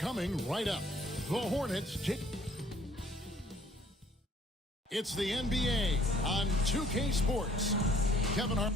Coming right up, the Hornets take. It's the NBA on 2K Sports. Kevin Hart.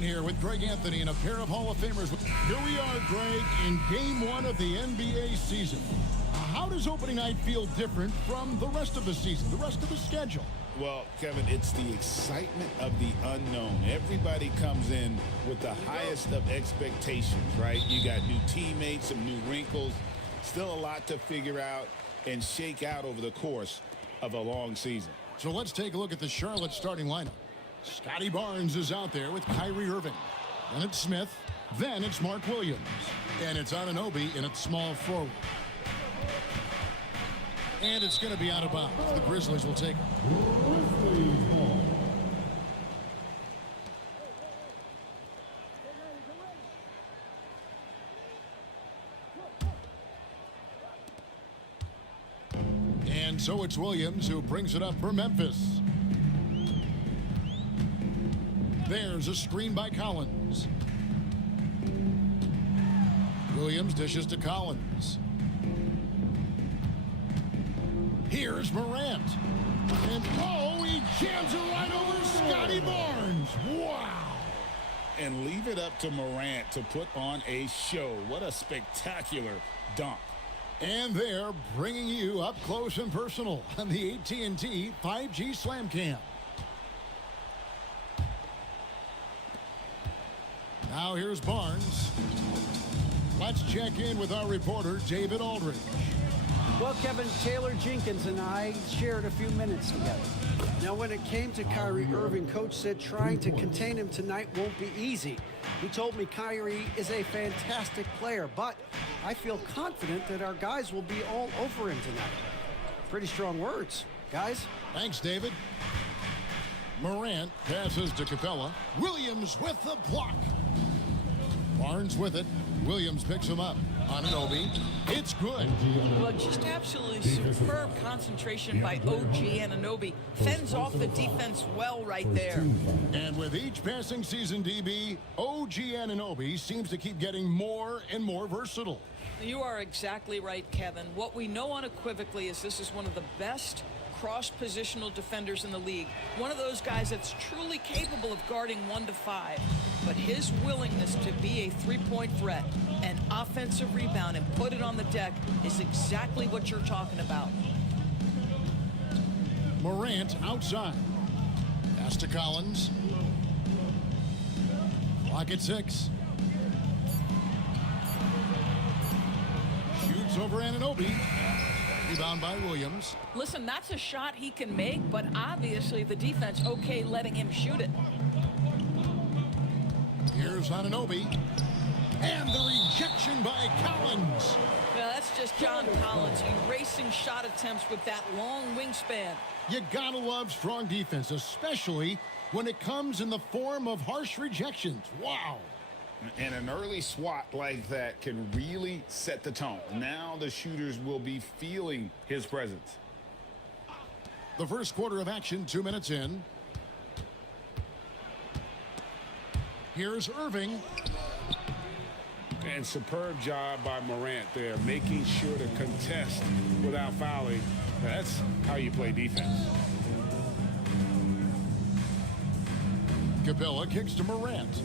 Here with Greg Anthony and a pair of Hall of Famers. Here we are, Greg, in Game 1 of the NBA season. How does opening night feel different from the rest of the season, the rest of the schedule? Well, Kevin, it's the excitement of the unknown. Everybody comes in with the highest of expectations, right? You got new teammates, some new wrinkles, still a lot to figure out and shake out over the course of a long season. So let's take a look at the Charlotte starting lineup. Scotty Barnes is out there with Kyrie Irving. Then it's Smith. Then it's Mark Williams. And it's Anunoby in its small forward. And it's going to be out of bounds. The Grizzlies will take it. And so it's Williams who brings it up for Memphis. There's a screen by Collins. Williams dishes to Collins. Here's Morant. And oh, he jams it right over Scotty Barnes. Wow. And leave it up to Morant to put on a show. What a spectacular dunk. And they're bringing you up close and personal on the AT&T 5G Slam Cam. Now here's Barnes. Let's check in with our reporter, David Aldridge. Well, Kevin, Taylor Jenkins and I shared a few minutes together. Now, when it came to Kyrie Irving, Coach said trying to contain him tonight won't be easy. He told me Kyrie is a fantastic player, but I feel confident that our guys will be all over him tonight. Pretty strong words, guys. Thanks, David. Morant passes to Capella. Williams with the block. Barnes with it. Williams picks him up. Anunoby. It's good. Well, just absolutely superb concentration by OG Anunoby. Fends off the defense well right there. And with each passing season, DB, OG Anunoby seems to keep getting more and more versatile. You are exactly right, Kevin. What we know unequivocally is this is one of the best cross-positional defenders in the league. One of those guys that's truly capable of guarding 1 to 5. But his willingness to be a three-point threat, an offensive rebound, and put it on the deck is exactly what you're talking about. Morant outside. Pass to Collins. Clock at 6. Shoots over Anunoby. Rebound by Williams. Listen, that's a shot he can make, but obviously the defense okay letting him shoot it. Here's Anunoby. And the rejection by Collins. Yeah, that's just John Collins erasing shot attempts with that long wingspan. You gotta love strong defense, especially when it comes in the form of harsh rejections. Wow. And an early swat like that can really set the tone. Now the shooters will be feeling his presence. The first quarter of action, 2 minutes in. Here's Irving. And superb job by Morant there, making sure to contest without fouling. That's how you play defense. Capella kicks to Morant.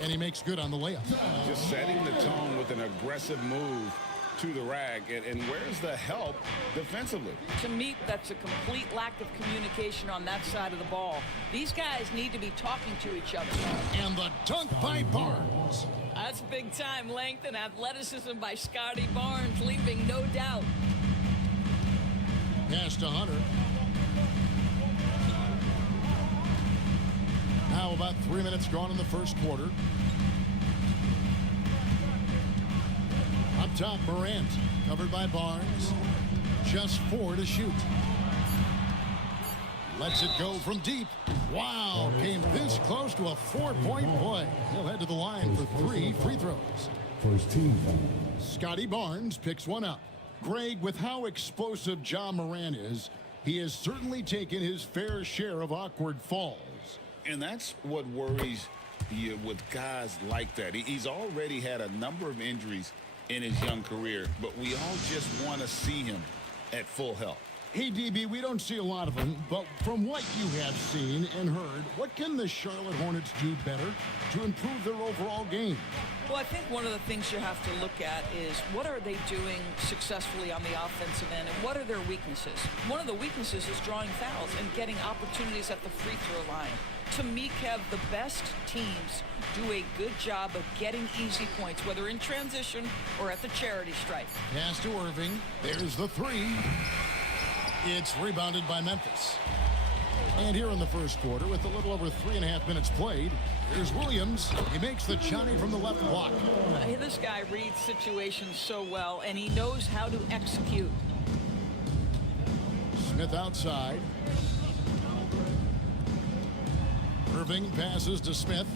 And he makes good on the layup. Just setting the tone with an aggressive move to the rack. And where's the help defensively? To me, that's a complete lack of communication on that side of the ball. These guys need to be talking to each other. And the dunk by Barnes. That's big-time length and athleticism by Scotty Barnes, leaving no doubt. Pass to Hunter. Now about 3 minutes gone in the first quarter. Up top, Morant, covered by Barnes. Just 4 to shoot. Lets it go from deep. Wow, came this close to a 4-point play. He'll head to the line for 3 free throws. First team foul. Scotty Barnes picks one up. Greg, with how explosive Ja Morant is, he has certainly taken his fair share of awkward falls. And that's what worries you with guys like that. He's already had a number of injuries in his young career, but we all just want to see him at full health. Hey, DB, we don't see a lot of them, but from what you have seen and heard, what can the Charlotte Hornets do better to improve their overall game? Well, I think one of the things you have to look at is what are they doing successfully on the offensive end and what are their weaknesses? One of the weaknesses is drawing fouls and getting opportunities at the free throw line. To me, Kev, the best teams do a good job of getting easy points, whether in transition or at the charity stripe. Pass to Irving. There's the 3. It's rebounded by Memphis. And here in the first quarter, with a little over 3.5 minutes played, here's Williams. He makes the Johnny from the left block. This guy reads situations so well, and he knows how to execute. Smith outside. Irving passes to Smith.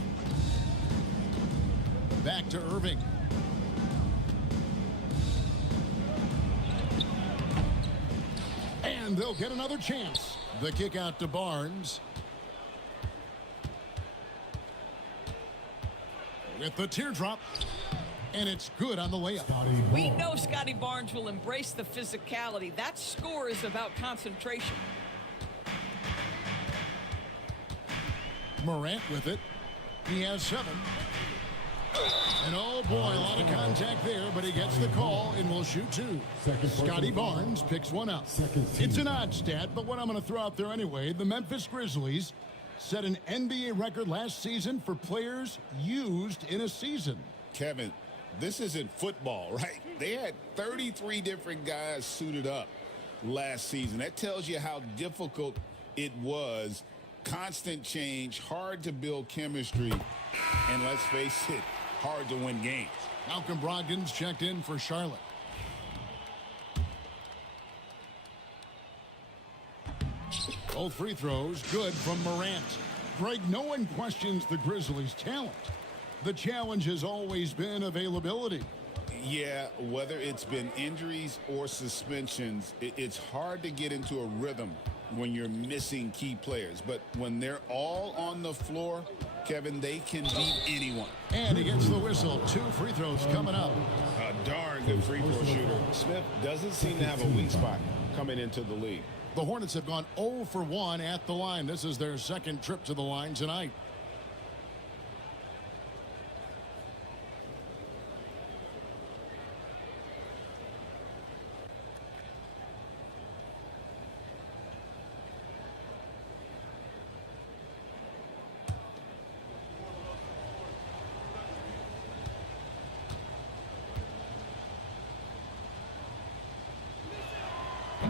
Back to Irving. And they'll get another chance. The kick out to Barnes. With the teardrop. And it's good on the layup. We know Scotty Barnes will embrace the physicality. That score is about concentration. Morant with it. He has 7. And oh boy, a lot of contact there, but he gets the call and will shoot 2. Scotty Barnes picks one up. It's an odd stat, but what I'm going to throw out there anyway, the Memphis Grizzlies set an NBA record last season for players used in a season. Kevin, this isn't football, right? They had 33 different guys suited up last season. That tells you how difficult it was. Constant change, hard to build chemistry, and let's face it, hard to win games. Malcolm Brogdon's checked in for Charlotte. Both free throws good from Morant. Greg, no one questions the Grizzlies' talent. The challenge has always been availability. Yeah, whether it's been injuries or suspensions, it's hard to get into a rhythm when you're missing key players. But when they're all on the floor, Kevin, they can beat anyone. And he gets the whistle. 2 free throws coming up. A darn good free throw shooter. Smith doesn't seem to have a weak spot coming into the league. The Hornets have gone 0 for 1 at the line. This is their second trip to the line tonight.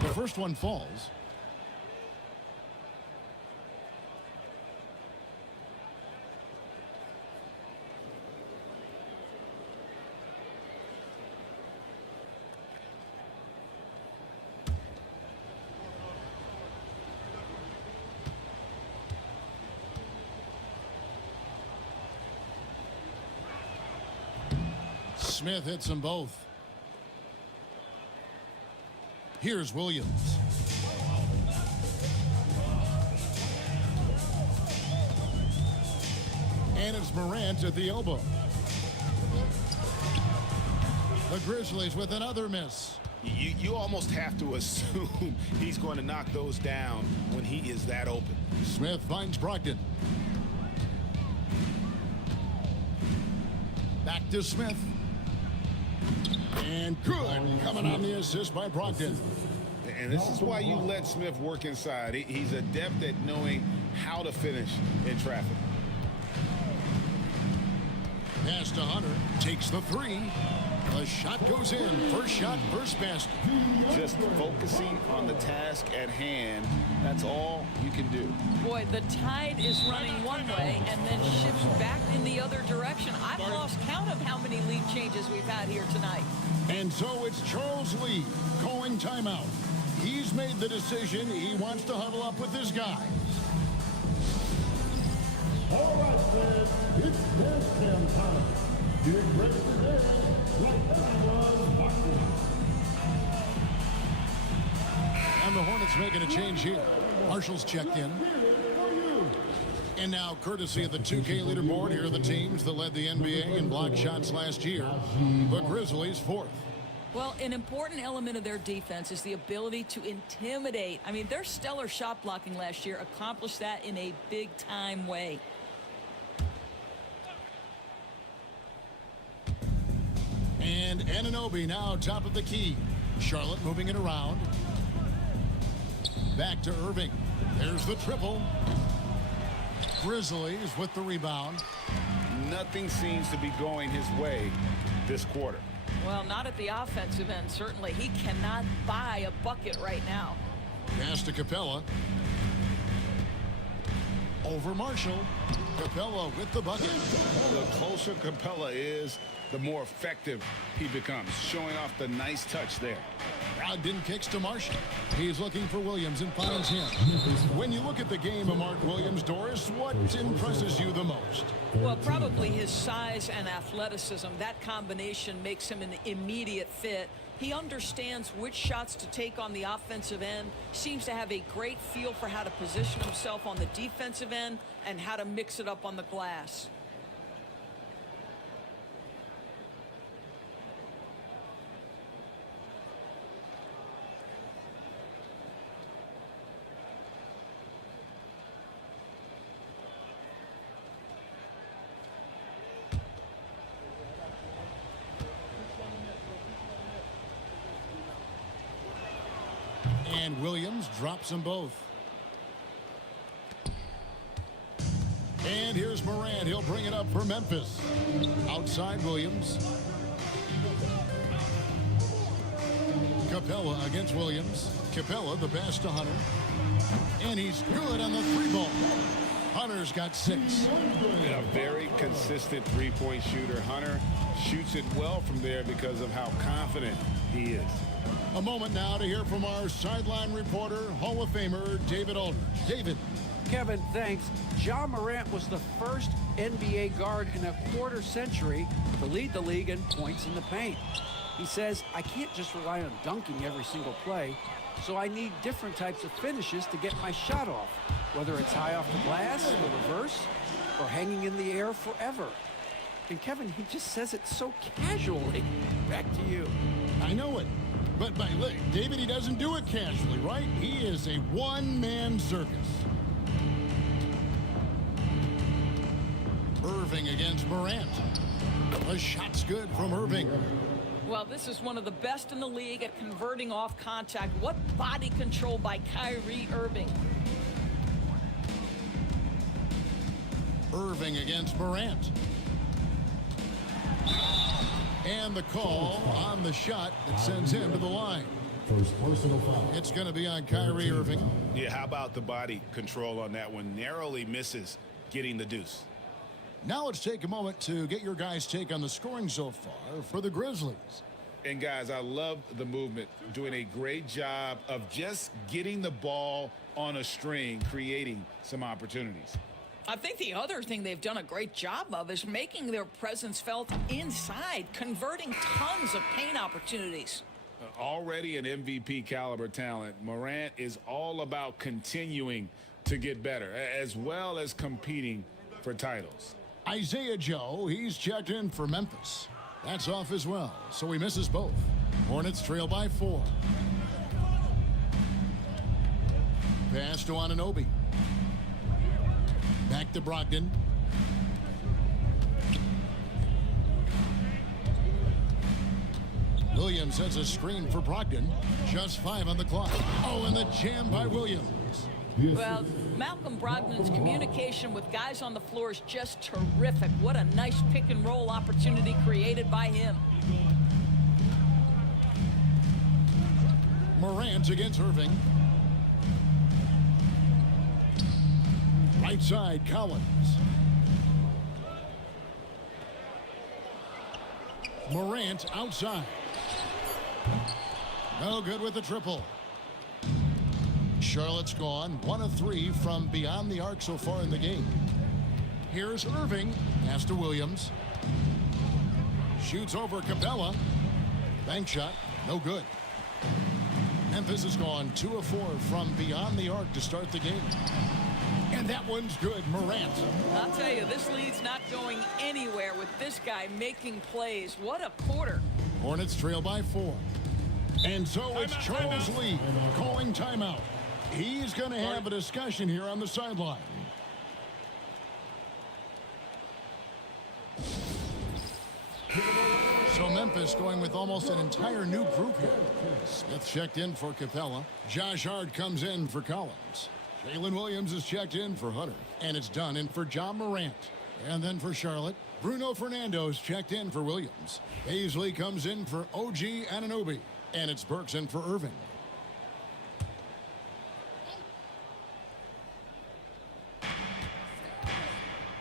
The first one falls. Smith hits them both. Here's Williams. And it's Morant at the elbow. The Grizzlies with another miss. You almost have to assume he's going to knock those down when he is that open. Smith finds Brogdon. Back to Smith. And good coming on the assist by Brogdon. And this is why you let Smith work inside. He's adept at knowing how to finish in traffic. Pass to Hunter. Takes the 3. The shot goes in. First shot, first basket. Just focusing on the task at hand. That's all you can do. Boy, the tide is running one way and then shifts back in the other direction. I've lost count of how many lead changes we've had here tonight. And so it's Charles Lee calling timeout. He's made the decision. He wants to huddle up with his guys. All right, fans, it's dance cam time. Get ready to dance like everyone watching. And the Hornets making a change here. Marshall's checked in. And now, courtesy of the 2K leaderboard, here are the teams that led the NBA in block shots last year. The Grizzlies 4th. Well, an important element of their defense is the ability to intimidate. I mean, their stellar shot blocking last year accomplished that in a big-time way. And Anunoby now top of the key. Charlotte moving it around. Back to Irving. There's the triple. Grizzlies with the rebound. Nothing seems to be going his way this quarter. Well, not at the offensive end, certainly. He cannot buy a bucket right now. Pass to Capella. over Marshall. Capella with the bucket. The closer Capella is, the more effective he becomes, showing off the nice touch there. Brogdon kicks to Marshall. He's looking for Williams and finds him. When you look at the game of Mark Williams, Doris, what impresses you the most? Well, probably his size and athleticism. That combination makes him an immediate fit. He understands which shots to take on the offensive end, seems to have a great feel for how to position himself on the defensive end and how to mix it up on the glass. And Williams drops them both. And here's Morant. He'll bring it up for Memphis. Outside Williams. Capella against Williams. Capella the pass to Hunter. And he's good on the three ball. Hunter's got 6. A very consistent three-point shooter. Hunter shoots it well from there because of how confident he is. A moment now to hear from our sideline reporter, Hall of Famer David Aldridge. David. Kevin, thanks. Ja Morant was the first NBA guard in a quarter century to lead the league in points in the paint. He says, I can't just rely on dunking every single play, so I need different types of finishes to get my shot off, whether it's high off the glass, the reverse, or hanging in the air forever. And Kevin, he just says it so casually. Back to you. I know it. But look, David, he doesn't do it casually, right? He is a one-man circus. Irving against Morant. A shot's good from Irving. Well, this is one of the best in the league at converting off contact. What body control by Kyrie Irving. Irving against Morant. And the call on the shot that sends him to the line. First personal foul. It's going to be on Kyrie Irving. Yeah, how about the body control on that one? Narrowly misses getting the deuce. Now let's take a moment to get your guys' take on the scoring so far for the Grizzlies. And guys, I love the movement, doing a great job of just getting the ball on a string, creating some opportunities. I think the other thing they've done a great job of is making their presence felt inside, converting tons of paint opportunities. Already an MVP caliber talent, Morant is all about continuing to get better, as well as competing for titles. Isaiah Joe, he's checked in for Memphis. That's off as well, so he misses both. Hornets trail by 4. Pass to Anunoby. Back to Brogdon. Williams sets a screen for Brogdon. Just 5 on the clock. Oh, and the jam by Williams. Well, Malcolm Brogdon's communication with guys on the floor is just terrific. What a nice pick and roll opportunity created by him. Morant against Irving. Right side, Collins. Morant outside. No good with the triple. Charlotte's gone 1 of 3 from beyond the arc so far in the game. Here's Irving. Pass to Williams. Shoots over Capella. Bank shot. No good. Memphis has gone 2 of 4 from beyond the arc to start the game. And that one's good. Morant. I'll tell you, this lead's not going anywhere with this guy making plays. What a quarter. Hornets trail by 4. And so it's Charles Lee calling timeout. He's going to have a discussion here on the sideline. So Memphis going with almost an entire new group here. Smith checked in for Capella. Josh Hart comes in for Collins. Jalen Williams is checked in for Hunter. And it's done in for Ja Morant. And then for Charlotte, Bruno Fernando's checked in for Williams. Paisley comes in for OG Anunoby. And it's Burks in for Irving.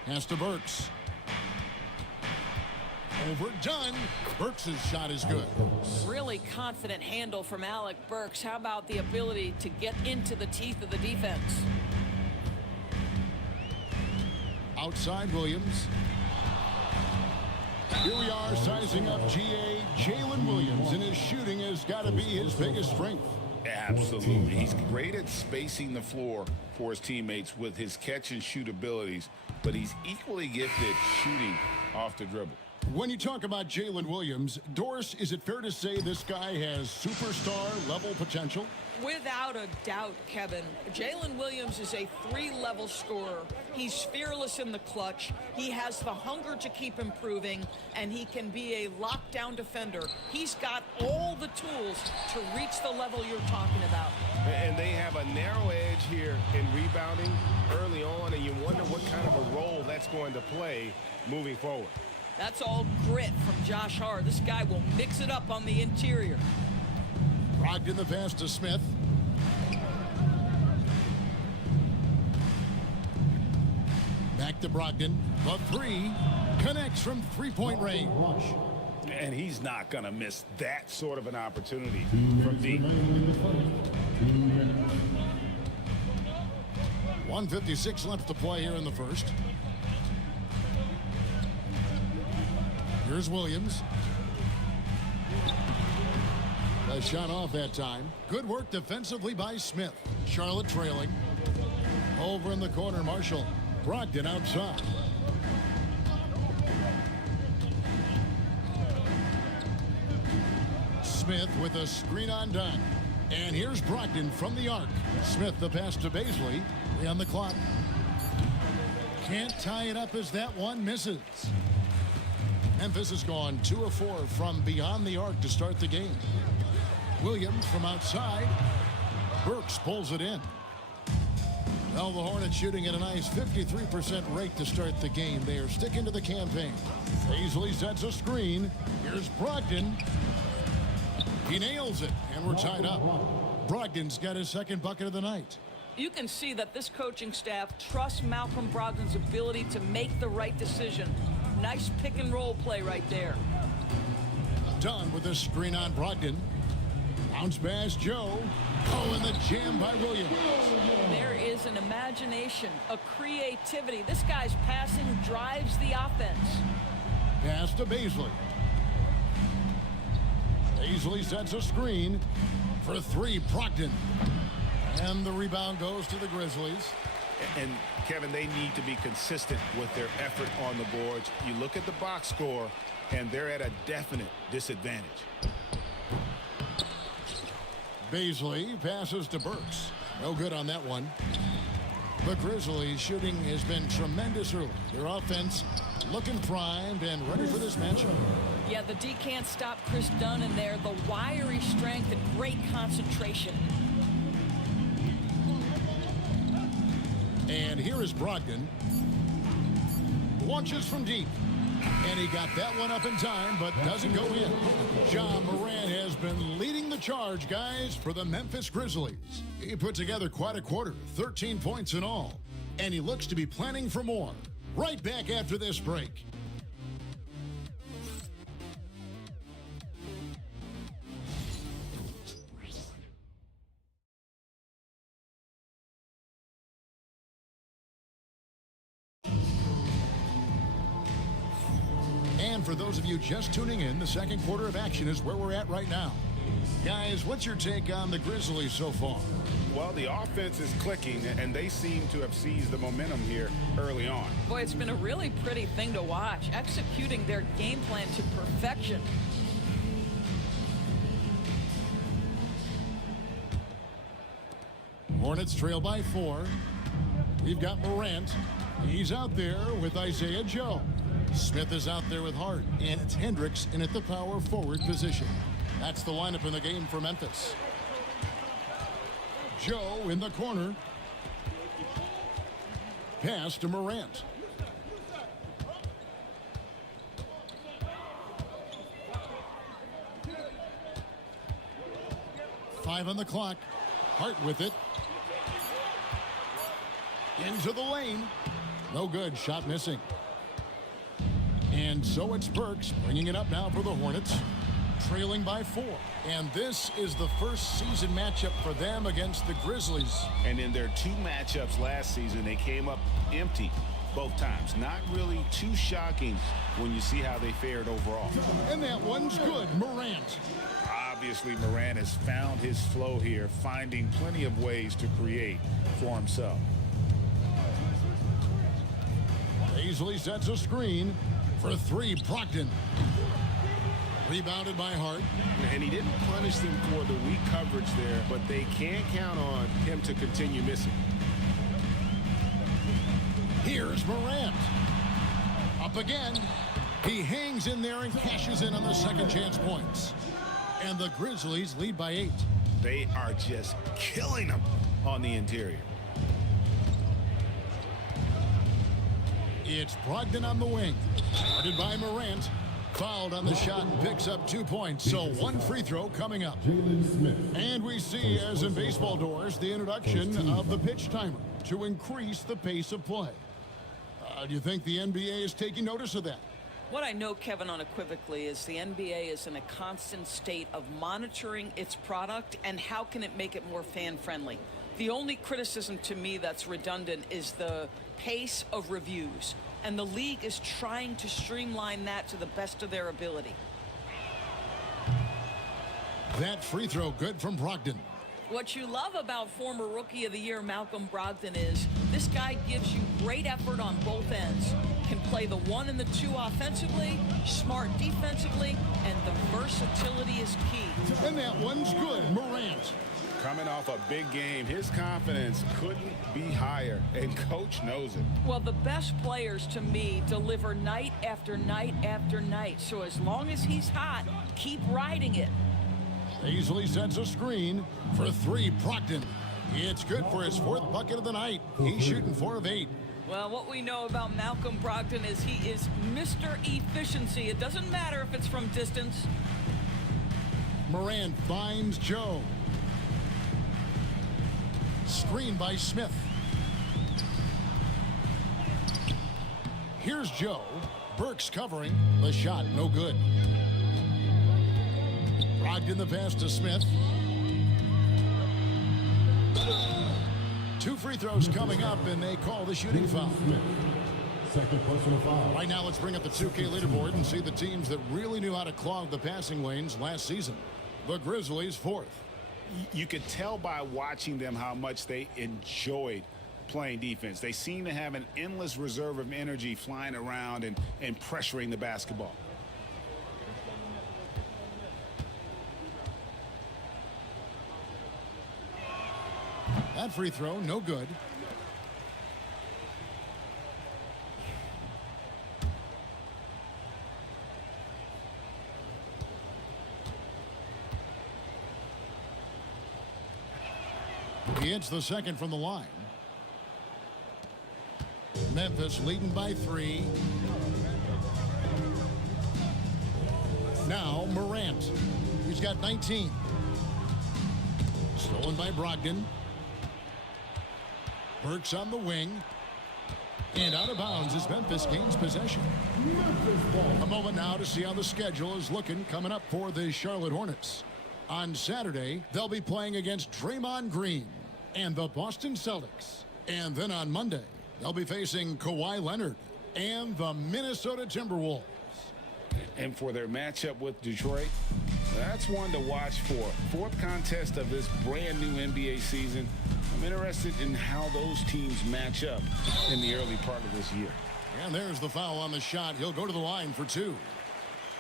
Pass to Burks. Overdone. Burks' shot is good. Really confident handle from Alec Burks. How about the ability to get into the teeth of the defense? Outside Williams. Here we are sizing up GA Jalen Williams, and his shooting has got to be his biggest strength. Absolutely. He's great at spacing the floor for his teammates with his catch and shoot abilities, but he's equally gifted shooting off the dribble. When you talk about Jalen Williams, Doris, is it fair to say this guy has superstar level potential? Without a doubt, Kevin. Jalen Williams is a 3-level scorer. He's fearless in the clutch. He has the hunger to keep improving, and he can be a lockdown defender. He's got all the tools to reach the level you're talking about. And they have a narrow edge here in rebounding early on, and you wonder what kind of a role that's going to play moving forward. That's all grit from Josh Hart. This guy will mix it up on the interior. Brogdon the pass to Smith. Back to Brogdon. The three connects from three-point range. And he's not going to miss that sort of an opportunity from deep. 1:56 left to play here in the first. Here's Williams. A shot off that time. Good work defensively by Smith. Charlotte trailing. Over in the corner, Marshall. Brogdon outside. Smith with a screen on dime. And here's Brogdon from the arc. Smith the pass to Baisley. 3 on the clock. Can't tie it up as that one misses. Memphis has gone 2 of 4 from beyond the arc to start the game. Williams from outside. Burks pulls it in. Well, the Hornets shooting at a nice 53% rate to start the game. They are sticking to the campaign. Baisley sets a screen. Here's Brogdon. He nails it, and we're tied up. Brogdon's got his second bucket of the night. You can see that this coaching staff trusts Malcolm Brogdon's ability to make the right decision. Nice pick and roll play right there. Done with a screen on Brogdon. Bounce pass Joe. Oh, and the jam by Williams. There is an imagination, a creativity. This guy's passing drives the offense. Pass to Baisley. Baisley sets a screen for 3. Brogdon. And the rebound goes to the Grizzlies. And Kevin, they need to be consistent with their effort on the boards. You look at the box score, and they're at a definite disadvantage. Baisley passes to Burks. No good on that one. The Grizzlies shooting has been tremendous early. Their offense looking primed and ready for this matchup. Yeah, the D can't stop Chris Dunn in there. The wiry strength and great concentration. And here is Brogdon. Launches from deep. And he got that one up in time, but doesn't go in. Ja Morant has been leading the charge, guys, for the Memphis Grizzlies. He put together quite a quarter, 13 points in all. And he looks to be planning for more. Right back after this break. And for those of you just tuning in, the second quarter of action is where we're at right now. Guys, what's your take on the Grizzlies so far? Well, the offense is clicking, and they seem to have seized the momentum here early on. Boy, it's been a really pretty thing to watch, executing their game plan to perfection. Hornets trail by 4. We've got Morant. He's out there with Isaiah Joe. Smith is out there with Hart, and it's Hendricks in at the power forward position. That's the lineup in the game for Memphis. Joe in the corner. Pass to Morant. Five on the clock. Hart with it. Into the lane. No good. Shot missing. And so it's Burks bringing it up now for the Hornets, trailing by 4. And this is the first season matchup for them against the Grizzlies. And in their 2 matchups last season, they came up empty both times. Not really too shocking when you see how they fared overall. And that one's good. Morant. Obviously, Morant has found his flow here, finding plenty of ways to create for himself. Paisley sets a screen for 3. Brogdon. Rebounded by Hart. And he didn't punish them for the weak coverage there, but they can't count on him to continue missing. Here's Morant. Up again. He hangs in there and cashes in on the second chance points. And the Grizzlies lead by 8. They are just killing them on the interior. It's Brogdon on the wing. Guarded by Morant. Fouled on the shot and picks up 2 points. So 1 free throw coming up. Jalen Smith. And we see, as in baseball doors, the introduction of the pitch timer to increase the pace of play. Do you think the NBA is taking notice of that? What I know, Kevin, unequivocally is the NBA is in a constant state of monitoring its product and how can it make it more fan-friendly. The only criticism to me that's redundant is the pace of reviews, and the league is trying to streamline that to the best of their ability. That free throw good from Brogdon. What you love about former Rookie of the Year Malcolm Brogdon is this guy gives you great effort on both ends. Can play the 1 and the 2 offensively, smart defensively, and the versatility is key. And that one's good. Morant. Coming off a big game, his confidence couldn't be higher, and Coach knows it. Well, the best players to me deliver night after night after night. So as long as he's hot, keep riding it. Paisley sets a screen for 3. Brogdon. It's good for his 4th bucket of the night. He's shooting 4 of 8. Well, what we know about Malcolm Brogdon is he is Mr. Efficiency. It doesn't matter if it's from distance. Morant finds Joe. Screen by Smith. Here's Joe. Burks covering. The shot, no good. Brogdon the pass to Smith. 2 free throws coming up, and they call the shooting foul. Second personal foul. Right now, let's bring up the 2K leaderboard and see the teams that really knew how to clog the passing lanes last season. The Grizzlies 4th. You could tell by watching them how much they enjoyed playing defense. They seem to have an endless reserve of energy flying around and pressuring the basketball. That free throw, no good. He hits the second from the line. Memphis leading by 3. Now Morant. He's got 19. Stolen by Brogdon. Burks on the wing. And out of bounds as Memphis gains possession. A moment now to see how the schedule is looking coming up for the Charlotte Hornets. On Saturday, they'll be playing against Draymond Green and the Boston Celtics. And then on Monday, they'll be facing Kawhi Leonard and the Minnesota Timberwolves. And for their matchup with Detroit, that's one to watch for. 4th contest of this brand new NBA season. I'm interested in how those teams match up in the early part of this year. And there's the foul on the shot. He'll go to the line for 2.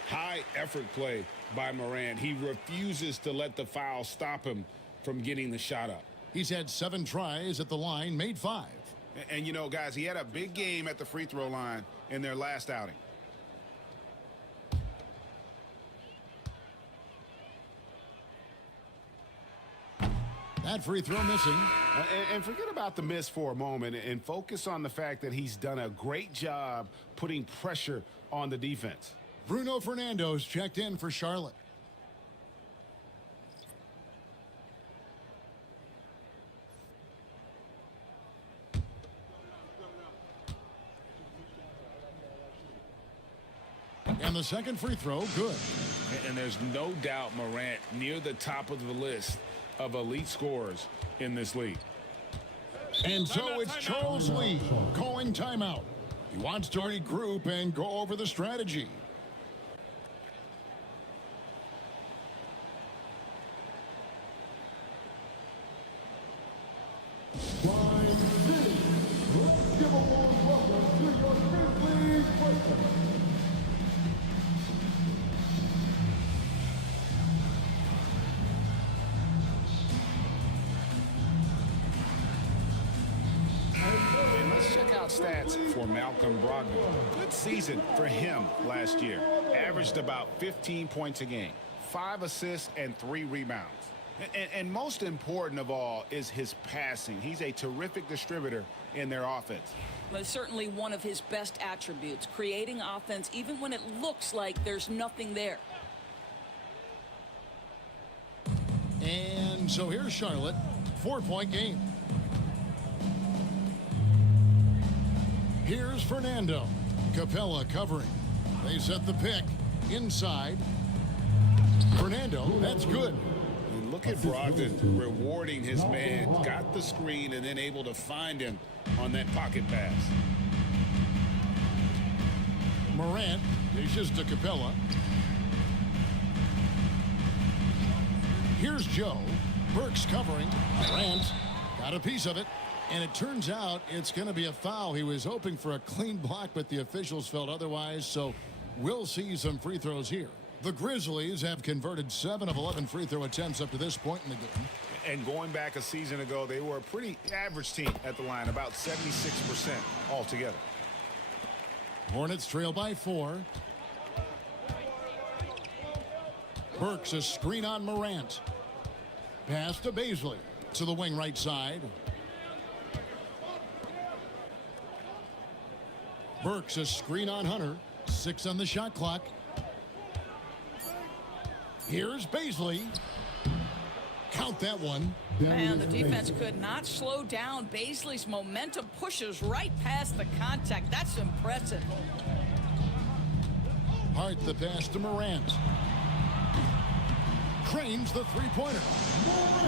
High effort play by Morant. He refuses to let the foul stop him from getting the shot up. He's had 7 tries at the line, made 5. And you know, guys, he had a big game at the free throw line in their last outing. That free throw missing. And forget about the miss for a moment and focus on the fact that he's done a great job putting pressure on the defense. Bruno Fernando's checked in for Charlotte. And the second free throw, good. And there's no doubt Morant near the top of the list of elite scorers in this league. And so it's Charles Lee calling timeout. He wants to regroup and go over the strategy. Prime City. Let's give a warm welcome to your Grizzlies breakfast. And let's check out stats for Malcolm Brogdon. Good season for him last year. Averaged about 15 points a game, 5 assists, and 3 rebounds. And most important of all is his passing. He's a terrific distributor in their offense. But certainly one of his best attributes, creating offense even when it looks like there's nothing there. And so here's Charlotte, 4-point game. Here's Fernando. Capella covering. They set the pick inside. Fernando, that's good. And look at Brogdon rewarding his man. Got the screen and then able to find him on that pocket pass. Morant dishes to Capella. Here's Joe. Burks covering. Morant got a piece of it. And it turns out it's going to be a foul. He was hoping for a clean block, but the officials felt otherwise. So we'll see some free throws here. The Grizzlies have converted 7 of 11 free throw attempts up to this point in the game. And going back a season ago, they were a pretty average team at the line, about 76% altogether. Hornets trail by 4. Burks a screen on Morant. Pass to Bazley to the wing right side. Burks a screen on Hunter. 6 on the shot clock. Here's Bazley. Count that one. And the defense could not slow down. Bazley's momentum pushes right past the contact. That's impressive. Hart the pass to Morant. Cranes the three-pointer.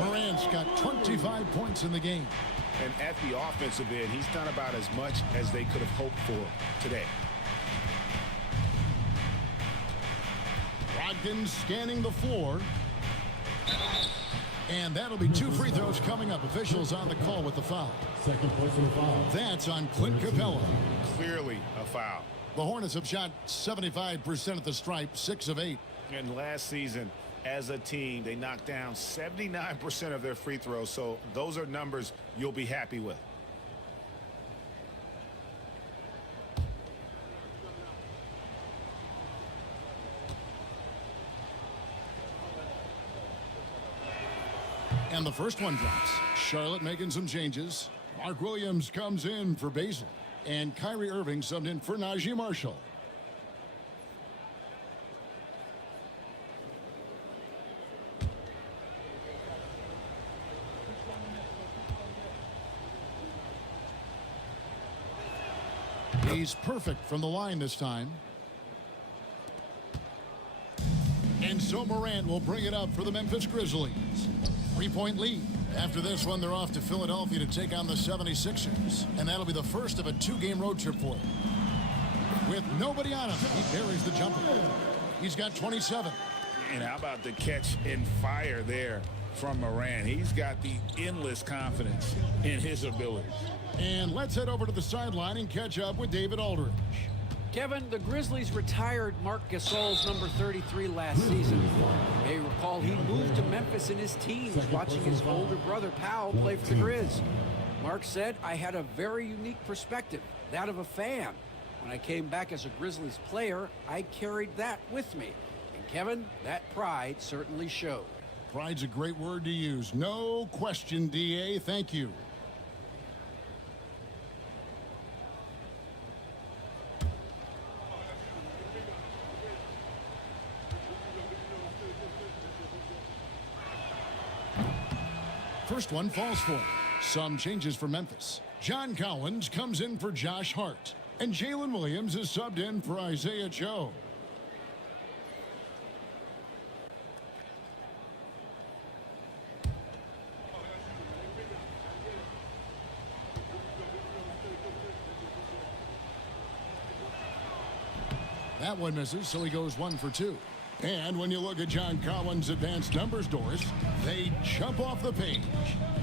Morant's got 25 points in the game. And at the offensive end, he's done about as much as they could have hoped for today. Brogdon scanning the floor. And that'll be 2 free throws coming up. Officials on the call with the foul. Second personal foul. That's on Clint Capella. Clearly a foul. The Hornets have shot 75% at the stripe, 6 of 8. And last season, as a team, they knocked down 79% of their free throws. So those are numbers you'll be happy with. And the first one drops. Charlotte making some changes. Mark Williams comes in for Bazley. And Kyrie Irving subbed in for Najee Marshall. He's perfect from the line this time. And so Morant will bring it up for the Memphis Grizzlies. 3-point lead. After this one, they're off to Philadelphia to take on the 76ers. And that'll be the first of a 2-game road trip for him. With nobody on him, he buries the jumper. He's got 27. And how about the catch and fire there from Morant? He's got the endless confidence in his abilities. And let's head over to the sideline and catch up with David Aldridge. Kevin, the Grizzlies retired Marc Gasol's number 33 last season. You may recall he moved to Memphis in his teens, watching his older brother Powell play for the Grizz. Mark said, "I had a very unique perspective, that of a fan. When I came back as a Grizzlies player, I carried that with me. And Kevin, that pride certainly showed." Pride's a great word to use. No question, DA. Thank you. First one falls for him. Some changes for Memphis. John Collins comes in for Josh Hart. And Jalen Williams is subbed in for Isaiah Joe. That one misses, so he goes 1 for 2. And when you look at John Collins' advanced numbers, Doris, they jump off the page.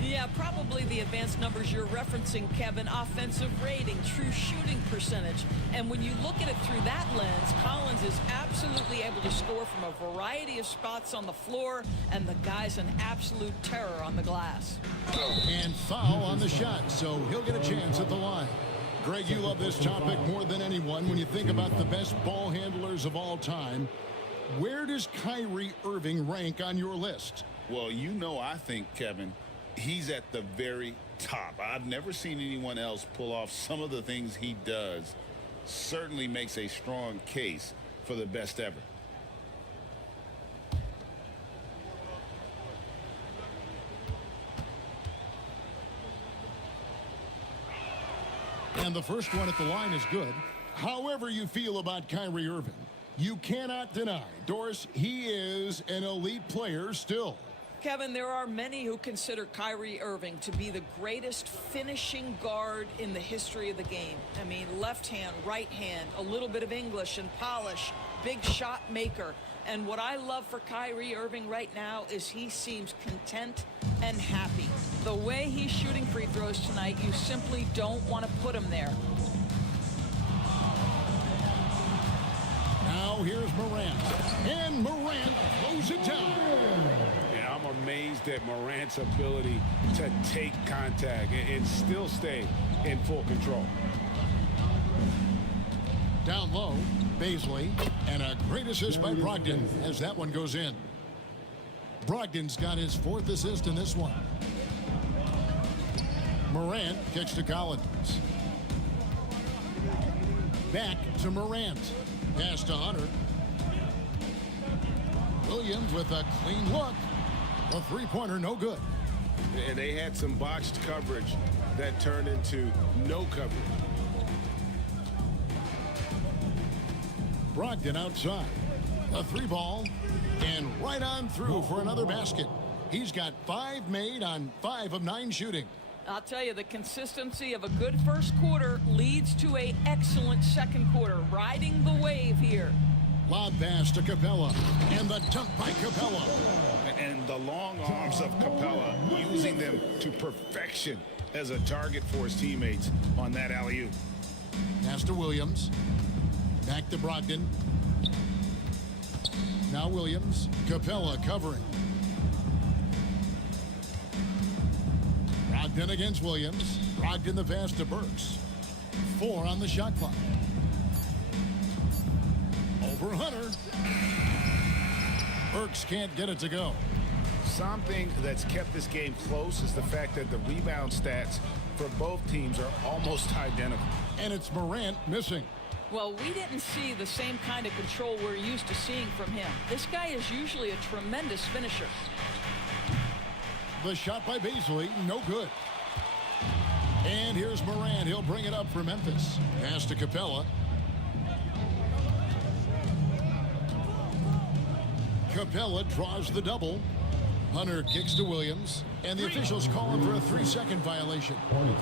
Yeah, probably the advanced numbers you're referencing, Kevin. Offensive rating, true shooting percentage. And when you look at it through that lens, Collins is absolutely able to score from a variety of spots on the floor, and the guy's an absolute terror on the glass. And foul on the shot, so he'll get a chance at the line. Greg, you love this topic more than anyone. When you think about the best ball handlers of all time, where does Kyrie Irving rank on your list? Well, you know, I think, Kevin, he's at the very top. I've never seen anyone else pull off some of the things he does. Certainly makes a strong case for the best ever. And the first one at the line is good. However you feel about Kyrie Irving, you cannot deny, Doris, he is an elite player still. Kevin, there are many who consider Kyrie Irving to be the greatest finishing guard in the history of the game. I mean, left hand, right hand, a little bit of English and polish, big shot maker. And what I love for Kyrie Irving right now is he seems content and happy. The way he's shooting free throws tonight, you simply don't want to put him there. Now here's Morant. And Morant throws it down. Yeah, I'm amazed at Morant's ability to take contact and still stay in full control. Down low, Baisley, and a great assist by Brogdon as that one goes in. Brogdon's got his 4th assist in this one. Morant kicks to Collins. Back to Morant. Pass to Hunter. Williams with a clean look. A three-pointer, no good. And they had some botched coverage that turned into no coverage. Brogdon outside. A 3-ball. And right on through for another basket. He's got 5 made on 5 of 9 shooting. I'll tell you, the consistency of a good first quarter leads to an excellent second quarter. Riding the wave here. Lob pass to Capella. And the dunk by Capella. And the long arms of Capella, using them to perfection as a target for his teammates on that alley-oop. Pass to Williams. Back to Brogdon. Now Williams. Capella covering. Brogdon against Williams. Brogdon the pass to Burks. 4 on the shot clock. Over Hunter. Burks can't get it to go. Something that's kept this game close is the fact that the rebound stats for both teams are almost identical. And it's Morant missing. Well, we didn't see the same kind of control we're used to seeing from him. This guy is usually a tremendous finisher. The shot by Baisley, no good. And here's Morant. He'll bring it up for Memphis. Pass to Capella. Capella draws the double. Hunter kicks to Williams. And the officials call him for a 3-second violation.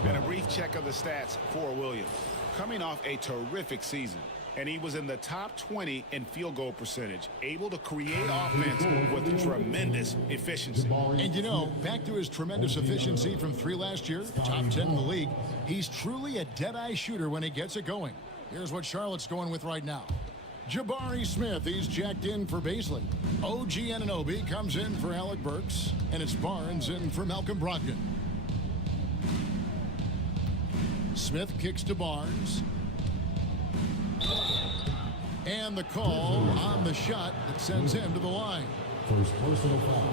And a brief check of the stats for Williams. Coming off a terrific season, and he was in the top 20 in field goal percentage, able to create offense with tremendous efficiency. And you know, back to his tremendous efficiency from 3 last year, top 10 in the league, he's truly a dead-eye shooter when he gets it going. Here's what Charlotte's going with right now. Jabari Smith, he's jacked in for Baisley. OG Anunoby comes in for Alec Burks, and it's Barnes in for Malcolm Brogdon. Smith kicks to Barnes. And the call on the shot that sends him to the line.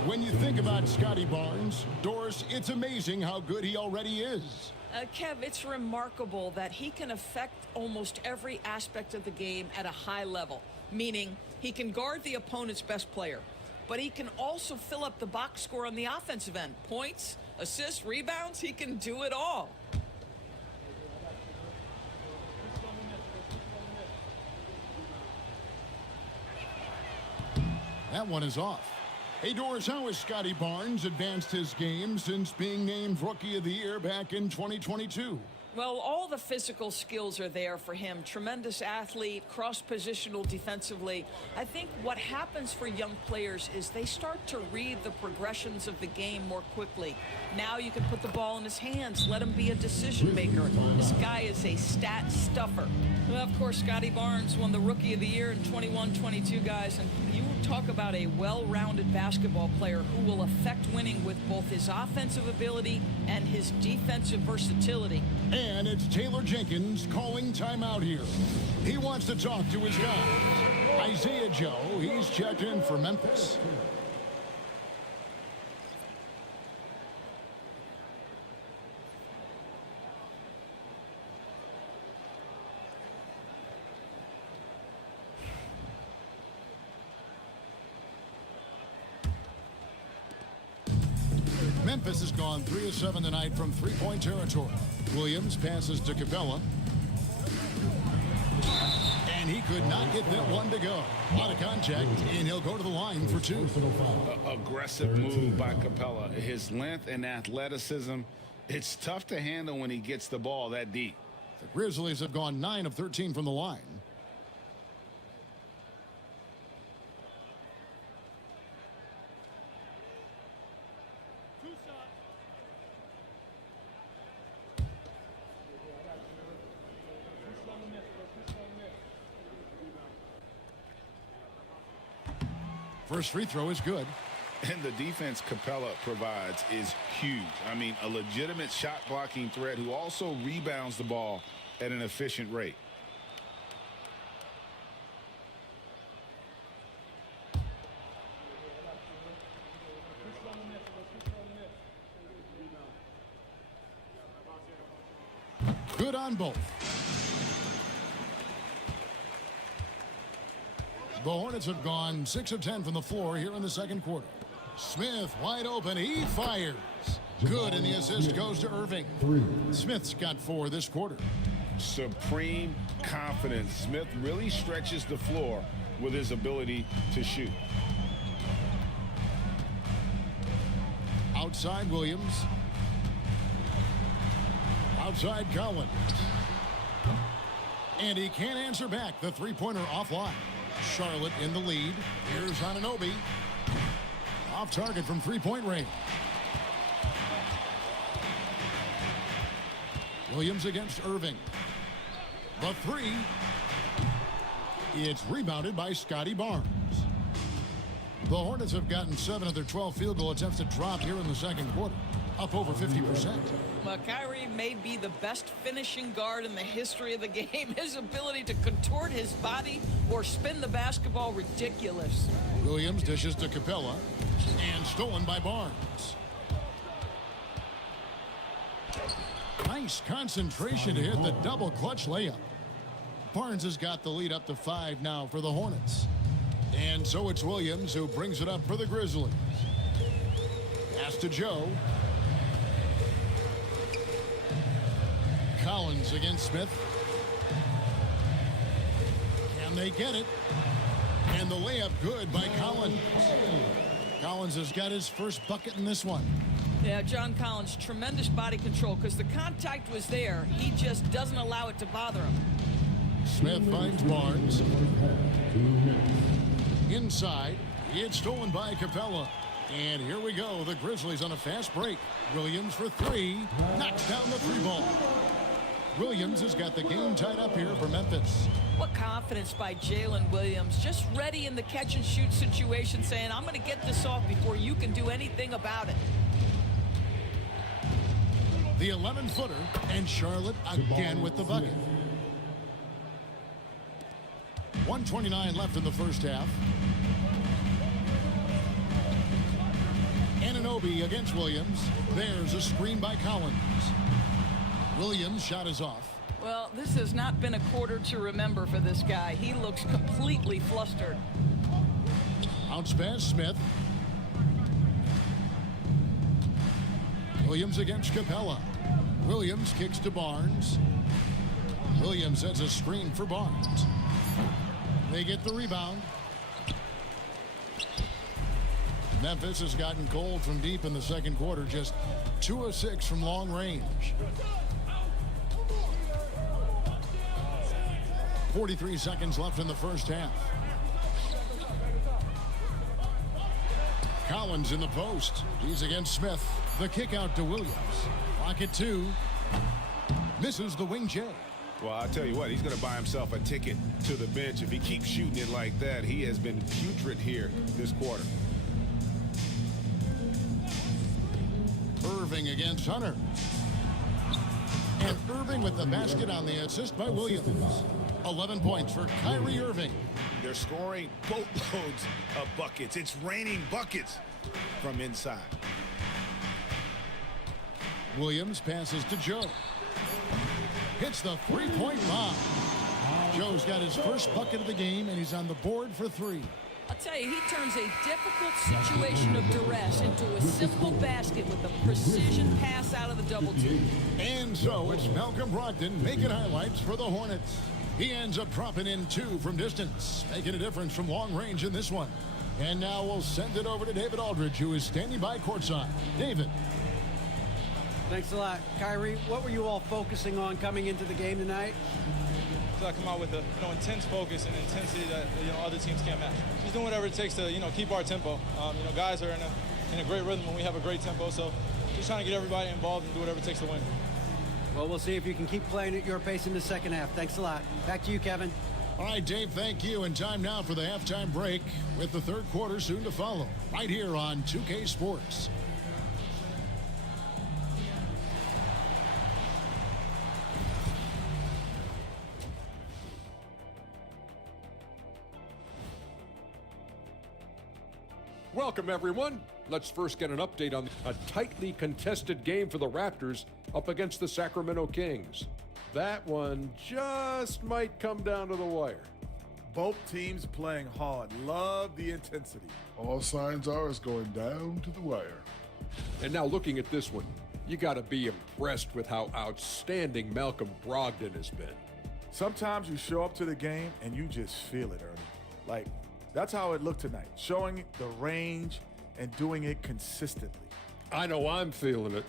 When you think about Scotty Barnes, Doris, it's amazing how good he already is. Kev, it's remarkable that he can affect almost every aspect of the game at a high level, meaning he can guard the opponent's best player, but he can also fill up the box score on the offensive end. Points, assists, rebounds, he can do it all. That one is off. Hey, Doris, how has Scotty Barnes advanced his game since being named Rookie of the Year back in 2022? Well, all the physical skills are there for him. Tremendous athlete, cross-positional defensively. I think what happens for young players is they start to read the progressions of the game more quickly. Now you can put the ball in his hands, let him be a decision maker. This guy is a stat stuffer. Well, of course, Scotty Barnes won the Rookie of the Year in 21-22, guys. And you talk about a well-rounded basketball player who will affect winning with both his offensive ability and his defensive versatility. And it's Taylor Jenkins calling timeout here. He wants to talk to his guy. Isaiah Joe, he's checked in for Memphis. Memphis has gone 3 of 7 tonight from three-point territory. Williams passes to Capella. And he could not get that one to go. A lot of contact, and he'll go to the line for two. Aggressive move by Capella. His length and athleticism, it's tough to handle when he gets the ball that deep. The Grizzlies have gone 9 of 13 from the line. First free throw is good. And the defense Capella provides is huge. I mean, a legitimate shot blocking threat who also rebounds the ball at an efficient rate. Good on both. The Hornets have gone 6 of 10 from the floor here in the second quarter. Smith wide open. He fires. Good, and the assist goes to Irving. Smith's got 4 this quarter. Supreme confidence. Smith really stretches the floor with his ability to shoot. Outside Williams. Outside Collins. And he can't answer back. The three-pointer offline. Charlotte in the lead. Here's Anunoby. Off target from three-point range. Williams against Irving. The three. It's rebounded by Scotty Barnes. The Hornets have gotten 7 of their 12 field goal attempts to drop here in the second quarter. Up over 50%. Well, Kyrie may be the best finishing guard in the history of the game. His ability to contort his body or spin the basketball, ridiculous. Williams dishes to Capella, and stolen by Barnes. Nice concentration to hit the double clutch layup. Barnes has got the lead up to 5 now for the Hornets. And so it's Williams who brings it up for the Grizzlies. Pass to Joe. Collins against Smith. Can they get it? And the layup good by Collins. Collins has got his first bucket in this one. Yeah, John Collins, tremendous body control because the contact was there. He just doesn't allow it to bother him. Smith finds Barnes. Inside, it's stolen by Capella. And here we go. The Grizzlies on a fast break. Williams for 3. Knocks down the 3-ball. Williams has got the game tied up here for Memphis. What confidence by Jalen Williams. Just ready in the catch-and-shoot situation, saying, I'm going to get this off before you can do anything about it. The 11-footer, and Charlotte again with the bucket. 1:29 left in the first half. Anunoby against Williams. There's a screen by Collins. Williams' shot is off. Well, this has not been a quarter to remember for this guy. He looks completely flustered. Bounce pass, Smith. Williams against Capella. Williams kicks to Barnes. Williams sets a screen for Barnes. They get the rebound. Memphis has gotten cold from deep in the second quarter. Just 2 of 6 from long range. 43 seconds left in the first half. Collins in the post. He's against Smith. The kick out to Williams. Clock at 2. Misses the wing J. Well, I'll tell you what, he's going to buy himself a ticket to the bench. If he keeps shooting it like that, he has been putrid here this quarter. Irving against Hunter. And Irving with the basket on the assist by Williams. 11 points for Kyrie Irving. They're scoring boatloads of buckets. It's raining buckets from inside. Williams passes to Joe. Hits the three-point bomb. Joe's got his first bucket of the game, and he's on the board for 3. I'll tell you, he turns a difficult situation of duress into a simple basket with a precision pass out of the double team. And so it's Malcolm Brogdon making highlights for the Hornets. He ends up dropping in 2 from distance, making a difference from long range in this one. And now we'll send it over to David Aldridge, who is standing by courtside. David. Thanks a lot. Kyrie, what were you all focusing on coming into the game tonight? So I come out with a intense focus and intensity that other teams can't match. Just doing whatever it takes to keep our tempo. Guys are in a great rhythm when we have a great tempo. So just trying to get everybody involved and do whatever it takes to win. Well, we'll see if you can keep playing at your pace in the second half. Thanks a lot. Back to you, Kevin. All right, Dave, thank you. And time now for the halftime break with the third quarter soon to follow. Right here on 2K Sports. Welcome, everyone. Let's first get an update on a tightly contested game for the Raptors up against the Sacramento Kings. That one just might come down to the wire. Both teams playing hard. Love the intensity. All signs are it's going down to the wire. And now looking at this one, you got to be impressed with how outstanding Malcolm Brogdon has been. Sometimes you show up to the game and you just feel it, Ernie. Like, that's how it looked tonight, showing the range and doing it consistently. I know I'm feeling it.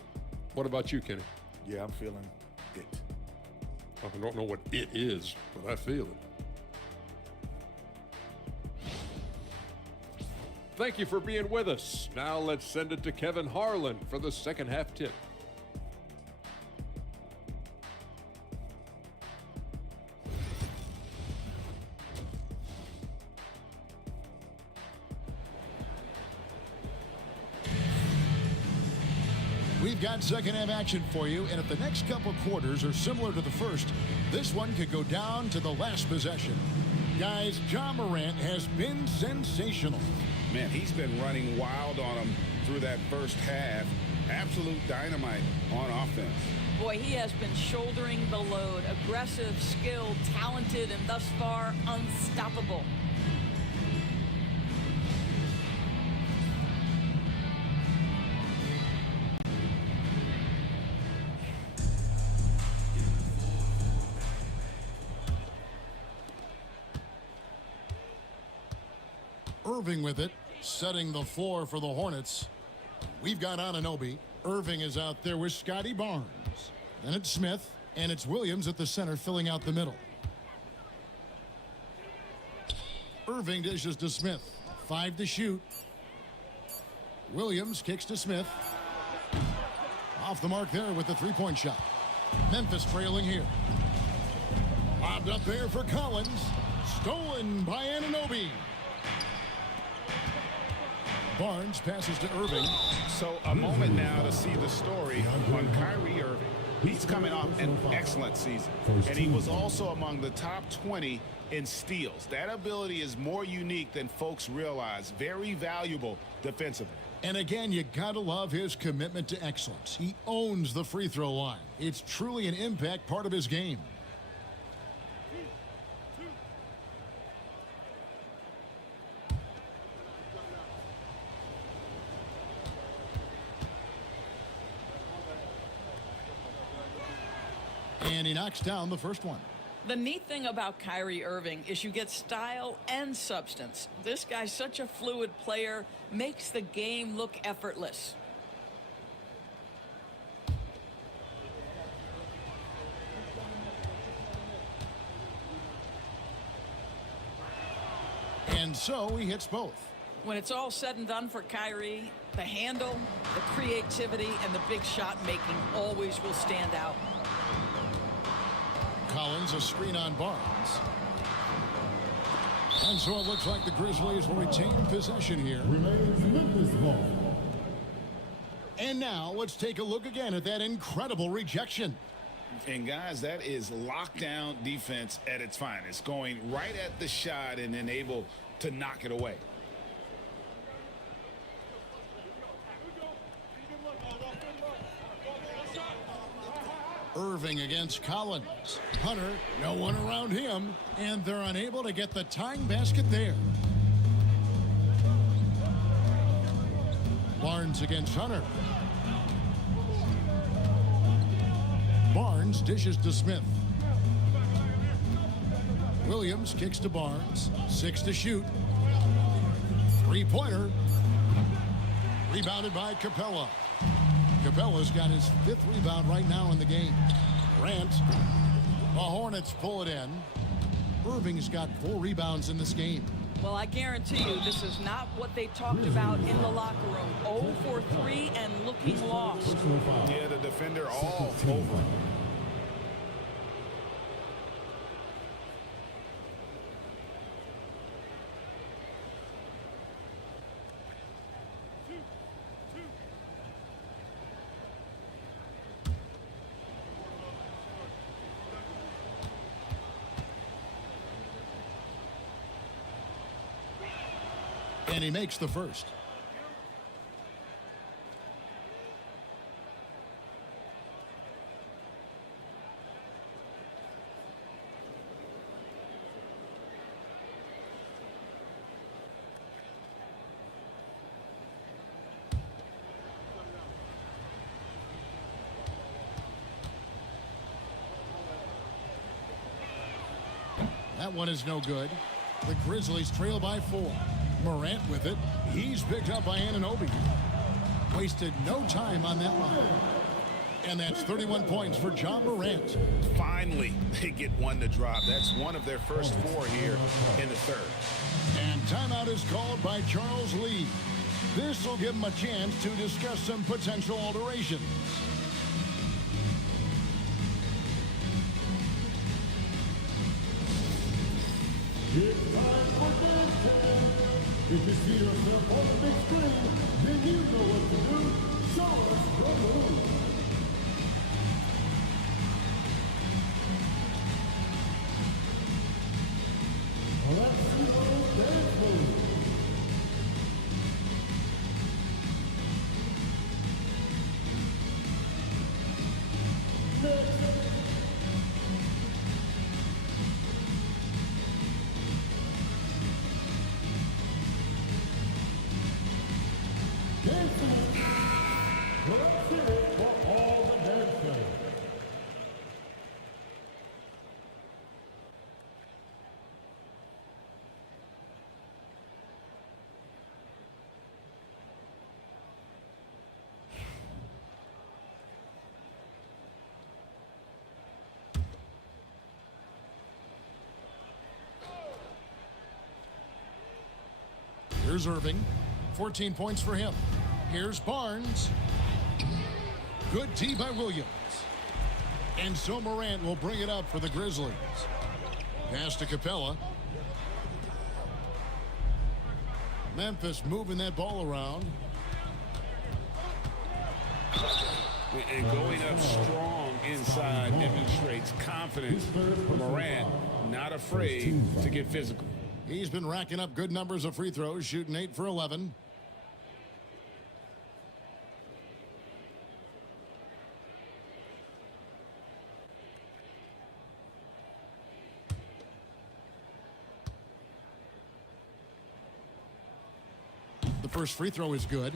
What about you, Kenny? Yeah, I'm feeling it. I don't know what it is, but I feel it. Thank you for being with us. Now let's send it to Kevin Harlan for the second half tip. We've got second half action for you, and if the next couple quarters are similar to the first, this one could go down to the last possession. Guys, Ja Morant has been sensational. Man, he's been running wild on him through that first half. Absolute dynamite on offense. Boy, he has been shouldering the load. Aggressive, skilled, talented, and thus far unstoppable. Irving with it, setting the floor for the Hornets. We've got Anunoby. Irving is out there with Scotty Barnes. Then it's Smith, and it's Williams at the center filling out the middle. Irving dishes to Smith. 5 to shoot. Williams kicks to Smith. Off the mark there with the three-point shot. Memphis trailing here. Lobbed up there for Collins. Stolen by Anunoby. Barnes passes to Irving. So a moment now to see the story on Kyrie Irving. He's coming off an excellent season, and he was also among the top 20 in steals. That ability is more unique than folks realize. Very valuable defensively. And again, you gotta love his commitment to excellence. He owns the free throw line. It's truly an impact part of his game. And he knocks down the first one. The neat thing about Kyrie Irving is you get style and substance. This guy's such a fluid player, makes the game look effortless. And so he hits both. When it's all said and done for Kyrie, the handle, the creativity, and the big shot making always will stand out. Collins, a screen on Barnes. And so it looks like the Grizzlies will retain possession here. Remains Memphis ball. And now let's take a look again at that incredible rejection. And guys, that is lockdown defense at its finest, going right at the shot and then able to knock it away. Irving against Collins. Hunter, no one around him, and they're unable to get the tying basket there. Barnes against Hunter. Barnes dishes to Smith. Williams kicks to Barnes. 6 to shoot. Three-pointer. Rebounded by Capella. Capella's got his 5th rebound right now in the game. Grant. The Hornets pull it in. Irving's got 4 rebounds in this game. Well, I guarantee you this is not what they talked about in the locker room. 0 for 3 and looking lost. Yeah, the defender all over him. And he makes the first. That one is no good. The Grizzlies trail by 4. Morant with it. He's picked up by Anunoby. Wasted no time on that one. And that's 31 points for John Morant. Finally, they get one to drop. That's one of their first 4 here in the third. And timeout is called by Charles Lee. This will give him a chance to discuss some potential alterations. It's time for dance time. If you see yourself on the big screen, then you know what to do. Show us the move. Let's see those dance moves. Here's Irving. 14 points for him. Here's Barnes. Good tee by Williams. And so Morant will bring it up for the Grizzlies. Pass to Capella. Memphis moving that ball around. And going up strong inside demonstrates confidence. Morant not afraid to get physical. He's been racking up good numbers of free throws, shooting 8 for 11. The first free throw is good.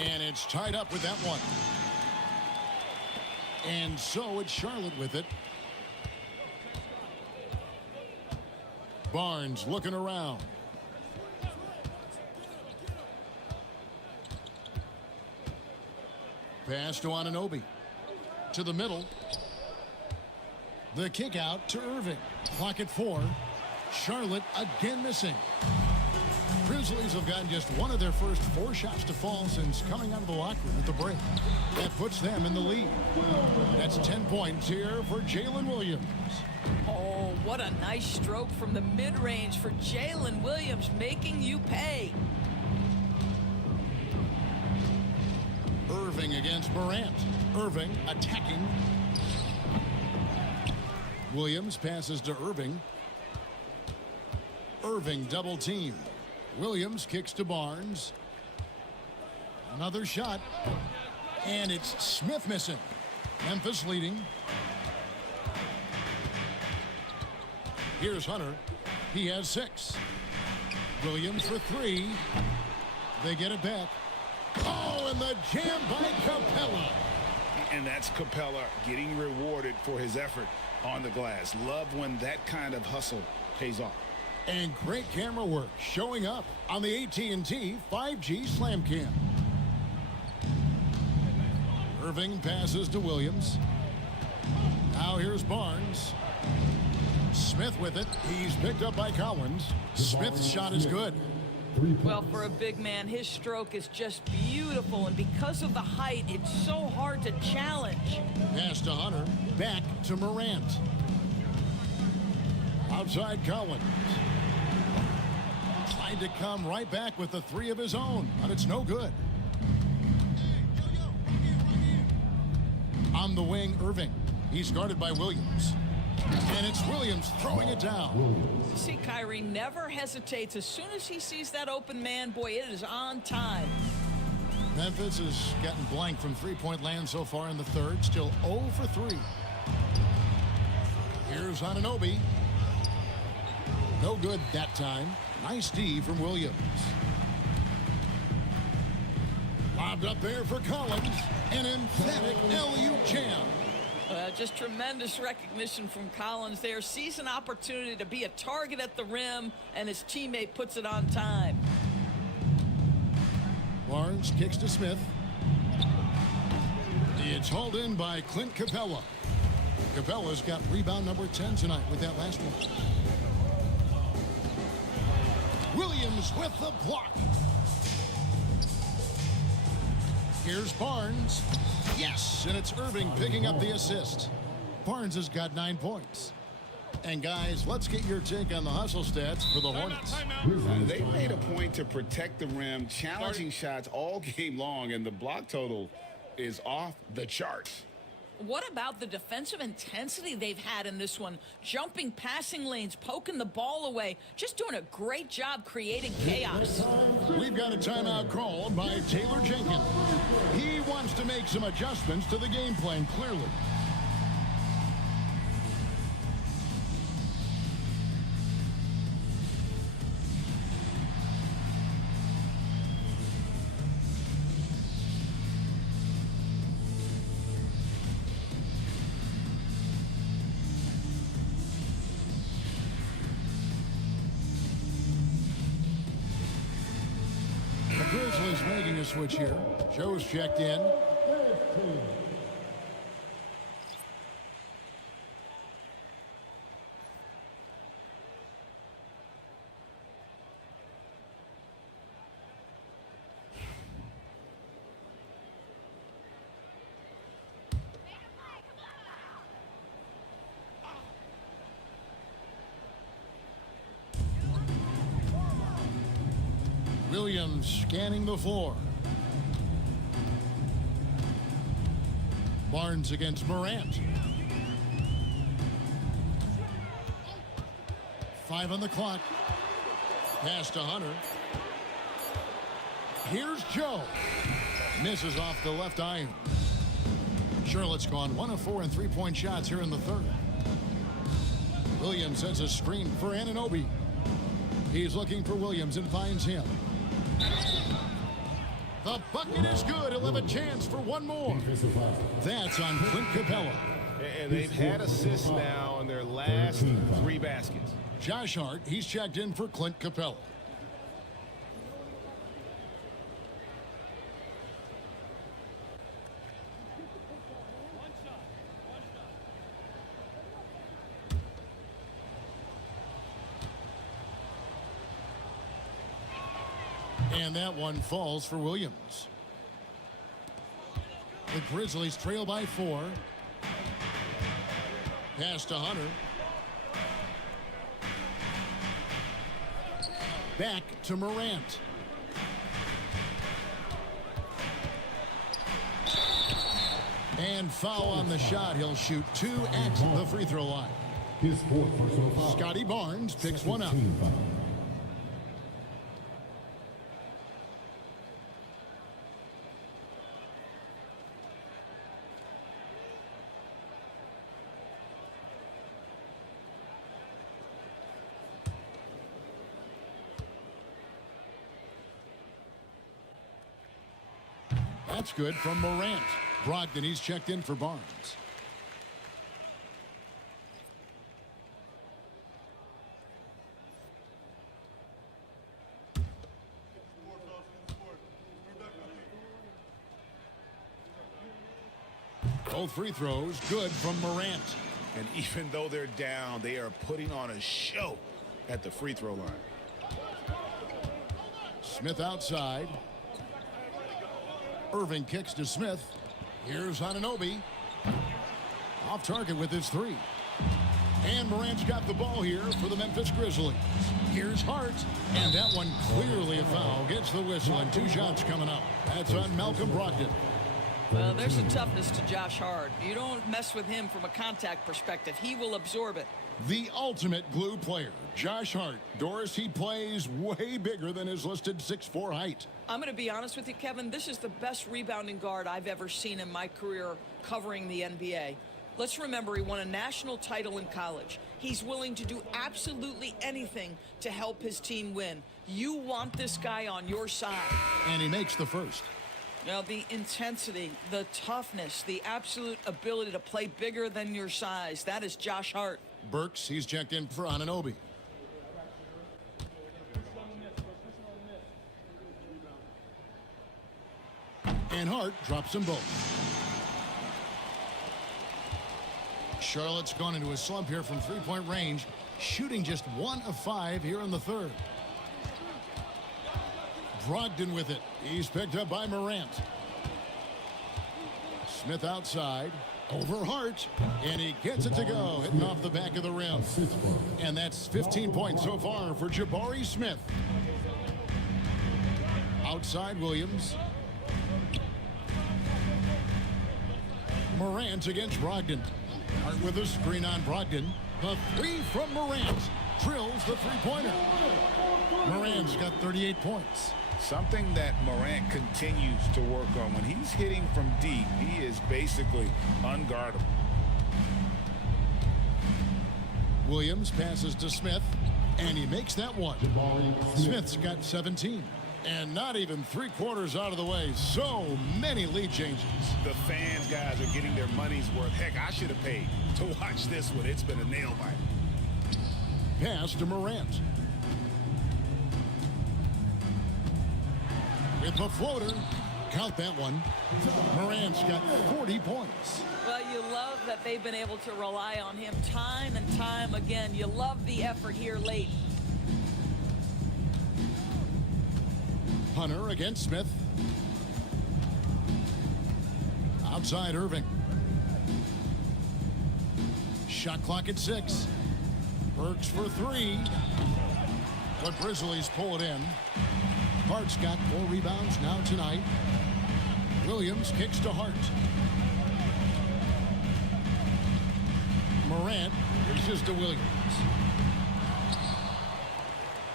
And it's tied up with that one. And so it's Charlotte with it. Barnes looking around. Pass to Anunoby. To the middle. The kick out to Irving. Clock at 4. Charlotte again missing. Grizzlies have gotten just one of their first 4 shots to fall since coming out of the locker room at the break. That puts them in the lead. That's 10 points here for Jalen Williams. Oh, what a nice stroke from the mid-range for Jalen Williams, making you pay. Irving against Morant. Irving attacking. Williams passes to Irving. Irving double team. Williams kicks to Barnes. Another shot. And it's Smith missing. Memphis leading. Here's Hunter. He has 6. Williams for 3. They get it back. Oh, and the jam by Capella. And that's Capella getting rewarded for his effort on the glass. Love when that kind of hustle pays off. And great camera work showing up on the AT&T 5G Slam Cam. Irving passes to Williams. Now here's Barnes. Smith with it. He's picked up by Collins. Smith's shot is good. Well, for a big man, his stroke is just beautiful, and because of the height, it's so hard to challenge. Pass to Hunter. Back to Morant. Outside Collins. Tried to come right back with the 3 of his own, but it's no good. On the wing, Irving. He's guarded by Williams. And it's Williams throwing it down. See, Kyrie never hesitates. As soon as he sees that open man, boy, it is on time. Memphis has gotten blank from three-point land so far in the third. Still 0 for 3. Here's Anunoby. No good that time. Nice D from Williams. Lobbed up there for Collins. An emphatic LU jam. Just tremendous recognition from Collins there. Sees an opportunity to be a target at the rim, and his teammate puts it on time. Barnes kicks to Smith. It's hauled in by Clint Capella. Capella's got rebound number 10 tonight with that last one. Williams with the block. Here's Barnes. Yes, and it's Irving picking up the assist. Barnes has got 9 points. And guys, let's get your take on the hustle stats for the Hornets. They made a point to protect the rim, challenging shots all game long, and the block total is off the charts. What about the defensive intensity they've had in this one? Jumping passing lanes, poking the ball away, just doing a great job creating chaos. We've got a timeout called by Taylor Jenkins. He wants to make some adjustments to the game plan, clearly. Grizzlies making a switch here. Joe's checked in. Williams scanning the floor. Barnes against Morant. 5 on the clock. Pass to Hunter. Here's Joe. Misses off the left iron. Charlotte's gone 1 of 4 in three-point shots here in the third. Williams sends a screen for Anunoby. He's looking for Williams and finds him. The bucket is good. He'll have a chance for one more. That's on Clint Capella. And they've had assists now in their last 3 baskets. Josh Hart, he's checked in for Clint Capella. And that one falls for Williams. The Grizzlies trail by 4. Pass to Hunter. Back to Morant. And foul on the shot. He'll shoot 2 at the free throw line. His fourth personal foul. Scotty Barnes picks one up. Team foul. That's good from Morant. Brogdon, he's checked in for Barnes. Both free throws good from Morant. And even though they're down, they are putting on a show at the free throw line. Smith outside. Irving kicks to Smith. Here's Anunoby. Off target with his 3. And Morant's got the ball here for the Memphis Grizzlies. Here's Hart. And that one clearly a foul. Gets the whistle and 2 shots coming up. That's on Malcolm Brogdon. Well, there's a toughness to Josh Hart. You don't mess with him from a contact perspective. He will absorb it. The ultimate glue player, Josh Hart. Doris, he plays way bigger than his listed 6'4" height. I'm going to be honest with you, Kevin. This is the best rebounding guard I've ever seen in my career covering the NBA. Let's remember he won a national title in college. He's willing to do absolutely anything to help his team win. You want this guy on your side. And he makes the first. Now, the intensity, the toughness, the absolute ability to play bigger than your size, that is Josh Hart. Burks, he's checked in for Anunoby. And Hart drops them both. Charlotte's gone into a slump here from three-point range, shooting just 1 of 5 here in the third. Brogdon with it. He's picked up by Morant. Smith outside. Over Hart. And he gets it to go. Hitting off the back of the rim. And that's 15 points so far for Jabari Smith. Outside Williams. Morant against Brogdon. Hart with a screen on Brogdon. The 3 from Morant. Drills the three-pointer. Morant's got 38 points. Something that Morant continues to work on. When he's hitting from deep, he is basically unguardable. Williams passes to Smith, and he makes that one. Smith's got 17. And not even 3/4 out of the way. So many lead changes. The fans, guys, are getting their money's worth. Heck, I should have paid to watch this one. It's been a nail biter. Pass to Morant. With the floater. Count that one. Morant's got 40 points. Well, you love that they've been able to rely on him time and time again. You love the effort here late. Hunter against Smith. Outside Irving. Shot clock at 6. Burks for 3. The Grizzlies pull it in. Hart's got 4 rebounds now tonight. Williams kicks to Hart. Morant reaches to Williams.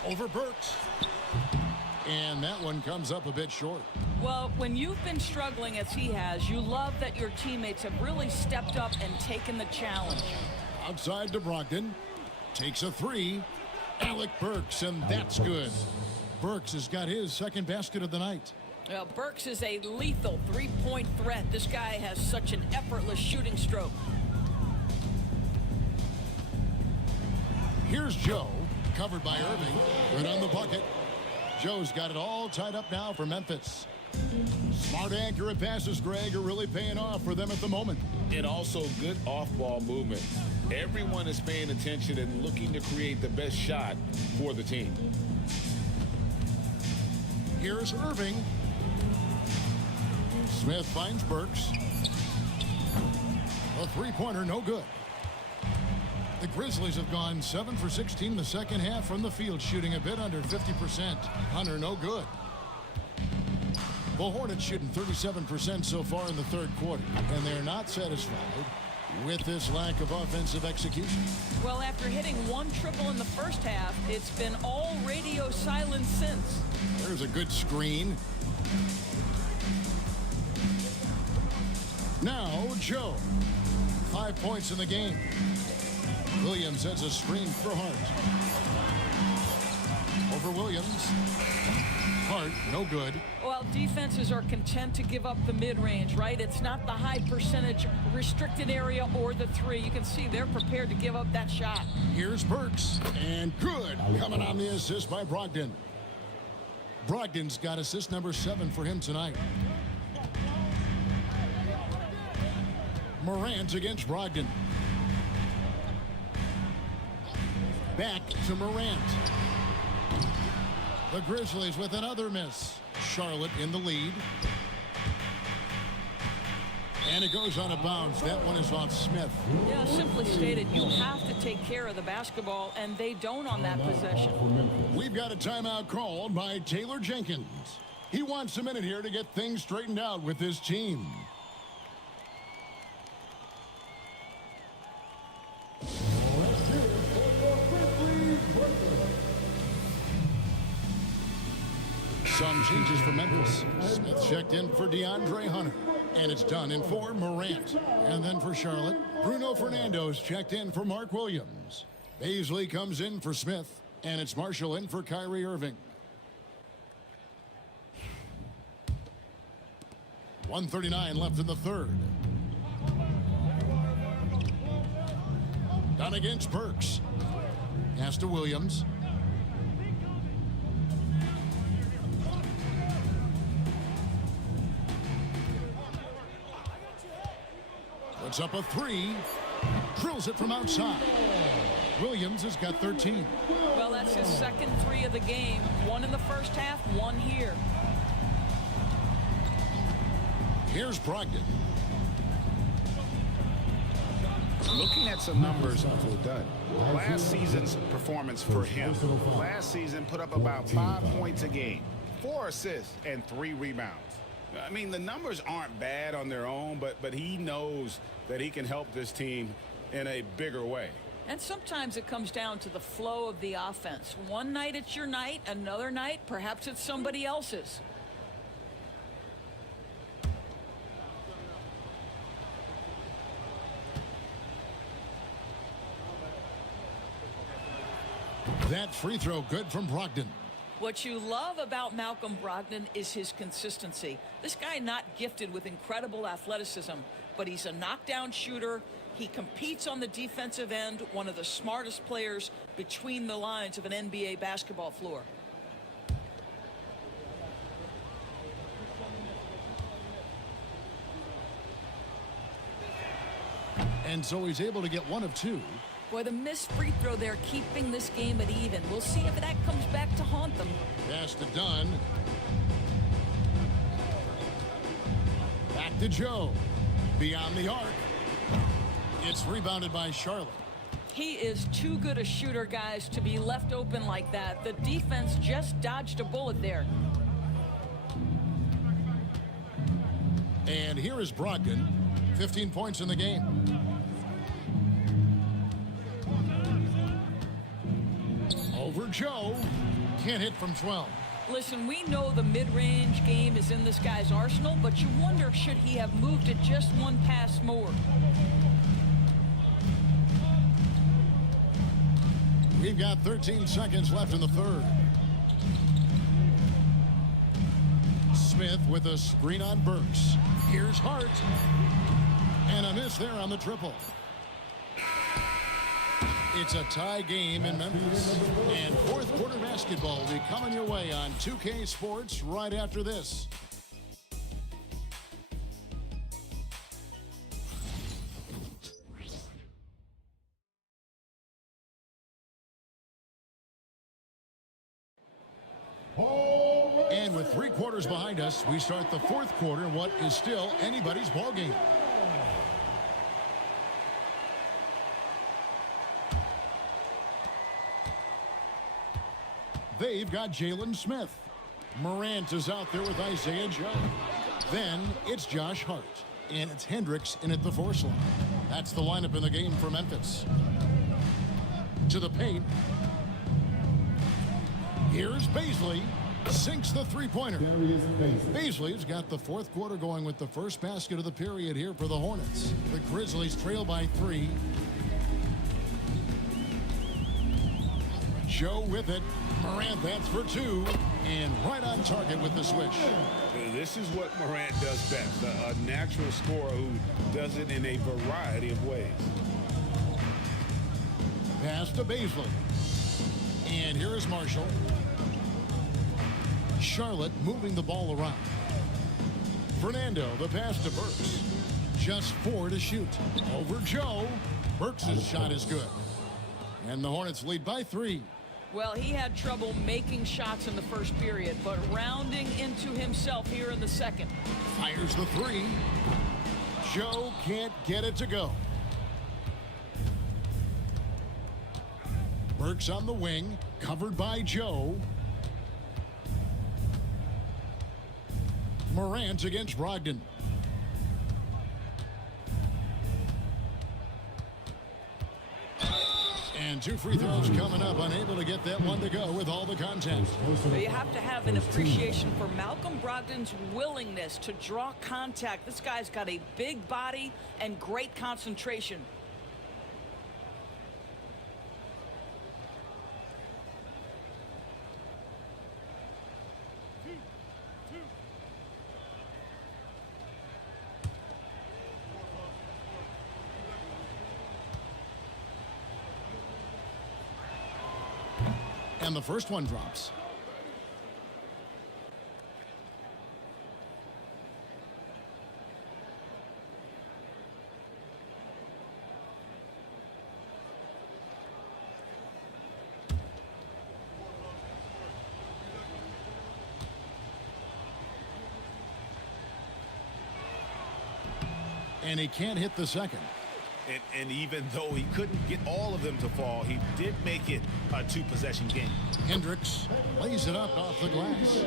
Over Burks. And that one comes up a bit short. Well, when you've been struggling as he has, you love that your teammates have really stepped up and taken the challenge. Outside to Brogdon. Takes a 3. Alec Burks, and that's good. Burks has got his second basket of the night. Well, Burks is a lethal three-point threat. This guy has such an effortless shooting stroke. Here's Joe. Covered by Irving. Good on the bucket. Joe's got it all tied up now for Memphis. Smart, accurate passes, Greg, are really paying off for them at the moment. And also good off-ball movement. Everyone is paying attention and looking to create the best shot for the team. Here's Irving. Smith finds Burks. A three-pointer, no good. The Grizzlies have gone 7 for 16 in the second half from the field, shooting a bit under 50%. Hunter, no good. The Hornets shooting 37% so far in the third quarter, and they're not satisfied with this lack of offensive execution. Well, after hitting one triple in the first half, it's been all radio silence since. There's a good screen. Now, Joe. 5 points in the game. Williams sets a screen for Hart. Over Williams. Hart, no good. Well, defenses are content to give up the mid-range, right? It's not the high percentage restricted area or the three. You can see they're prepared to give up that shot. Here's Burks. And good. Coming on the assist by Brogdon. Brogdon's got assist number 7 for him tonight. Morant against Brogdon. Back to Morant. The Grizzlies with another miss. Charlotte in the lead. And it goes on a bounce. That one is off Smith. Yeah, simply stated, you have to take care of the basketball, and they don't on that possession. We've got a timeout called by Taylor Jenkins. He wants a minute here to get things straightened out with his team. Some changes for Memphis. Smith checked in for DeAndre Hunter. And it's done in for Morant. And then for Charlotte, Bruno Fernando's checked in for Mark Williams. Baisley comes in for Smith. And it's Marshall in for Kyrie Irving. 1:39 left in the third. Done against Burks. Pass to Williams. Puts up a three. Drills it from outside. Williams has got 13. Well, that's his second three of the game. One in the first half, one here. Here's Brogdon. Looking at some numbers, last season's performance for him. Last season put up about 5 points a game, 4 assists, and 3 rebounds. I mean, the numbers aren't bad on their own, but he knows that he can help this team in a bigger way. And sometimes it comes down to the flow of the offense. One night it's your night, another night perhaps it's somebody else's. That free throw good from Brogdon. What you love about Malcolm Brogdon is his consistency. This guy not gifted with incredible athleticism, but he's a knockdown shooter. He competes on the defensive end, one of the smartest players between the lines of an NBA basketball floor. And so he's able to get 1 of 2. Boy, the missed free throw there keeping this game at even. We'll see if that comes back to haunt them. Pass to Dunn. Back to Joe. Beyond the arc. It's rebounded by Charlotte. He is too good a shooter, guys, to be left open like that. The defense just dodged a bullet there. And here is Brogdon. 15 points in the game. Over Joe. Can't hit from 12. Listen, we know the mid-range game is in this guy's arsenal, but you wonder, should he have moved it just one pass more? We've got 13 seconds left in the third. Smith with a screen on Burks. Here's Hart. And a miss there on the triple. It's a tie game in Memphis. And fourth quarter basketball will be coming your way on 2K Sports right after this. And with 3 quarters behind us, we start the fourth quarter, what is still anybody's ball game. They've got Jalen Smith. Morant is out there with Isaiah Joe. Then it's Josh Hart. And it's Hendricks in at the 4 slot. That's the lineup in the game for Memphis. To the paint. Here's Baisley. Sinks the three-pointer. Baisley's got the fourth quarter going with the first basket of the period here for the Hornets. The Grizzlies trail by 3. Joe with it. Morant, that's for 2. And right on target with the switch. This is what Morant does best. A natural scorer who does it in a variety of ways. Pass to Baisley. And here is Marshall. Charlotte moving the ball around. Fernando, the pass to Burks. Just 4 to shoot. Over Joe. Burks' shot is good. And the Hornets lead by 3. Well, he had trouble making shots in the first period, but rounding into himself here in the second. Fires the 3. Joe can't get it to go. Burks on the wing, covered by Joe. Morant against Brogdon. And 2 free throws coming up, unable to get that one to go with all the contact. But you have to have an appreciation for Malcolm Brogdon's willingness to draw contact. This guy's got a big body and great concentration. And the first one drops. And he can't hit the second. And even though he couldn't get all of them to fall, he did make it a 2-possession game. Hendricks lays it up off the glass.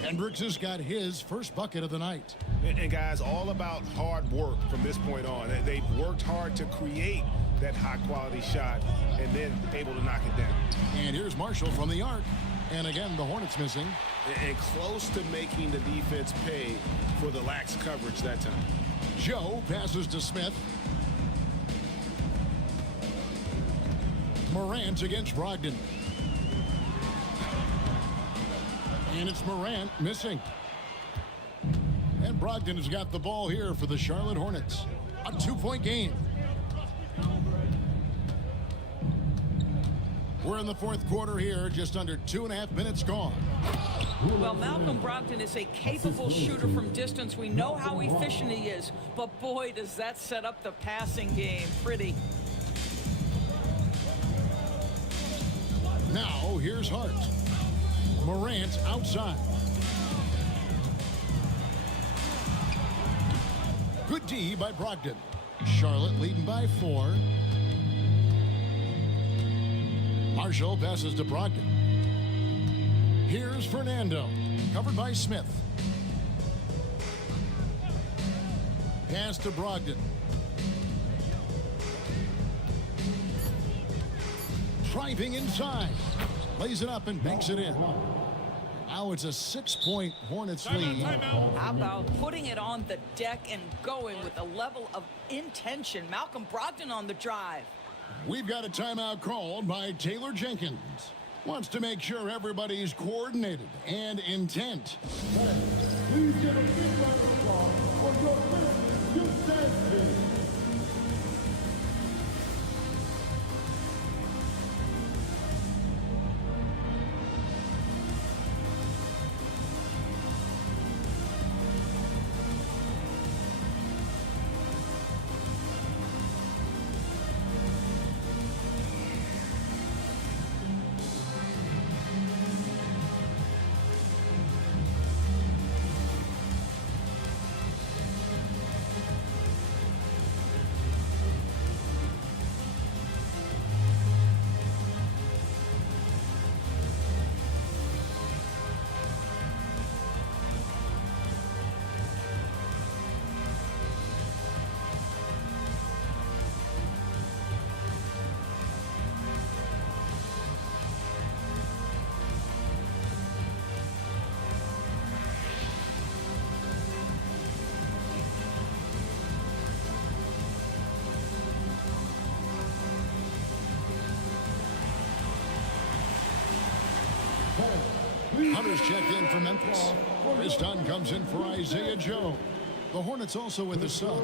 Hendricks has got his first bucket of the night. And guys, all about hard work from this point on. They've worked hard to create that high-quality shot and then able to knock it down. And here's Marshall from the arc. And again, the Hornets missing. And close to making the defense pay for the lax coverage that time. Joe passes to Smith. Morant against Brogdon. And it's Morant missing. And Brogdon has got the ball here for the Charlotte Hornets. A 2-point game. We're in the fourth quarter here, just under 2.5 minutes gone. Well, Malcolm Brogdon is a capable shooter from distance. We know how efficient he is, but boy, does that set up the passing game pretty. Now, here's Hart. Morant outside. Good D by Brogdon. Charlotte leading by 4. Marshall passes to Brogdon. Here's Fernando, covered by Smith. Pass to Brogdon. Driving inside. Lays it up and banks it in. Now it's a 6-point Hornets lead. How about putting it on the deck and going with a level of intention? Malcolm Brogdon on the drive. We've got a timeout called by Taylor Jenkins. Wants to make sure everybody's coordinated and intent. Please give a big round of applause for your business, you Hunter's checked in for Memphis. Chris Dunn comes in for Isaiah Joe. The Hornets also with the sub.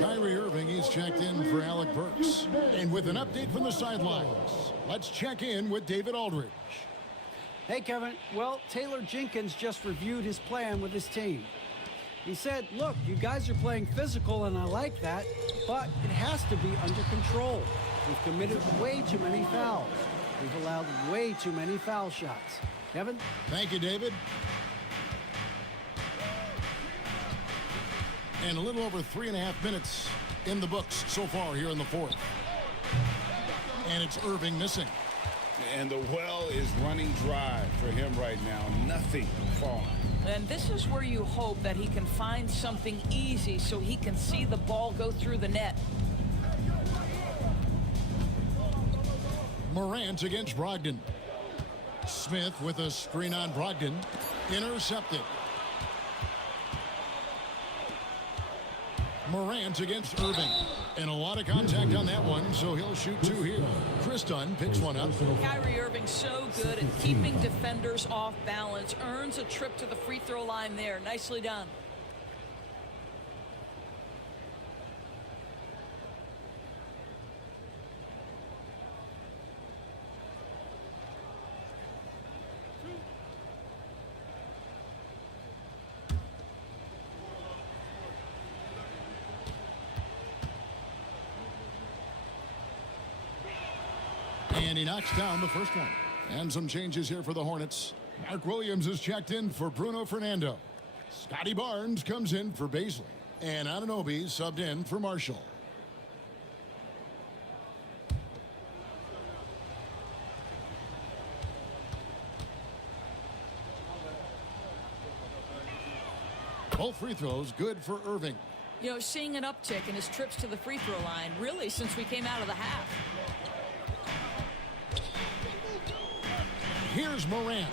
Kyrie Irving, he's checked in for Alec Burks. And with an update from the sidelines, let's check in with David Aldridge. Hey, Kevin. Well, Taylor Jenkins just reviewed his plan with his team. He said, look, you guys are playing physical, and I like that, but it has to be under control. We've committed way too many fouls. We've allowed way too many foul shots. Kevin? Thank you, David. And a little over 3.5 minutes in the books so far here in the fourth. And it's Irving missing. And the well is running dry for him right now. Nothing falling. And this is where you hope that he can find something easy so he can see the ball go through the net. Morant against Brogdon. Smith with a screen on Brogdon. Intercepted. Morant against Irving. And a lot of contact on that one, so he'll shoot two here. Chris Dunn picks one up. Kyrie Irving so good at keeping defenders off balance. Earns a trip to the free throw line there. Nicely done. And he knocks down the first one. And some changes here for the Hornets. Mark Williams is checked in for Bruno Fernando. Scotty Barnes comes in for Baisley. And Anunoby subbed in for Marshall. Both free throws good for Irving. You know, seeing an uptick in his trips to the free throw line, really, since we came out of the half. Here's Morant.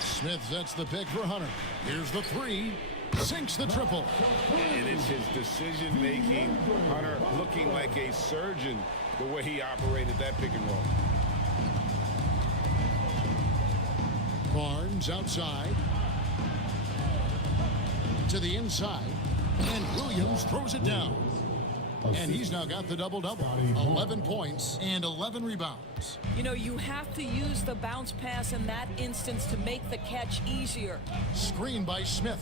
Smith sets the pick for Hunter. Here's the three. Sinks the triple. And it's his decision-making. Hunter looking like a surgeon the way he operated that pick and roll. Barnes outside. To the inside. And Williams throws it down. And he's now got the double-double. 11 points and 11 rebounds. You know, you have to use the bounce pass in that instance to make the catch easier. Screen by Smith.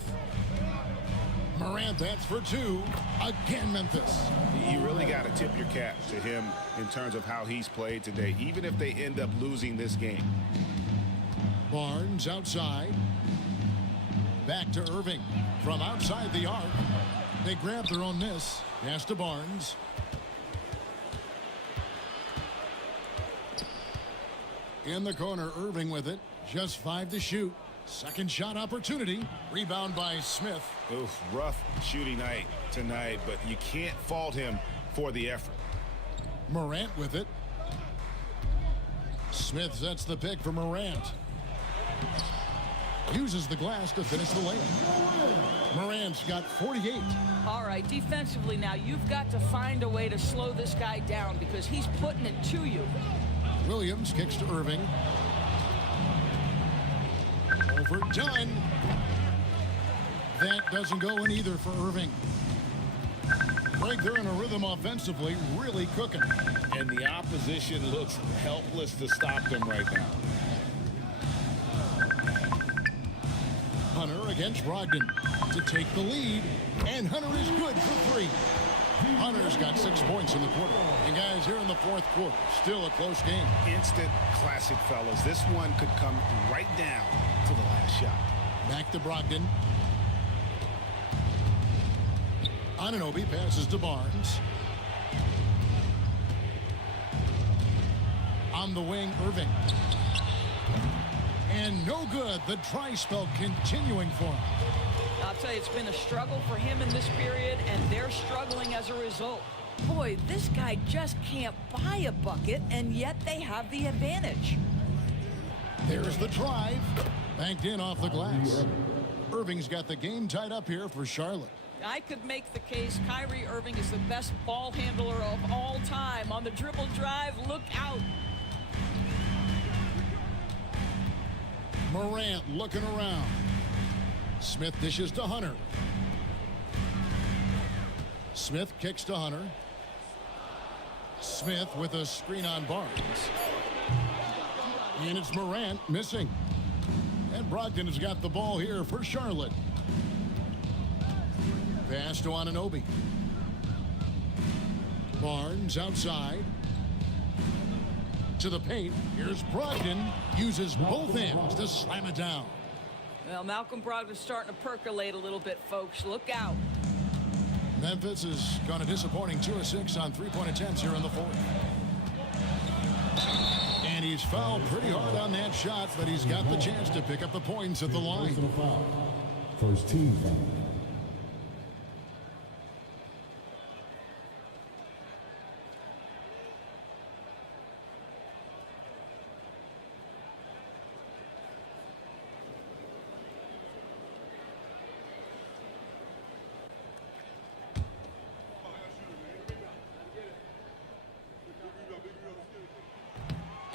Morant, that's for two. Again, Memphis. You really got to tip your cap to him in terms of how he's played today, even if they end up losing this game. Barnes outside. Back to Irving. From outside the arc. They grab their own miss. Pass to Barnes. In the corner, Irving with it. Just 5 to shoot. Second shot opportunity. Rebound by Smith. Oof, rough shooting night tonight, but you can't fault him for the effort. Morant with it. Smith sets the pick for Morant. Uses the glass to finish the layup. Morant's got 48. All right, defensively now, you've got to find a way to slow this guy down because he's putting it to you. Williams kicks to Irving. Overdone. That doesn't go in either for Irving. Right there in a rhythm offensively, really cooking. And the opposition looks helpless to stop them right now. Hunter against Brogdon to take the lead. And Hunter is good for 3. Hunter's got 6 points in the quarter. And guys, here in the fourth quarter, still a close game. Instant classic, fellas. This one could come right down to the last shot. Back to Brogdon. Anunoby passes to Barnes. On the wing, Irving. And no good. The dry spell continuing for him. I'll tell you, it's been a struggle for him in this period, and they're struggling as a result. Boy, this guy just can't buy a bucket, and yet they have the advantage. There's the drive. Banked in off the glass. Irving's got the game tied up here for Charlotte. I could make the case Kyrie Irving is the best ball handler of all time. On the dribble drive, look out. Morant looking around. Smith dishes to Hunter. Smith kicks to Hunter. Smith with a screen on Barnes. And it's Morant missing. And Brogdon has got the ball here for Charlotte. Pass to Anunoby. Barnes outside. To the paint. Here's Brogdon. Uses both hands to slam it down. Well, Malcolm Brogdon's starting to percolate a little bit, folks. Look out. Memphis has gone a disappointing 2 of 6 on three-point attempts here in the fourth. And he's fouled pretty hard on that shot, but he's got the chance to pick up the points at the line. First team foul.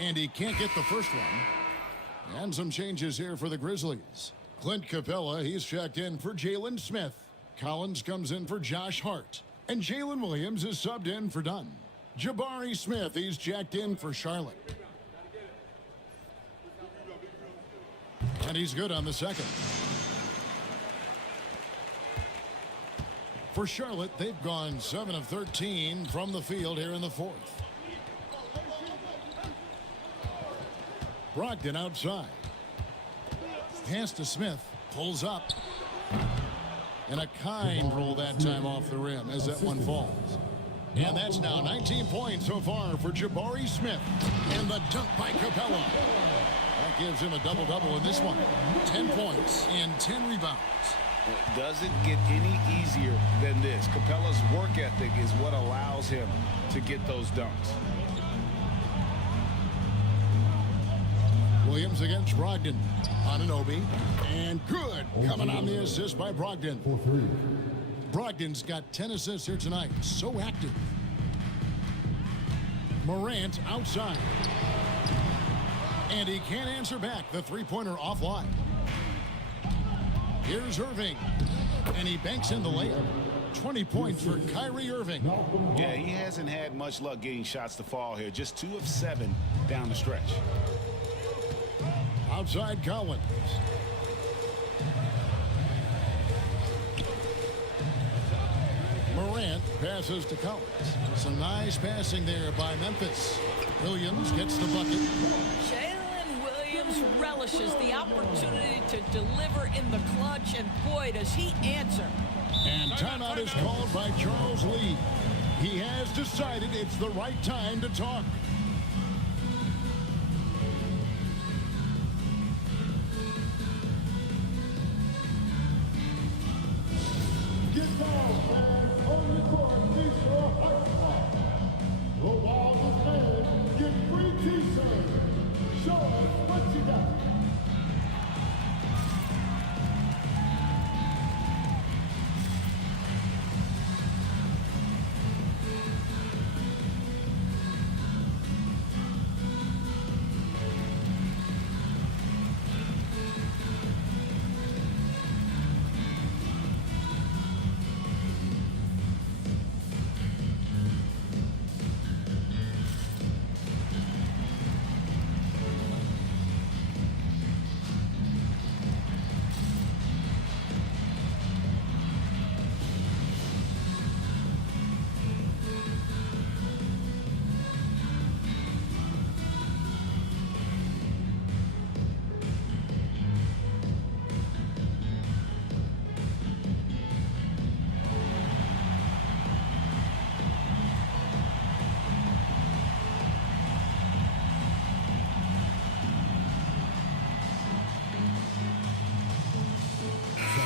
And he can't get the first one. And some changes here for the Grizzlies. Clint Capella, he's checked in for Jalen Smith. Collins comes in for Josh Hart. And Jalen Williams is subbed in for Dunn. Jabari Smith, he's checked in for Charlotte. And he's good on the second. For Charlotte, they've gone 7 of 13 from the field here in the fourth. Brogdon outside. Pass to Smith. Pulls up. And a kind roll that time off the rim as that one falls. And that's now 19 points so far for Jabari Smith. And the dunk by Capella. That gives him a double-double in this one. 10 points and 10 rebounds. It doesn't get any easier than this. Capella's work ethic is what allows him to get those dunks. Williams against Brogdon. Anunoby. And good. Coming on the assist by Brogdon. Brogdon's got 10 assists here tonight. So active. Morant outside. And he can't answer back. The three-pointer offline. Here's Irving. And he banks in the layup. 20 points for Kyrie Irving. Yeah, he hasn't had much luck getting shots to fall here. Just 2 of 7 down the stretch. Outside Collins. Morant passes to Collins. Some nice passing there by Memphis. Williams gets the bucket. Jalen Williams relishes the opportunity to deliver in the clutch, and boy, does he answer. And timeout is called by Charles Lee. He has decided it's the right time to talk. Get down, fans, on the court, these are a hype squad. The wildest man, get free t-shirts. Show us what you got.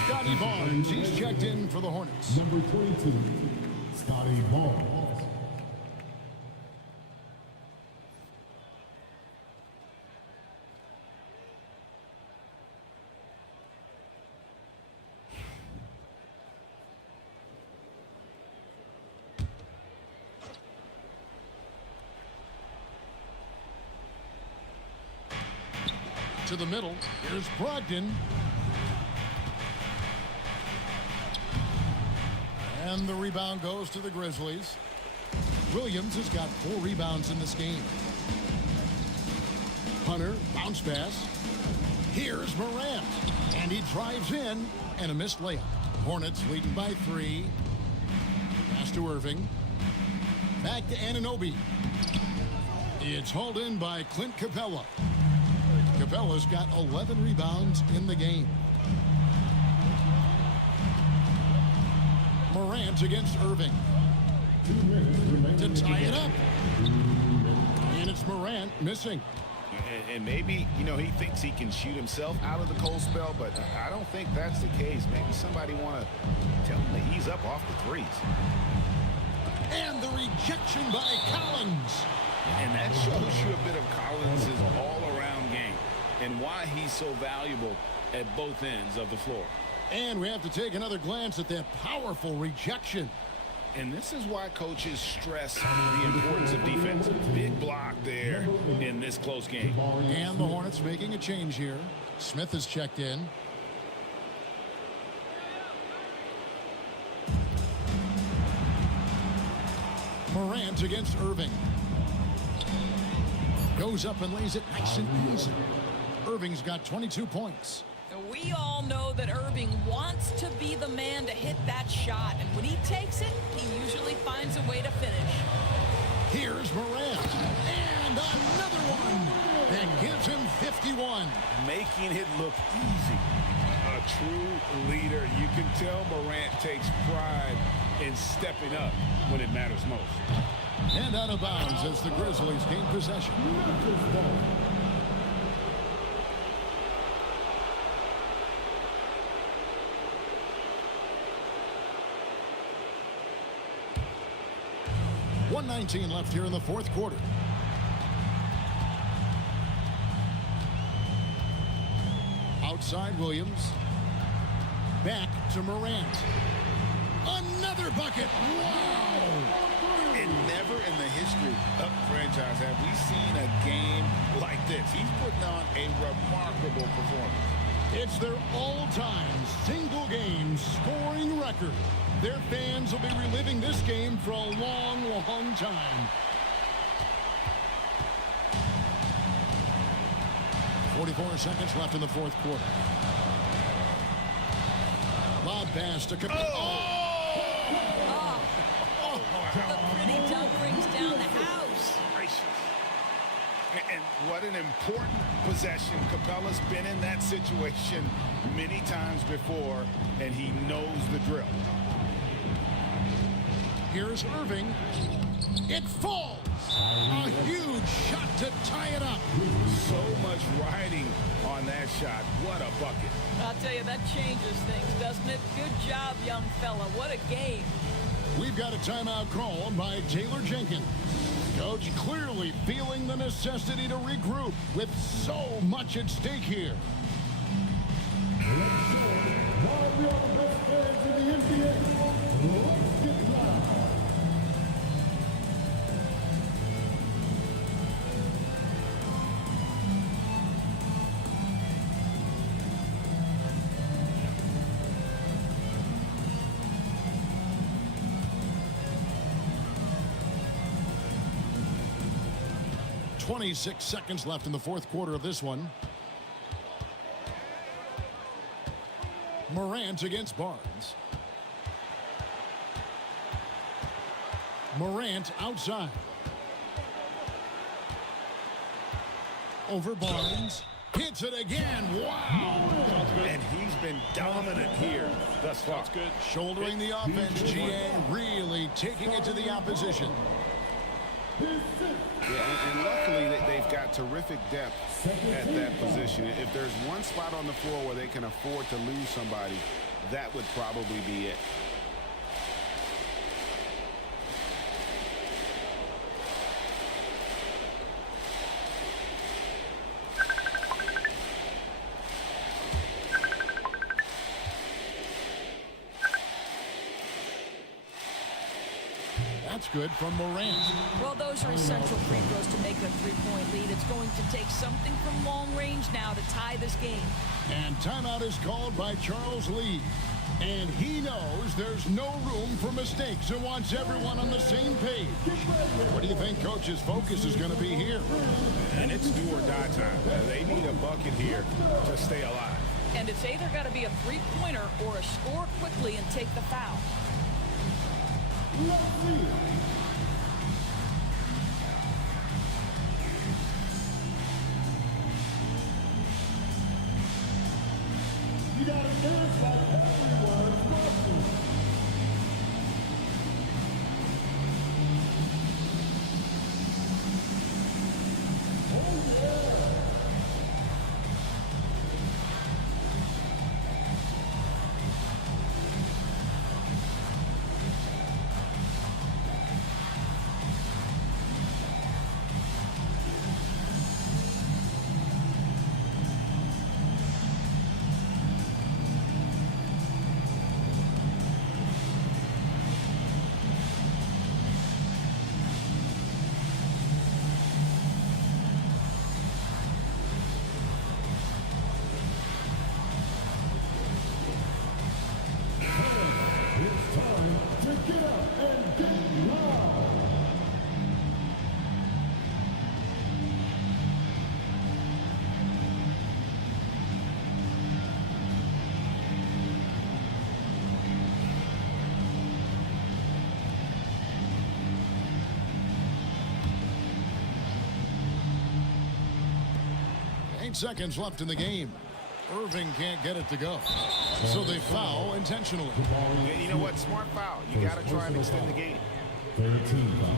Scotty Barnes, he's checked in for the Hornets. Number 22, Scotty Barnes. To to the middle. Here's Brogdon. And the rebound goes to the Grizzlies. Williams has got 4 rebounds in this game. Hunter, bounce pass. Here's Morant. And he drives in, and a missed layup. Hornets leading by 3. Pass to Irving. Back to Anunoby. It's hauled in by Clint Capella. Capella's got 11 rebounds in the game. Morant against Irving. To tie it up. And it's Morant missing. And maybe, you know, he thinks he can shoot himself out of the cold spell, but I don't think that's the case. Maybe somebody want to tell him to ease up off the threes. And the rejection by Collins. And that shows you a bit of Collins' all-around game and why he's so valuable at both ends of the floor. And we have to take another glance at that powerful rejection. And this is why coaches stress the importance of defense. Big block there in this close game. And the Hornets making a change here. Smith has checked in. Morant against Irving. Goes up and lays it nice and easy. Irving's got 22 points. We all know that Irving wants to be the man to hit that shot, and when he takes it, he usually finds a way to finish. Here's Morant, and another one that gives him 51. Making it look easy. A true leader. You can tell Morant takes pride in stepping up when it matters most. And out of bounds as the Grizzlies gain possession. .119 left here in the fourth quarter. Outside Williams. Back to Morant. Another bucket. Wow! And never in the history of the franchise have we seen a game like this. He's putting on a remarkable performance. It's their all-time single-game scoring record. Their fans will be reliving this game for a long, long time. 44 seconds left in the fourth quarter. Lob pass to Capella. The pretty dunk brings down the house. Gracious. And what an important possession. Capella's been in that situation many times before, and he knows the drill. Here's Irving. It falls. A huge shot to tie it up. So much riding on that shot. What a bucket. I'll tell you, that changes things, doesn't it? Good job, young fella. What a game. We've got a timeout call by Taylor Jenkins. Coach clearly feeling the necessity to regroup with so much at stake here. Now we are the best fans in the NBA. Let's get loud. .26 seconds left in the fourth quarter of this one. Morant against Barnes. Morant outside. Over Barnes. Hits it again. Wow. And he's been dominant here thus far. That's good. Shouldering the offense, GA, really taking it to the opposition. Yeah, and luckily they've got terrific depth at that position. If there's one spot on the floor where they can afford to lose somebody, that would probably be it. That's good from Morant. Well, those are essential free throws to make a three-point lead. It's going to take something from long range now to tie this game. And timeout is called by Charles Lee. And he knows there's no room for mistakes and wants everyone on the same page. What do you think Coach's focus is going to be here? And it's do or die time. They need a bucket here to stay alive. And it's either got to be a three-pointer or a score quickly and take the foul. You got to dance by everyone's watching. Oh, yeah. It's time to get up and get loud. Eight seconds left in the game. Irving can't get it to go. So they foul intentionally. Yeah, you know what? Smart foul. You got to try and extend the game. 13 foul.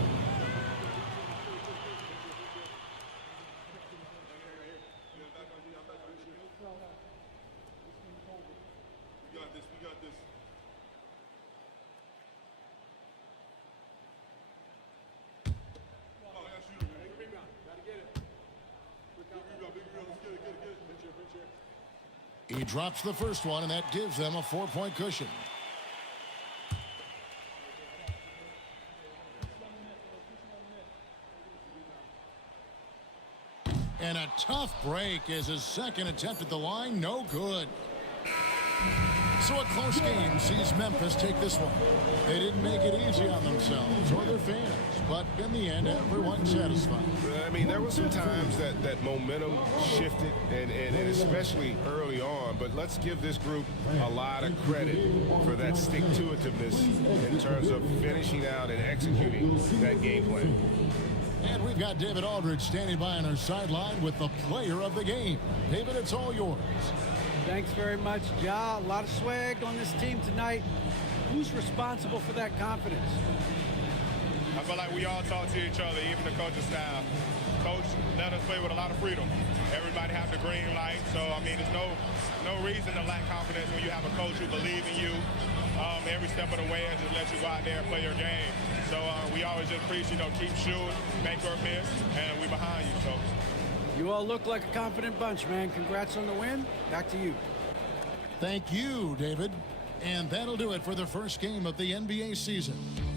He drops the first one, and that gives them a 4-point cushion. And a tough break as his second attempt at the line, no good. So a close game sees Memphis take this one. They didn't make it easy on themselves or their fans, but in the end, everyone's satisfied. I mean, there were some times that momentum shifted, and especially early on, but let's give this group a lot of credit for that stick-to-itiveness in terms of finishing out and executing that game plan. And we've got David Aldridge standing by on our sideline with the player of the game. David, it's all yours. Thanks very much, Ja. A lot of swag on this team tonight. Who's responsible for that confidence? I feel like we all talk to each other, even the coaching staff. Coach let us play with a lot of freedom. Everybody have the green light, so I mean, there's no reason to lack confidence when you have a coach who believes in you every step of the way and just let you go out there and play your game. So we always just preach, keep shooting, make or miss, and we behind you. So. You all look like a confident bunch, man. Congrats on the win. Back to you. Thank you, David. And that'll do it for the first game of the NBA season.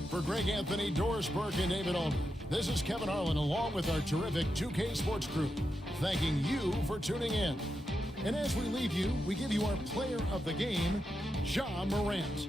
For Greg Anthony, Doris Burke, and David Aldridge, this is Kevin Harlan along with our terrific 2K Sports crew, thanking you for tuning in. And as we leave you, we give you our player of the game, Ja Morant.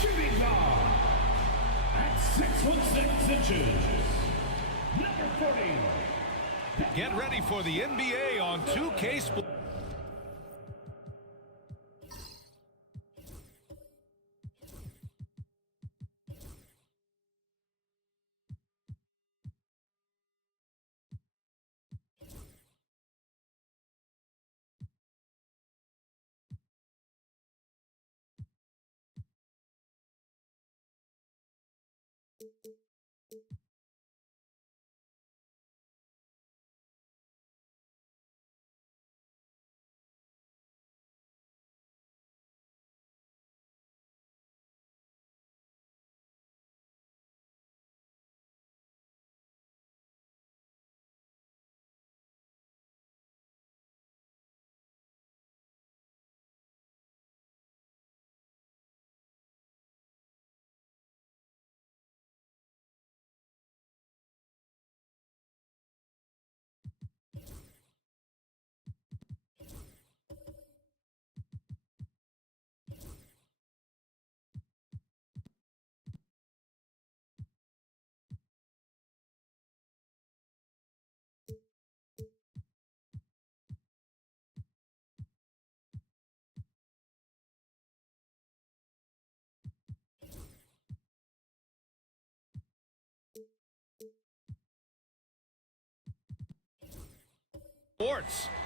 Shooting guard. Number 40. Get ready for the NBA on 2K Sports.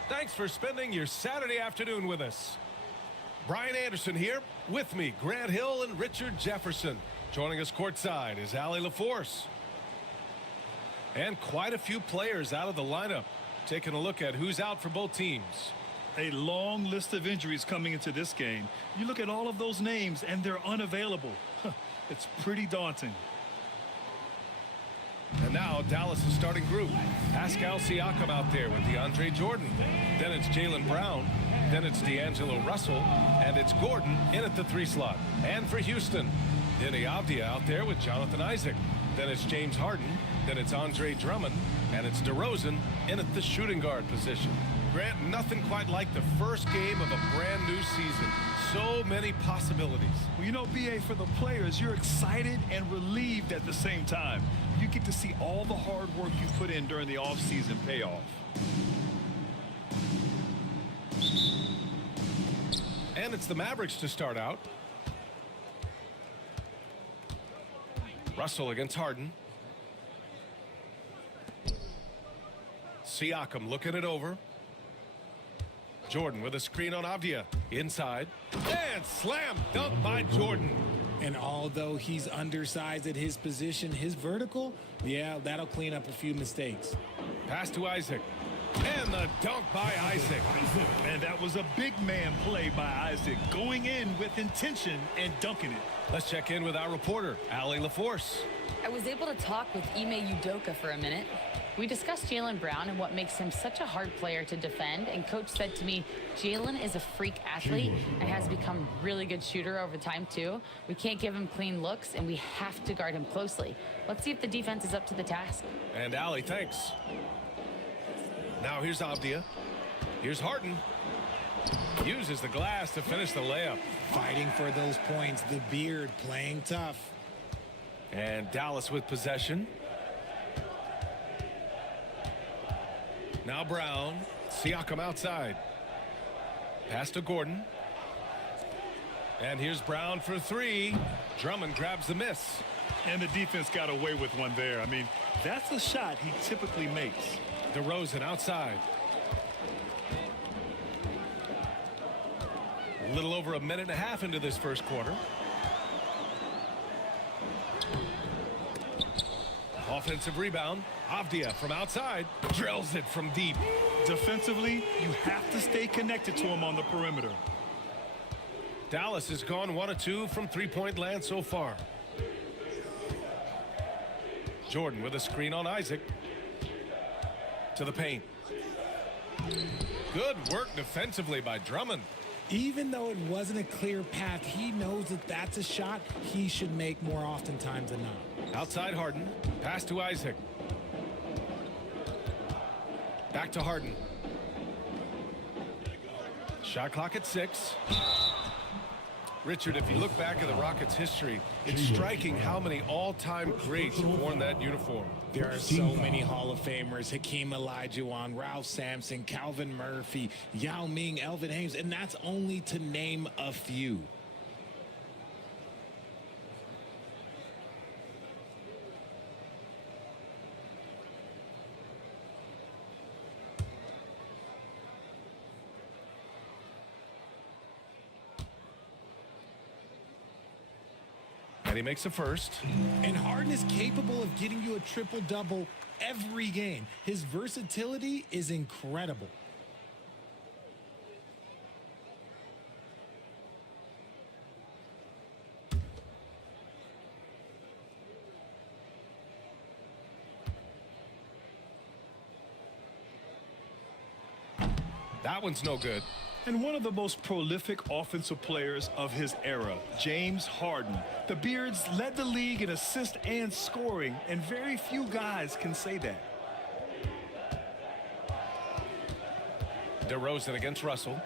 Thanks for spending your Saturday afternoon with us. Brian Anderson here. With me, Grant Hill and Richard Jefferson. Joining us courtside is Allie LaForce. And quite a few players out of the lineup. Taking a look at who's out for both teams. A long list of injuries coming into this game. You look at all of those names and they're unavailable. It's pretty daunting. And now Dallas' starting group. Pascal Siakam out there with DeAndre Jordan. Then it's Jaylen Brown. Then it's D'Angelo Russell. And it's Gordon in at the 3 slot. And for Houston, Deni Avdija out there with Jonathan Isaac. Then it's James Harden. Then it's Andre Drummond. And it's DeRozan in at the shooting guard position. Grant, nothing quite like the first game of a brand new season. So many possibilities. Well, you know, BA, for the players, you're excited and relieved at the same time. You get to see all the hard work you put in during the offseason pay off. And it's the Mavericks to start out. Russell against Harden. Siakam looking it over. Jordan with a screen on Avdija. Inside. And slam dunk by Jordan. And although he's undersized at his position, his vertical, yeah, that'll clean up a few mistakes. Pass to Isaac. And the dunk by Isaac. And that was a big man play by Isaac, going in with intention and dunking it. Let's check in with our reporter, Allie LaForce. I was able to talk with Ime Udoka for a minute. We discussed Jaylen Brown and what makes him such a hard player to defend, and Coach said to me, Jaylen is a freak athlete and has become a really good shooter over time too. We can't give him clean looks, and we have to guard him closely. Let's see if the defense is up to the task. And Allie, thanks. Now here's Avdija. Here's Harden. Uses the glass to finish the layup. Fighting for those points, the beard playing tough. And Dallas with possession. Now Brown. Siakam outside. Pass to Gordon. And here's Brown for 3. Drummond grabs the miss. And the defense got away with one there. I mean, that's a shot he typically makes. DeRozan outside. A little over a minute and a half into this first quarter. Offensive rebound. Avdija from outside. Drills it from deep. Defensively, you have to stay connected to him on the perimeter. Dallas has gone 1 of 2 from three-point land so far. Jordan with a screen on Isaac. To the paint. Good work defensively by Drummond. Even though it wasn't a clear path, he knows that that's a shot he should make more oftentimes than not. Outside Harden. Pass to Isaac. Back to Harden. Shot clock at 6. Richard, if you look back at the Rockets' history, it's striking how many all-time greats have worn that uniform. There are so many Hall of Famers: Hakeem Olajuwon, Ralph Sampson, Calvin Murphy, Yao Ming, Elvin Hayes, and that's only to name a few. And he makes a first. And Harden is capable of getting you a triple-double every game. His versatility is incredible. That one's no good. And one of the most prolific offensive players of his era, James Harden. The Beards led the league in assists and scoring, and very few guys can say that. DeRozan against Russell.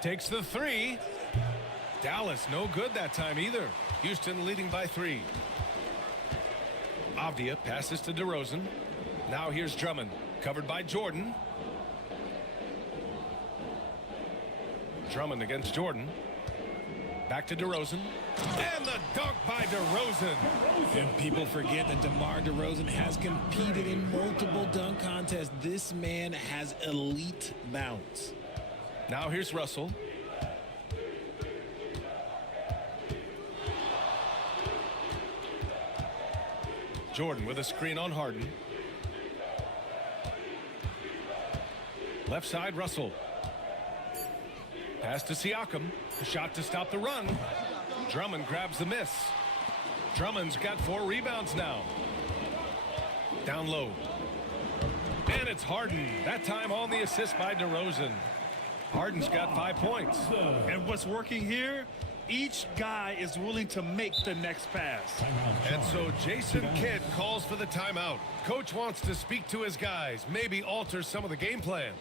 Takes the three. Dallas no good that time either. Houston leading by 3. Avdia passes to DeRozan. Now here's Drummond. Covered by Jordan. Drummond against Jordan. Back to DeRozan. And the dunk by DeRozan. And people forget that DeMar DeRozan has competed in multiple dunk contests. This man has elite bounce. Now here's Russell. Jordan with a screen on Harden. Left side, Russell. Pass to Siakam. A shot to stop the run. Drummond grabs the miss. Drummond's got 4 rebounds now. Down low. And it's Harden. That time on the assist by DeRozan. Harden's got 5 points. And what's working here? Each guy is willing to make the next pass. And so Jason Kidd calls for the timeout. Coach wants to speak to his guys, maybe alter some of the game plan.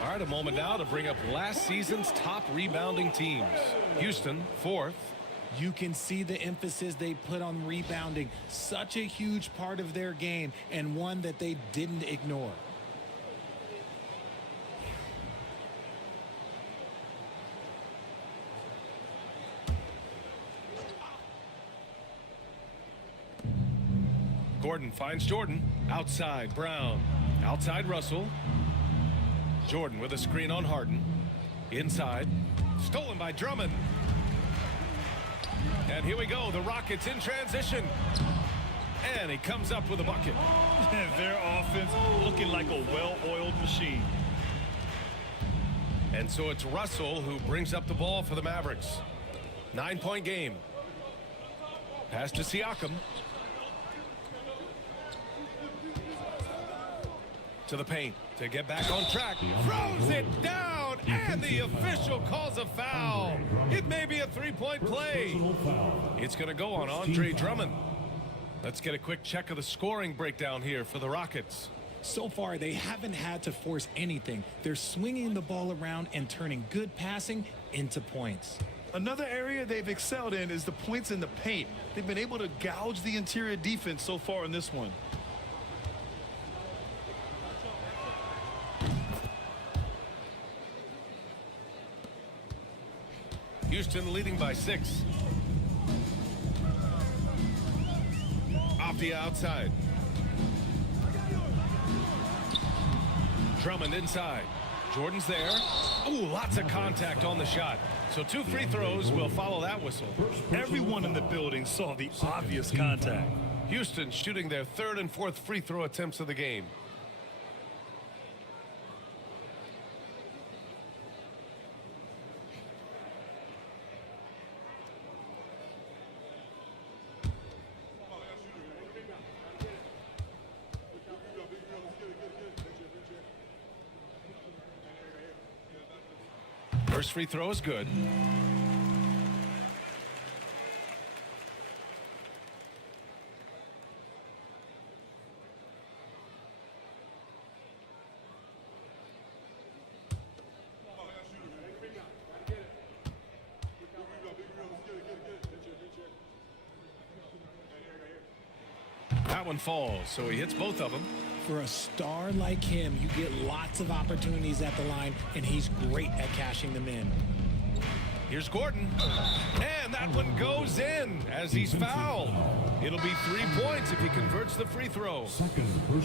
All right, a moment now to bring up last season's top rebounding teams. Houston, 4th. You can see the emphasis they put on rebounding. Such a huge part of their game, and one that they didn't ignore. Gordon finds Jordan. Outside, Brown. Outside, Russell. Jordan with a screen on Harden. Inside. Stolen by Drummond. And here we go. The Rockets in transition. And he comes up with a bucket. Their offense looking like a well-oiled machine. And so it's Russell who brings up the ball for the Mavericks. 9-point game. Pass to Siakam. To the paint to get back on track. Throws it down And the official calls a foul. It may be a three-point play. It's going to go on Andre Drummond. Let's get a quick check of the scoring breakdown here for the Rockets. So far, they haven't had to force anything. They're swinging the ball around and turning good passing into points. Another area they've excelled in is the points in the paint. They've been able to gouge the interior defense so far in this one. Houston leading by 6. Off the outside. Drummond inside. Jordan's there. Ooh, lots of contact on the shot. So 2 free throws will follow that whistle. Everyone in the building saw the obvious contact. Houston shooting their 3rd and 4th free throw attempts of the game. First free throw is good. That one falls, so he hits both of them. For a star like him, you get lots of opportunities at the line, and he's great at cashing them in. Here's Gordon. And that one goes in as he's fouled. It'll be 3 points if he converts the free throw.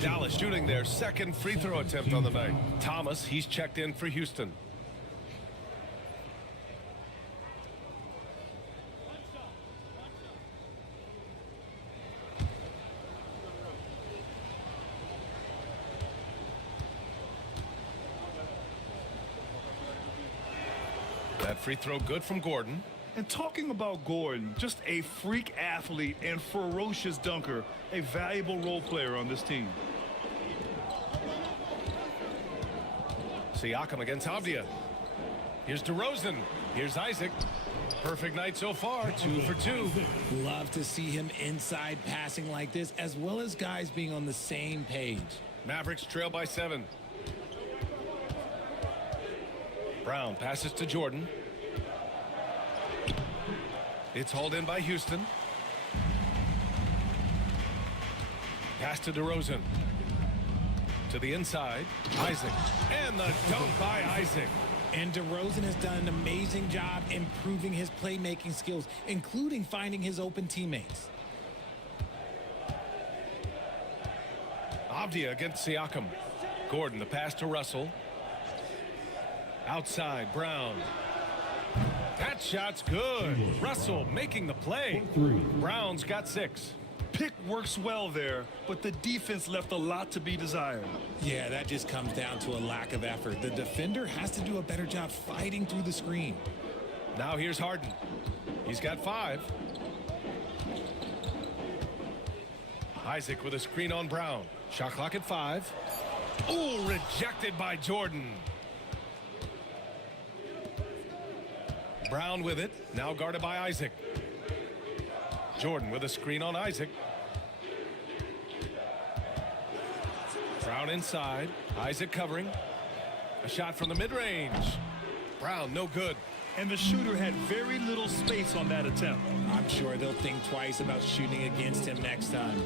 Dallas shooting their 2nd free throw attempt on the night. Thomas, he's checked in for Houston. That free throw good from Gordon. And talking about Gordon, just a freak athlete and ferocious dunker, a valuable role player on this team. Siakam against Avdia. Here's DeRozan. Here's Isaac. Perfect night so far, 2 for 2. Love to see him inside passing like this, as well as guys being on the same page. Mavericks trail by 7. Brown passes to Jordan. It's hauled in by Houston. Pass to DeRozan. To the inside. Isaac. And the dunk by Isaac. And DeRozan has done an amazing job improving his playmaking skills, including finding his open teammates. Avdia against Siakam. Gordon, the pass to Russell. Outside, Brown. That shot's good. Russell making the play. Brown's got 6. Pick works well there, but the defense left a lot to be desired. Yeah, that just comes down to a lack of effort. The defender has to do a better job fighting through the screen. Now here's Harden. He's got 5. Isaac with a screen on Brown. Shot clock at 5. Ooh, rejected by Jordan. Brown with it. Now guarded by Isaac. Jordan with a screen on Isaac. Brown inside. Isaac covering. A shot from the mid-range. Brown, no good. And the shooter had very little space on that attempt. I'm sure they'll think twice about shooting against him next time.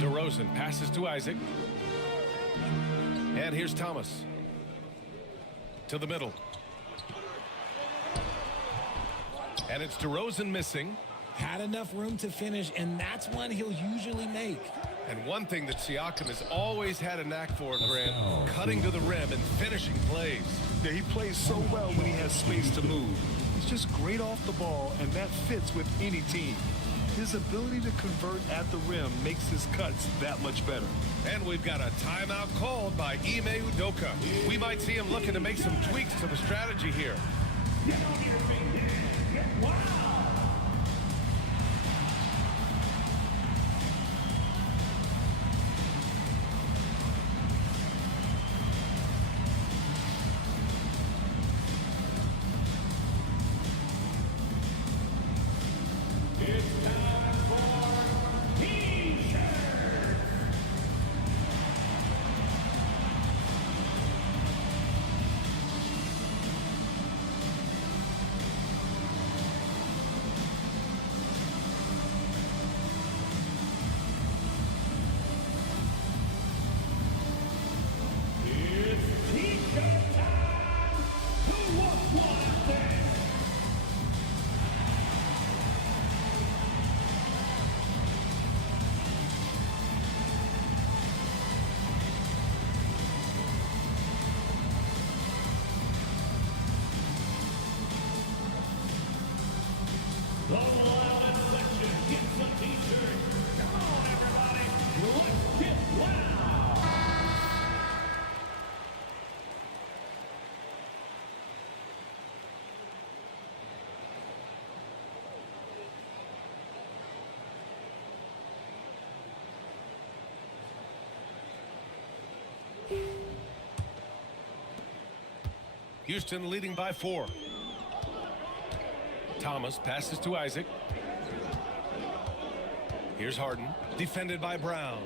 DeRozan passes to Isaac. And here's Thomas. To the middle. And it's DeRozan missing. Had enough room to finish, and that's one he'll usually make. And one thing that Siakam has always had a knack for, Grant, cutting to the rim and finishing plays. Yeah, he plays so well when he has space to move. He's just great off the ball, and that fits with any team. His ability to convert at the rim makes his cuts that much better. And we've got a timeout called by Ime Udoka. We might see him looking to make some tweaks to the strategy here. The loudest section gets a t-shirt. Come on, everybody. Let's get loud. Houston leading by 4. Thomas passes to Isaac. Here's Harden, defended by Brown.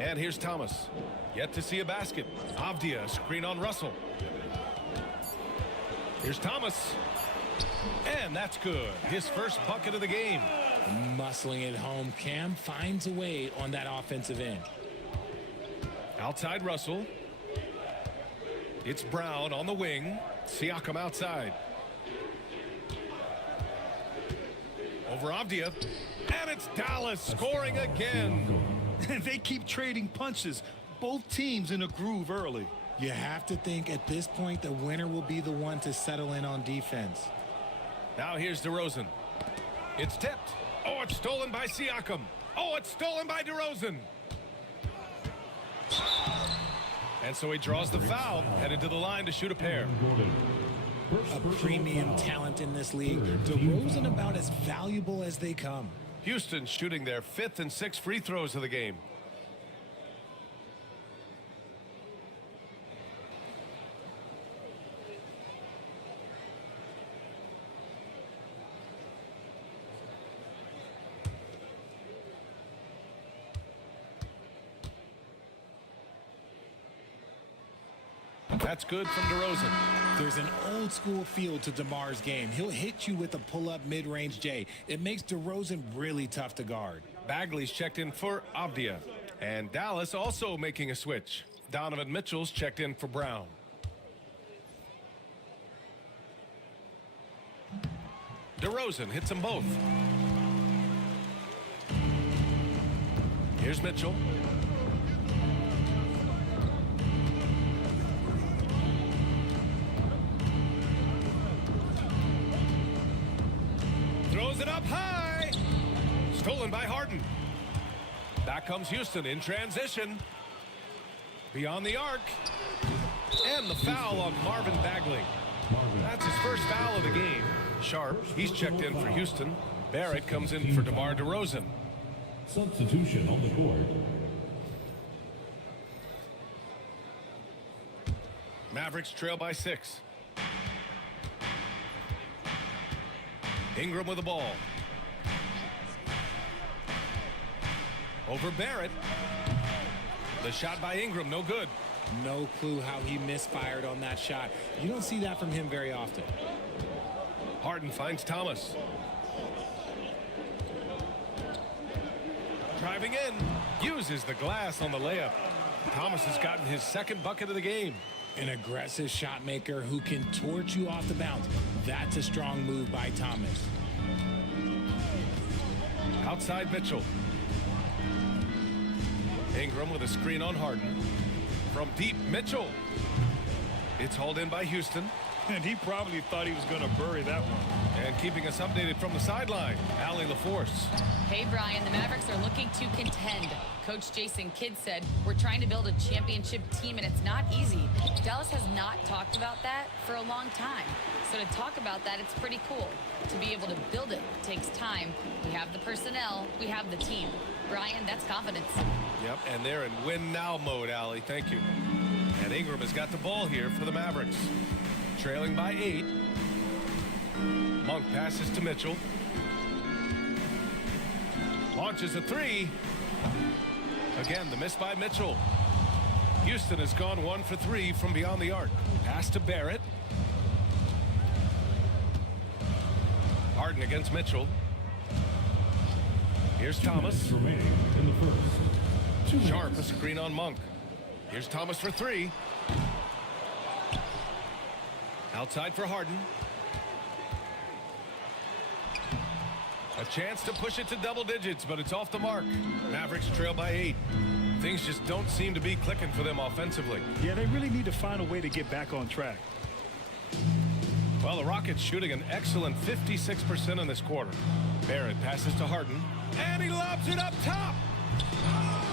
And here's Thomas. Yet to see a basket. Avdia, screen on Russell. Here's Thomas. And that's good. His first bucket of the game. Muscling it home. Cam finds a way on that offensive end. Outside Russell. It's Brown on the wing. Siakam outside. Over Avdia. And it's Dallas scoring again. They keep trading punches. Both teams in a groove early. You have to think at this point the winner will be the one to settle in on defense. Now here's DeRozan. It's tipped. Oh, it's stolen by Siakam. Oh, it's stolen by DeRozan. And so he draws the foul, headed to the line to shoot a pair. A premium talent in this league. DeRozan about as valuable as they come. Houston shooting their 5th and 6th free throws of the game. That's good from DeRozan. There's an old school feel to DeMar's game. He'll hit you with a pull-up mid-range J. It makes DeRozan really tough to guard. Bagley's checked in for Avdia. And Dallas also making a switch. Donovan Mitchell's checked in for Brown. DeRozan hits them both. Here's Mitchell. Throws it up high. Stolen by Harden. Back comes Houston in transition. Beyond the arc. And the foul on Marvin Bagley. That's his first foul of the game. Sharp, he's checked in for Houston. Barrett comes in for DeMar DeRozan. Substitution on the court. Mavericks trail by 6. Ingram with the ball. Over Barrett. The shot by Ingram, no good. No clue how he misfired on that shot. You don't see that from him very often. Harden finds Thomas. Driving in. Uses the glass on the layup. Thomas has gotten his 2nd bucket of the game. An aggressive shot maker who can torch you off the bounce. That's a strong move by Thomas. Outside Mitchell. Ingram with a screen on Harden. From deep, Mitchell. It's hauled in by Houston. And he probably thought he was going to bury that one. And keeping us updated from the sideline, Allie LaForce. Hey, Brian, the Mavericks are looking to contend. Coach Jason Kidd said, we're trying to build a championship team, and it's not easy. Dallas has not talked about that for a long time. So to talk about that, it's pretty cool. To be able to build it takes time. We have the personnel. We have the team. Brian, that's confidence. Yep, and they're in win-now mode, Allie. Thank you. And Ingram has got the ball here for the Mavericks. Trailing by 8. Monk passes to Mitchell. Launches a 3. Again, the miss by Mitchell. Houston has gone 1 for 3 from beyond the arc. Pass to Barrett. Harden against Mitchell. Here's Thomas. Remaining in the first. Sharp, a screen on Monk. Here's Thomas for 3. Outside for Harden. A chance to push it to double digits, but it's off the mark. Mavericks trail by 8. Things just don't seem to be clicking for them offensively. Yeah, they really need to find a way to get back on track. Well, the Rockets shooting an excellent 56% in this quarter. Barrett passes to Harden, and he lobs it up top.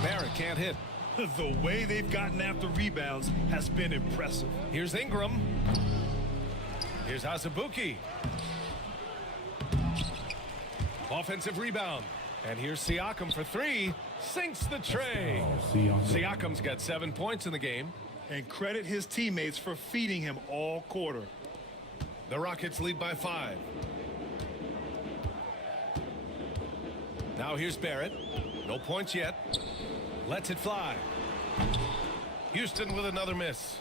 Barrett can't hit. The way they've gotten after rebounds has been impressive. Here's Ingram. Here's Azubuike. Offensive rebound. And here's Siakam for three. Sinks the tray. Siakam's got 7 points in the game. And credit his teammates for feeding him all quarter. The Rockets lead by 5. Now here's Barrett. No points yet. Lets it fly. Houston with another miss.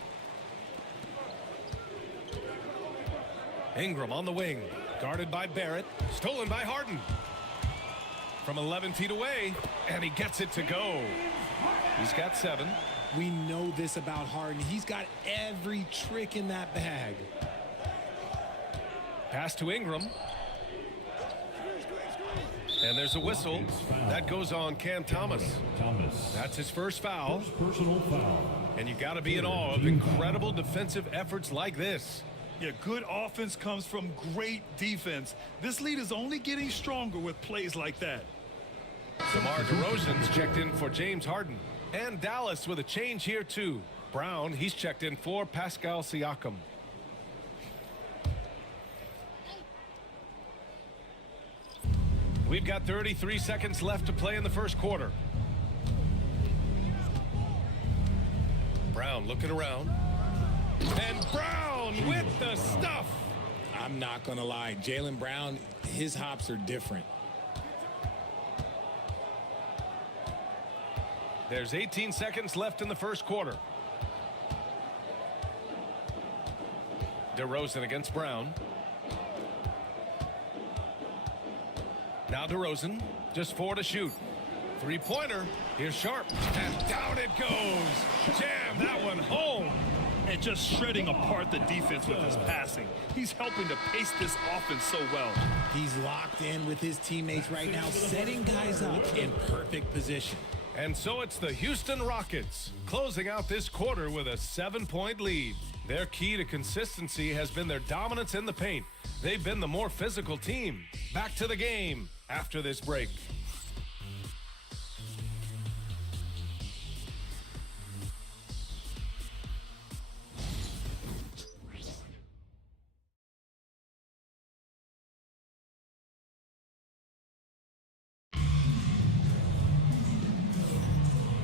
Ingram on the wing. Guarded by Barrett. Stolen by Harden. From 11 feet away. And he gets it to go. He's got 7. We know this about Harden. He's got every trick in that bag. Pass to Ingram. And there's a whistle. That goes on Cam Thomas. That's his first foul. Personal foul. And you got to be in awe of incredible defensive efforts like this. Yeah, good offense comes from great defense. This lead is only getting stronger with plays like that. DeMar DeRozan's checked in for James Harden. And Dallas with a change here too. Brown, he's checked in for Pascal Siakam. We've got 33 seconds left to play in the first quarter. Brown looking around. And Brown with the stuff. I'm not going to lie. Jaylen Brown, his hops are different. There's 18 seconds left in the first quarter. DeRozan against Brown. Now DeRozan, just 4 to shoot. Three-pointer. Here's Sharp. And down it goes. Jam that one home. And just shredding apart the defense with his passing. He's helping to pace this offense so well. He's locked in with his teammates right now, setting guys up in perfect position. And so it's the Houston Rockets closing out this quarter with a 7-point lead. Their key to consistency has been their dominance in the paint. They've been the more physical team. Back to the game after this break.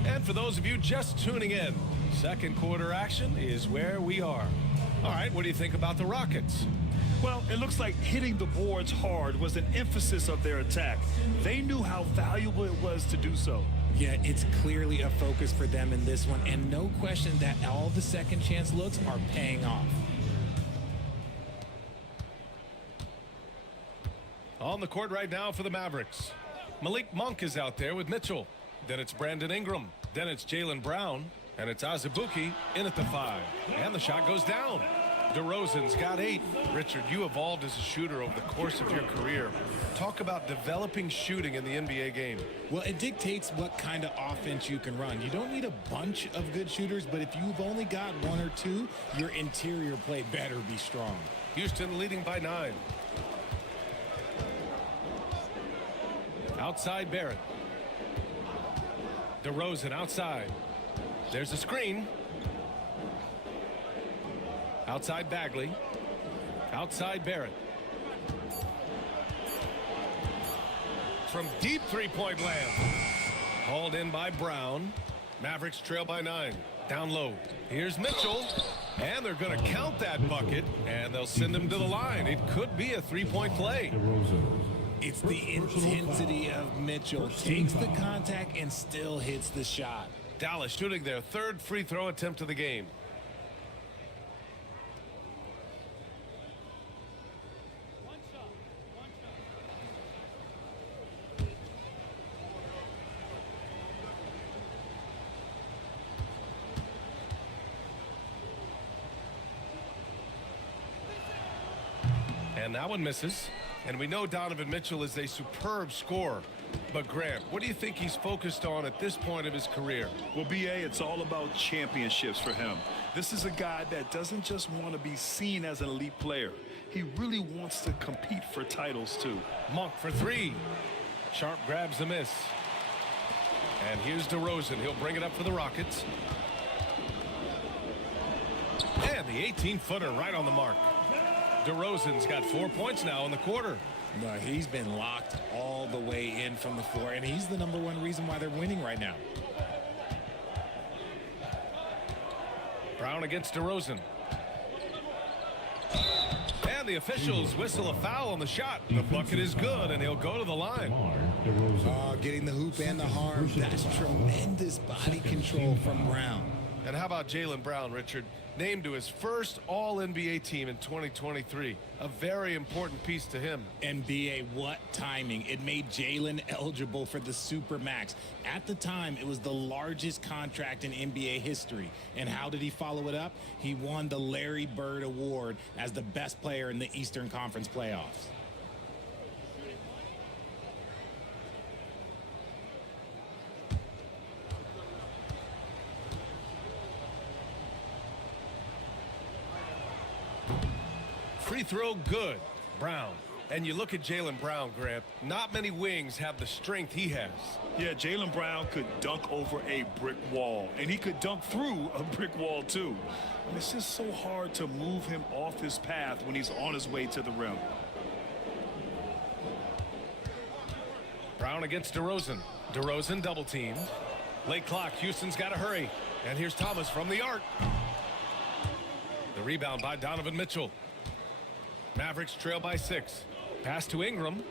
And for those of you just tuning in, second quarter action is where we are. All right, what do you think about the Rockets? Well, it looks like hitting the boards hard was an emphasis of their attack. They knew how valuable it was to do so. Yeah, it's clearly a focus for them in this one, and no question that all the second chance looks are paying off. On the court right now for the Mavericks. Malik Monk is out there with Mitchell. Then it's Brandon Ingram. Then it's Jaylen Brown. And it's Azubuike in at the 5. And the shot goes down. DeRozan's got 8. Richard, you evolved as a shooter over the course of your career. Talk about developing shooting in the NBA game. Well, it dictates what kind of offense you can run. You don't need a bunch of good shooters, but if you've only got 1 or 2, your interior play better be strong. Houston leading by 9. Outside Barrett. DeRozan outside. There's a screen. Outside Bagley. Outside Barrett. From deep three-point land. Hauled in by Brown. Mavericks trail by 9. Down low. Here's Mitchell. And they're going to count that bucket. And they'll send him to the line. It could be a three-point play. It's the intensity of Mitchell. Takes the contact and still hits the shot. Dallas shooting their 3rd free throw attempt of the game. And that one misses. And we know Donovan Mitchell is a superb scorer. But Grant, what do you think he's focused on at this point of his career? Well, B.A., it's all about championships for him. This is a guy that doesn't just want to be seen as an elite player. he really wants to compete for titles too. Monk for three. Sharp grabs the miss. And here's DeRozan. He'll bring it up for the Rockets. And the 18-footer right on the mark. DeRozan's got 4 points now in the quarter. No, he's been locked all the way in from the floor, and he's the #1 reason why they're winning right now. Brown against DeRozan. And the officials whistle a foul on the shot. The bucket is good, and he'll go to the line. Getting the hoop and the harm. That's tremendous body control from Brown. And how about Jaylen Brown, Richard? Named to his first All-NBA team in 2023. A very important piece to him. NBA, what timing. It made Jaylen eligible for the Supermax. At the time, it was the largest contract in NBA history. And how did he follow it up? He won the Larry Bird Award as the best player in the Eastern Conference playoffs. Free throw good. Brown. And you look at Jaylen Brown, Grant. Not many wings have the strength he has. Yeah, Jaylen Brown could dunk over a brick wall, and he could dunk through a brick wall too. And it's just so hard to move him off his path when he's on his way to the rim. Brown against DeRozan. DeRozan double teamed. Late clock. Houston's got to hurry. And here's Thomas from the arc. The rebound by Donovan Mitchell. Mavericks trail by 6. Pass to Ingram.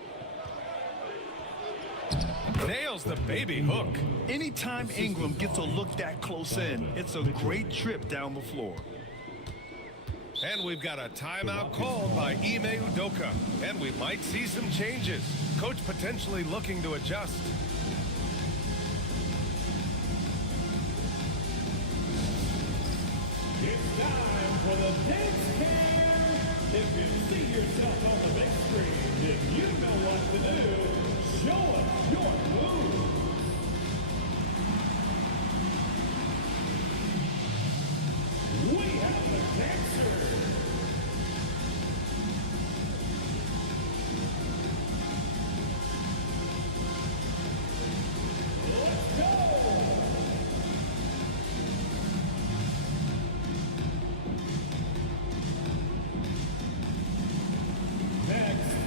Nails the baby hook. Anytime Ingram gets a look that close in, it's a great trip down the floor. And we've got a timeout called by Ime Udoka. And we might see some changes. Coach potentially looking to adjust. It's time for the next game. If you see yourself on the big screen, then you know what to do. Show us your moves. We have the dancer. Let's go. Next.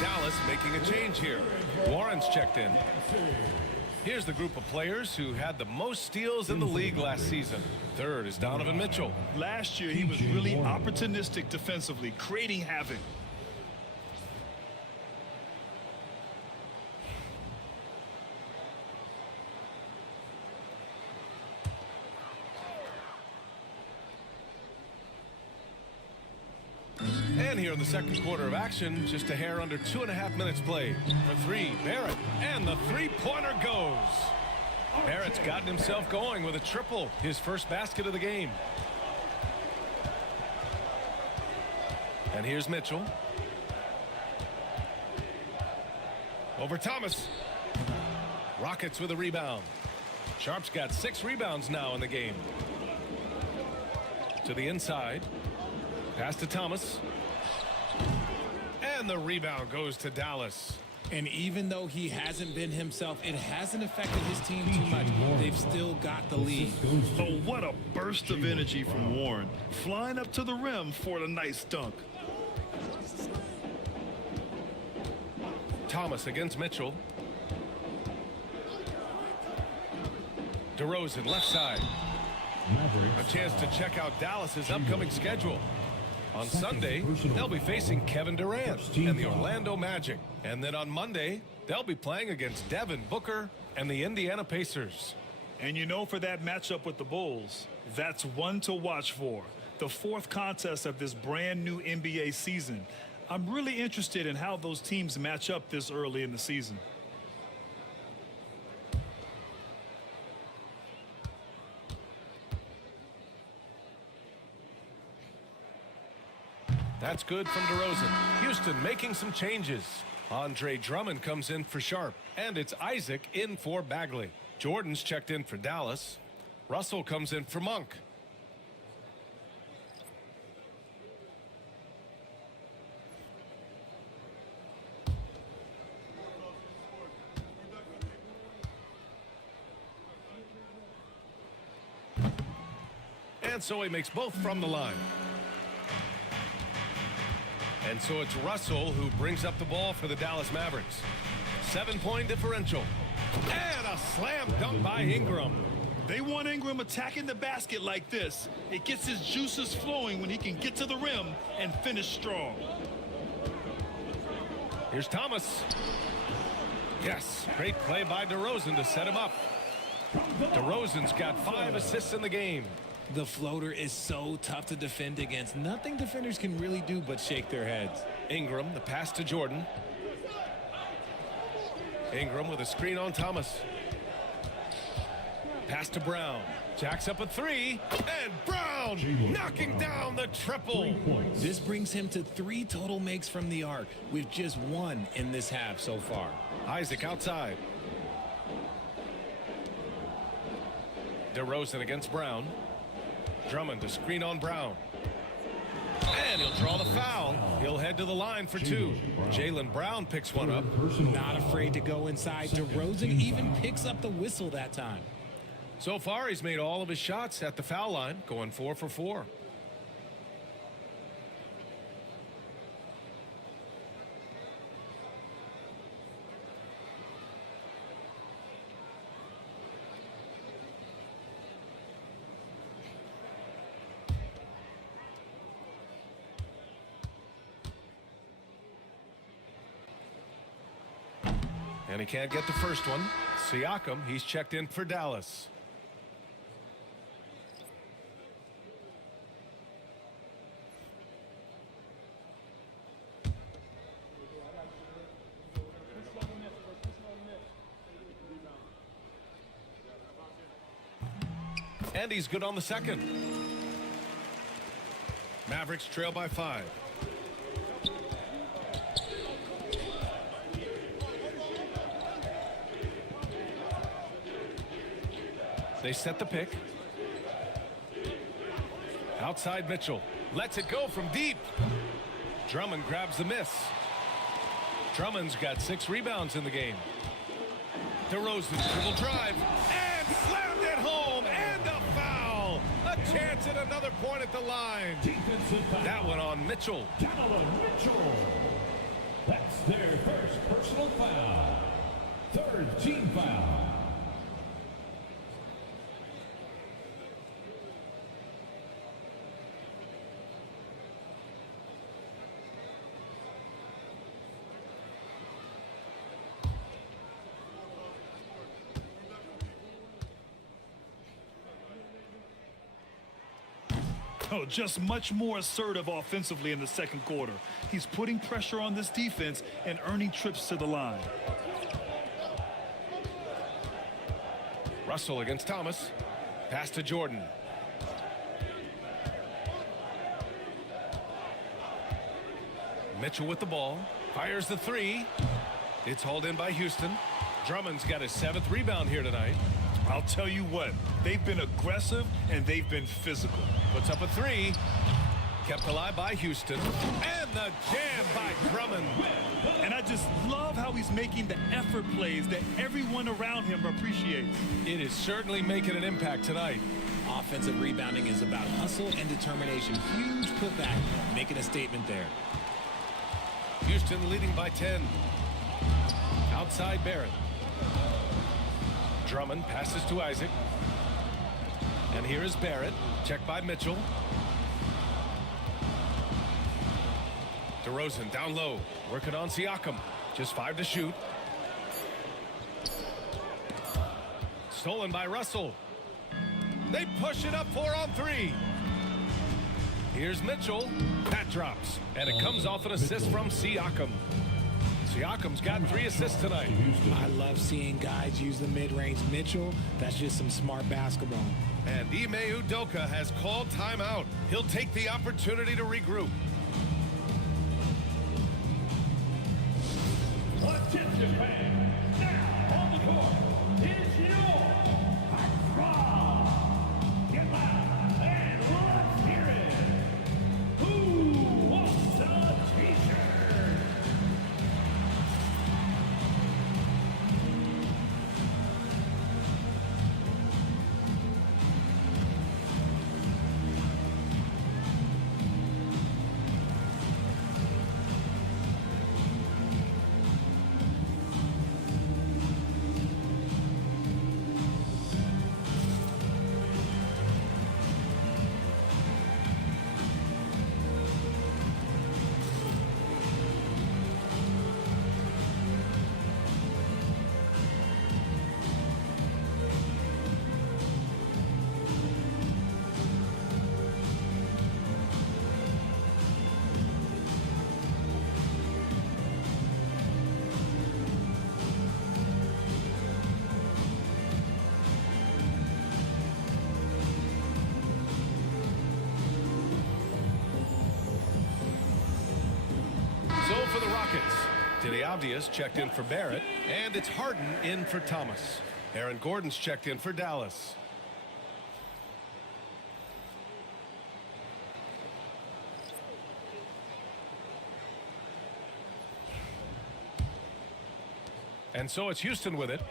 Dallas making a change here. Warren's checked in. Here's the group of players who had the most steals in the league last season. Third is Donovan Mitchell. Last year, he was really opportunistic defensively, creating havoc. And here in the second quarter of action, just a hair under 2.5 minutes played. For three, Barrett. And the three-pointer goes. Barrett's gotten himself going with a triple, his first basket of the game. And here's Mitchell. Over Thomas. Rockets with a rebound. Sharp's got 6 rebounds now in the game. To the inside. Pass to Thomas. And the rebound goes to Dallas. And even though he hasn't been himself, it hasn't affected his team too much. They've still got the lead. Oh, what a burst of energy from Warren. Flying up to the rim for the nice dunk. Thomas against Mitchell. DeRozan left side. A chance to check out Dallas's upcoming schedule. On Sunday, they'll be facing Kevin Durant and the Orlando Magic. And then on Monday, they'll be playing against Devin Booker and the Indiana Pacers. And you know, for that matchup with the Bulls, that's one to watch for. The fourth contest of this brand new NBA season. I'm really interested in how those teams match up this early in the season. That's good from DeRozan. Houston making some changes. Andre Drummond comes in for Sharp, and it's Isaac in for Bagley. Jordan's checked in for Dallas. Russell comes in for Monk. And so he makes both from the line. And so it's Russell who brings up the ball for the Dallas Mavericks. 7-point differential. And a slam dunk by Ingram. They want Ingram attacking the basket like this. It gets his juices flowing when he can get to the rim and finish strong. Here's Thomas. Yes, great play by DeRozan to set him up. DeRozan's got 5 assists in the game. The floater is so tough to defend against. Nothing defenders can really do but shake their heads. Ingram, the pass to Jordan. Ingram with a screen on Thomas. Pass to Brown. Jacks up a 3. And Brown knocking down the triple. This brings him to 3 total makes from the arc, with just 1 in this half so far. Isaac outside. DeRozan against Brown. Drummond to screen on Brown. And he'll draw the foul. He'll head to the line for 2. Jaylen Brown picks one up. Not afraid to go inside. DeRozan even picks up the whistle that time. So far, he's made all of his shots at the foul line, going 4 for 4. And he can't get the first one. Siakam, he's checked in for Dallas. And he's good on the second. Mavericks trail by 5. They set the pick. Outside Mitchell. Lets it go from deep. Drummond grabs the miss. Drummond's got 6 rebounds in the game. DeRozan dribble drive. And slammed it home. And a foul. A chance at another point at the line. That one on Mitchell. Mitchell. That's their first personal foul. 3rd team foul. Oh, just much more assertive offensively in the second quarter. He's putting pressure on this defense and earning trips to the line. Russell against Thomas. Pass to Jordan. Mitchell with the ball. Fires the 3. It's hauled in by Houston. Drummond's got his 7th rebound here tonight. I'll tell you what, they've been aggressive and they've been physical. Puts up a 3. Kept alive by Houston. And the jam by Drummond. And I just love how he's making the effort plays that everyone around him appreciates. It is certainly making an impact tonight. Offensive rebounding is about hustle and determination. Huge putback, making a statement there. Houston leading by 10. Outside Barrett. Drummond passes to Isaac. And here is Barrett. Checked by Mitchell. DeRozan down low. Working on Siakam. Just 5 to shoot. Stolen by Russell. They push it up 4 on 3. Here's Mitchell. That drops. And it comes off an assist from Siakam. Siakam's got 3 assists tonight. I love seeing guys use the mid-range. Mitchell, that's just some smart basketball. And Ime Udoka has called timeout. He'll take the opportunity to regroup. Attention fans, now on the court is your Heartthrob. Get loud and let's hear it. Who wants a t-shirt? For the Rockets, Deni Avdia's checked in for Barrett, and it's Harden in for Thomas. Aaron Gordon's checked in for Dallas. And so it's Houston with it.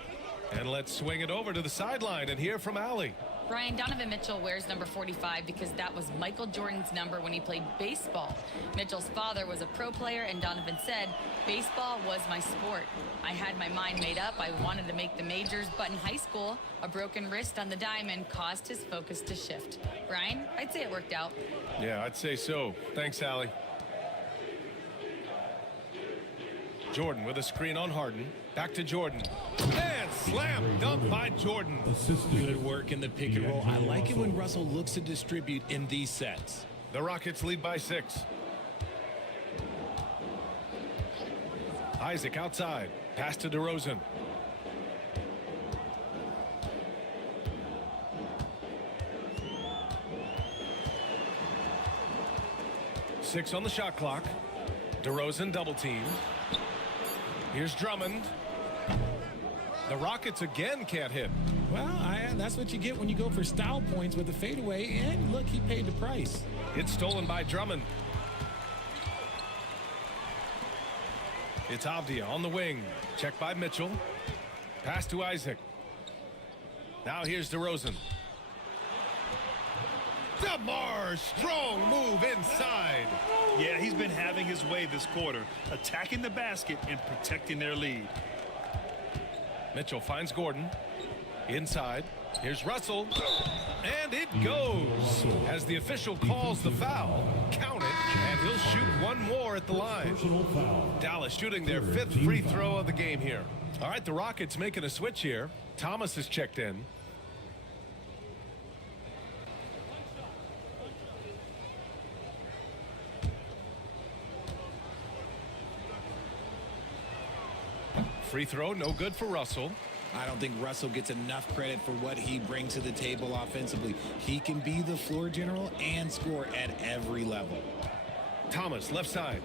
And let's swing it over to the sideline and hear from Allie. Brian, Donovan Mitchell wears number 45 because that was Michael Jordan's number when he played baseball. Mitchell's father was a pro player, and Donovan said, baseball was my sport. I had my mind made up. I wanted to make the majors, but in high school, a broken wrist on the diamond caused his focus to shift. Brian, I'd say it worked out. Yeah, I'd say so. Thanks, Allie. Jordan with a screen on Harden. Back to Jordan. And slam dunk by Jordan. Good work in the pick and roll. I like it when Russell looks to distribute in these sets. The Rockets lead by 6. Isaac outside. Pass to DeRozan. Six on the shot clock. DeRozan double teamed. Here's Drummond. The Rockets again can't hit. Well, that's what you get when you go for style points with a fadeaway. And look, he paid the price. It's stolen by Drummond. It's Avdia on the wing. Checked by Mitchell. Pass to Isaac. Now here's DeRozan. DeMar, strong move inside. Yeah, he's been having his way this quarter, attacking the basket and protecting their lead. Mitchell finds Gordon. Inside. Here's Russell. And it goes. As the official calls the foul, count it, and he'll shoot one more at the line. Dallas shooting their 5th free throw of the game here. All right, the Rockets making a switch here. Thomas is checked in. Free throw, no good for Russell. I don't think Russell gets enough credit for what he brings to the table offensively. He can be the floor general and score at every level. Thomas, left side.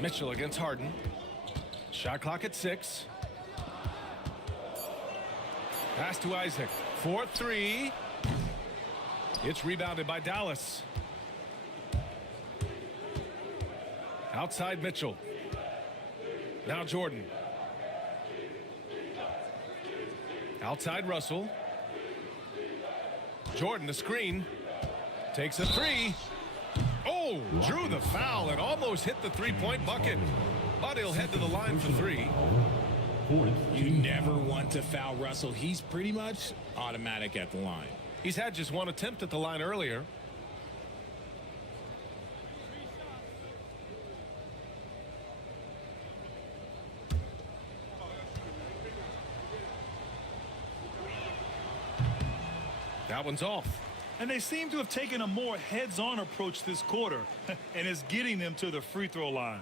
Mitchell against Harden. Shot clock at 6. Pass to Isaac. 4-3. It's rebounded by Dallas. Outside Mitchell. Now Jordan. Outside Russell. Jordan, the screen. Takes a 3. Oh, drew the foul and almost hit the three-point bucket. But he'll head to the line for 3. You never want to foul Russell. He's pretty much automatic at the line. He's had just one attempt at the line earlier. That one's off. And they seem to have taken a more heads-on approach this quarter, and it's getting them to the free throw line.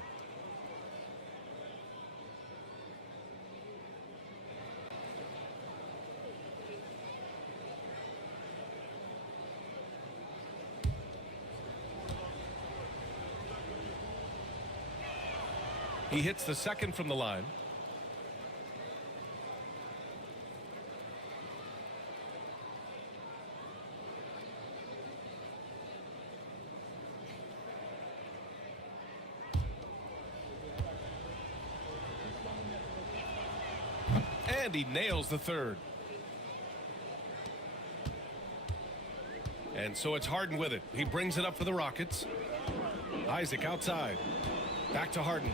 He hits the second from the line. And he nails the third. And so it's Harden with it. He brings it up for the Rockets. Isaac outside. Back to Harden.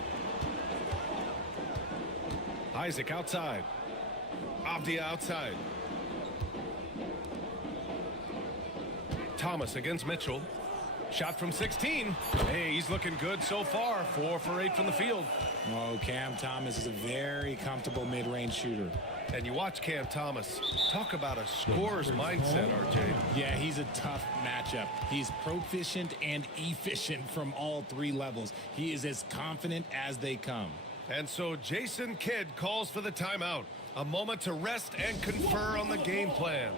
Isaac outside. Avdia outside. Thomas against Mitchell. Shot from 16. Hey, he's looking good so far. 4 for 8 from the field. Oh, Cam Thomas is a very comfortable mid-range shooter. And you watch Cam Thomas. Talk about a scorer's mindset, RJ. Yeah, he's a tough matchup. He's proficient and efficient from all 3 levels. He is as confident as they come. And so Jason Kidd calls for the timeout. A moment to rest and confer on the game plan.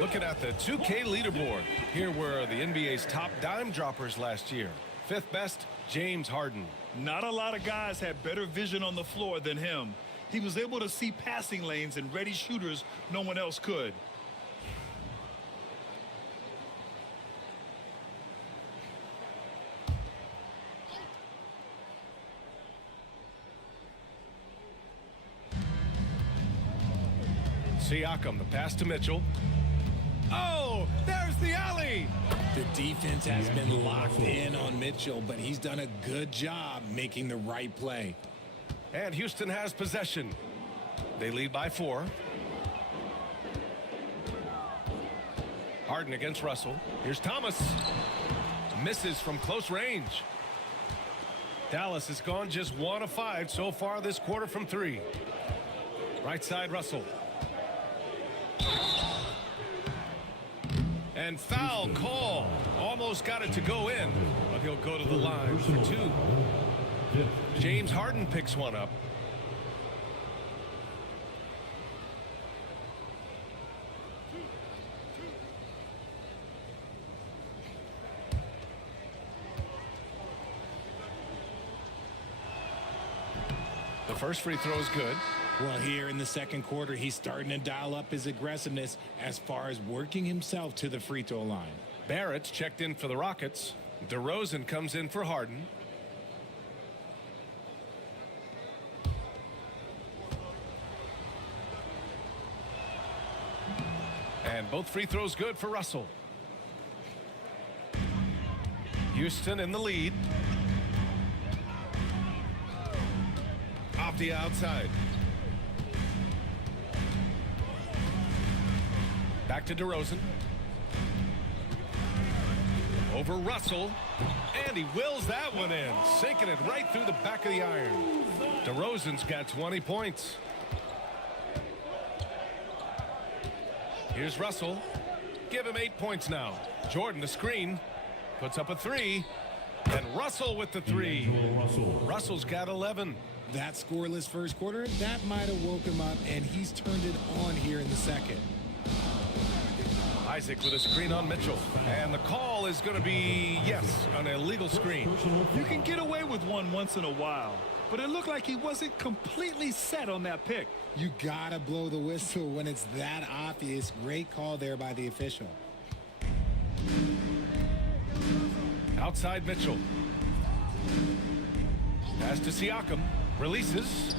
Looking at the 2K leaderboard, here were the NBA's top dime droppers last year. 5th best, James Harden. Not a lot of guys had better vision on the floor than him. He was able to see passing lanes and ready shooters no one else could. Siakam, the pass to Mitchell. Oh, there's the alley. The defense has been locked in on Mitchell, but he's done a good job making the right play. And Houston has possession. They lead by 4. Harden against Russell. Here's Thomas. Misses from close range. Dallas has gone just 1 of 5 so far this quarter from 3. Right side, Russell. And foul call. Almost got it to go in, but he'll go to the line for 2. James Harden picks one up. The first free throw is good. Well, here in the second quarter, he's starting to dial up his aggressiveness as far as working himself to the free throw line. Barrett's checked in for the Rockets. DeRozan comes in for Harden. And both free throws good for Russell. Houston in the lead. Off the outside. Back to DeRozan. Over Russell. And he wills that one in. Sinking it right through the back of the iron. DeRozan's got 20 points. Here's Russell. Give him 8 points now. Jordan the screen. puts up a three. And Russell with the three. Russell's got 11. That scoreless first quarter, that might have woke him up, and he's turned it on here in the second. Isaac with a screen on Mitchell. And the call is going to be, yes, an illegal screen. You can get away with one once in a while, but it looked like he wasn't completely set on that pick. You gotta blow the whistle when it's that obvious. Great call there by the official. Outside Mitchell. Pass to Siakam. Releases.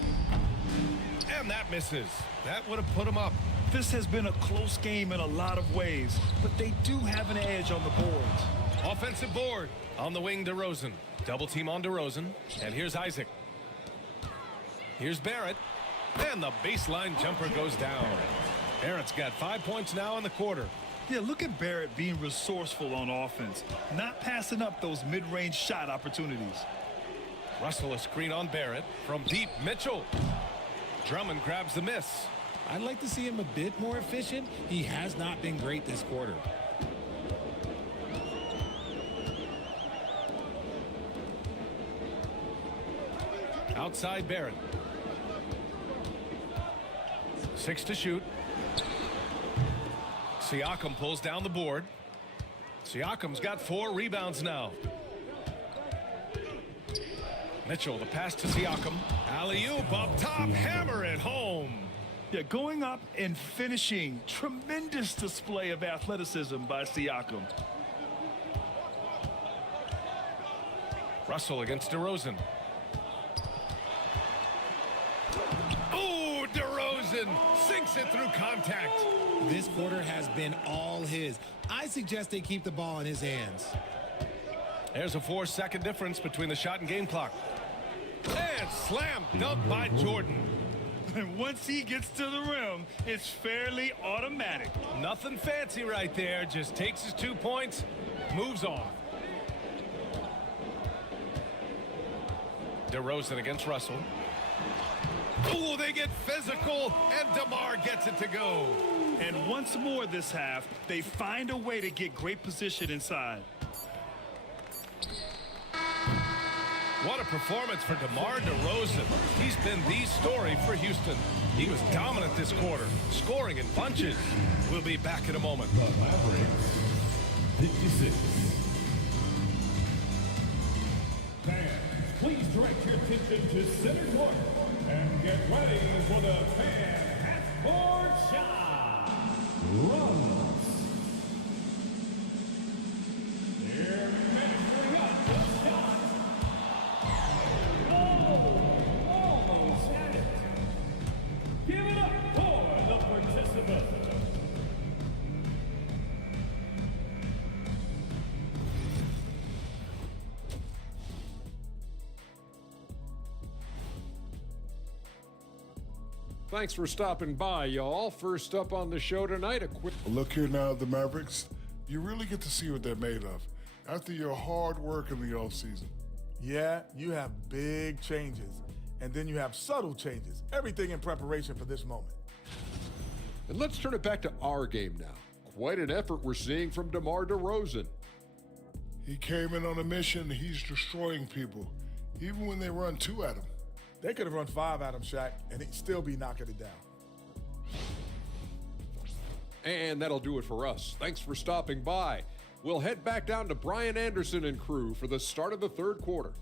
And that misses. That would have put him up. This has been a close game in a lot of ways, but they do have an edge on the boards. Offensive board. On the wing, DeRozan. Double team on DeRozan. And here's Isaac. Here's Barrett. And the baseline jumper goes down. Barrett's got 5 points now in the quarter. Yeah, look at Barrett being resourceful on offense, not passing up those mid-range shot opportunities. Russell a screen on Barrett. From deep, Mitchell. Drummond grabs the miss. I'd like to see him a bit more efficient. He has not been great this quarter. Outside Barrett. 6 to shoot. Siakam pulls down the board. Siakam's got 4 rebounds now. Mitchell, the pass to Siakam. Alley-oop up top, hammer it home. Yeah, going up and finishing. Tremendous display of athleticism by Siakam. Russell against DeRozan. Oh, DeRozan sinks it through contact. This quarter has been all his. I suggest they keep the ball in his hands. There's a 4-second difference between the shot and game clock. And slam dunk by Jordan. And once he gets to the rim, it's fairly automatic. Nothing fancy right there. Just takes his 2 points, moves on. DeRozan against Russell. Oh, they get physical, and DeMar gets it to go. And once more this half, they find a way to get great position inside. What a performance for DeMar DeRozan. He's been the story for Houston. He was dominant this quarter, scoring in bunches. We'll be back in a moment. The Mavericks, 56. Fans, please direct your attention to center court and get ready for the fan half-court shot. Runs. They're measuring up the shot. Oh, almost had it. Give it up for the participant. Thanks for stopping by, y'all. First up on the show tonight, a quick look here now at the Mavericks. You really get to see what they're made of after your hard work in the offseason. Yeah, you have big changes, and then you have subtle changes. Everything in preparation for this moment. And let's turn it back to our game now. Quite an effort we're seeing from DeMar DeRozan. He came in on a mission. He's destroying people, even when they run 2 at him. They could have run 5 at him, Shaq, and he'd still be knocking it down. And that'll do it for us. Thanks for stopping by. We'll head back down to Brian Anderson and crew for the start of the third quarter.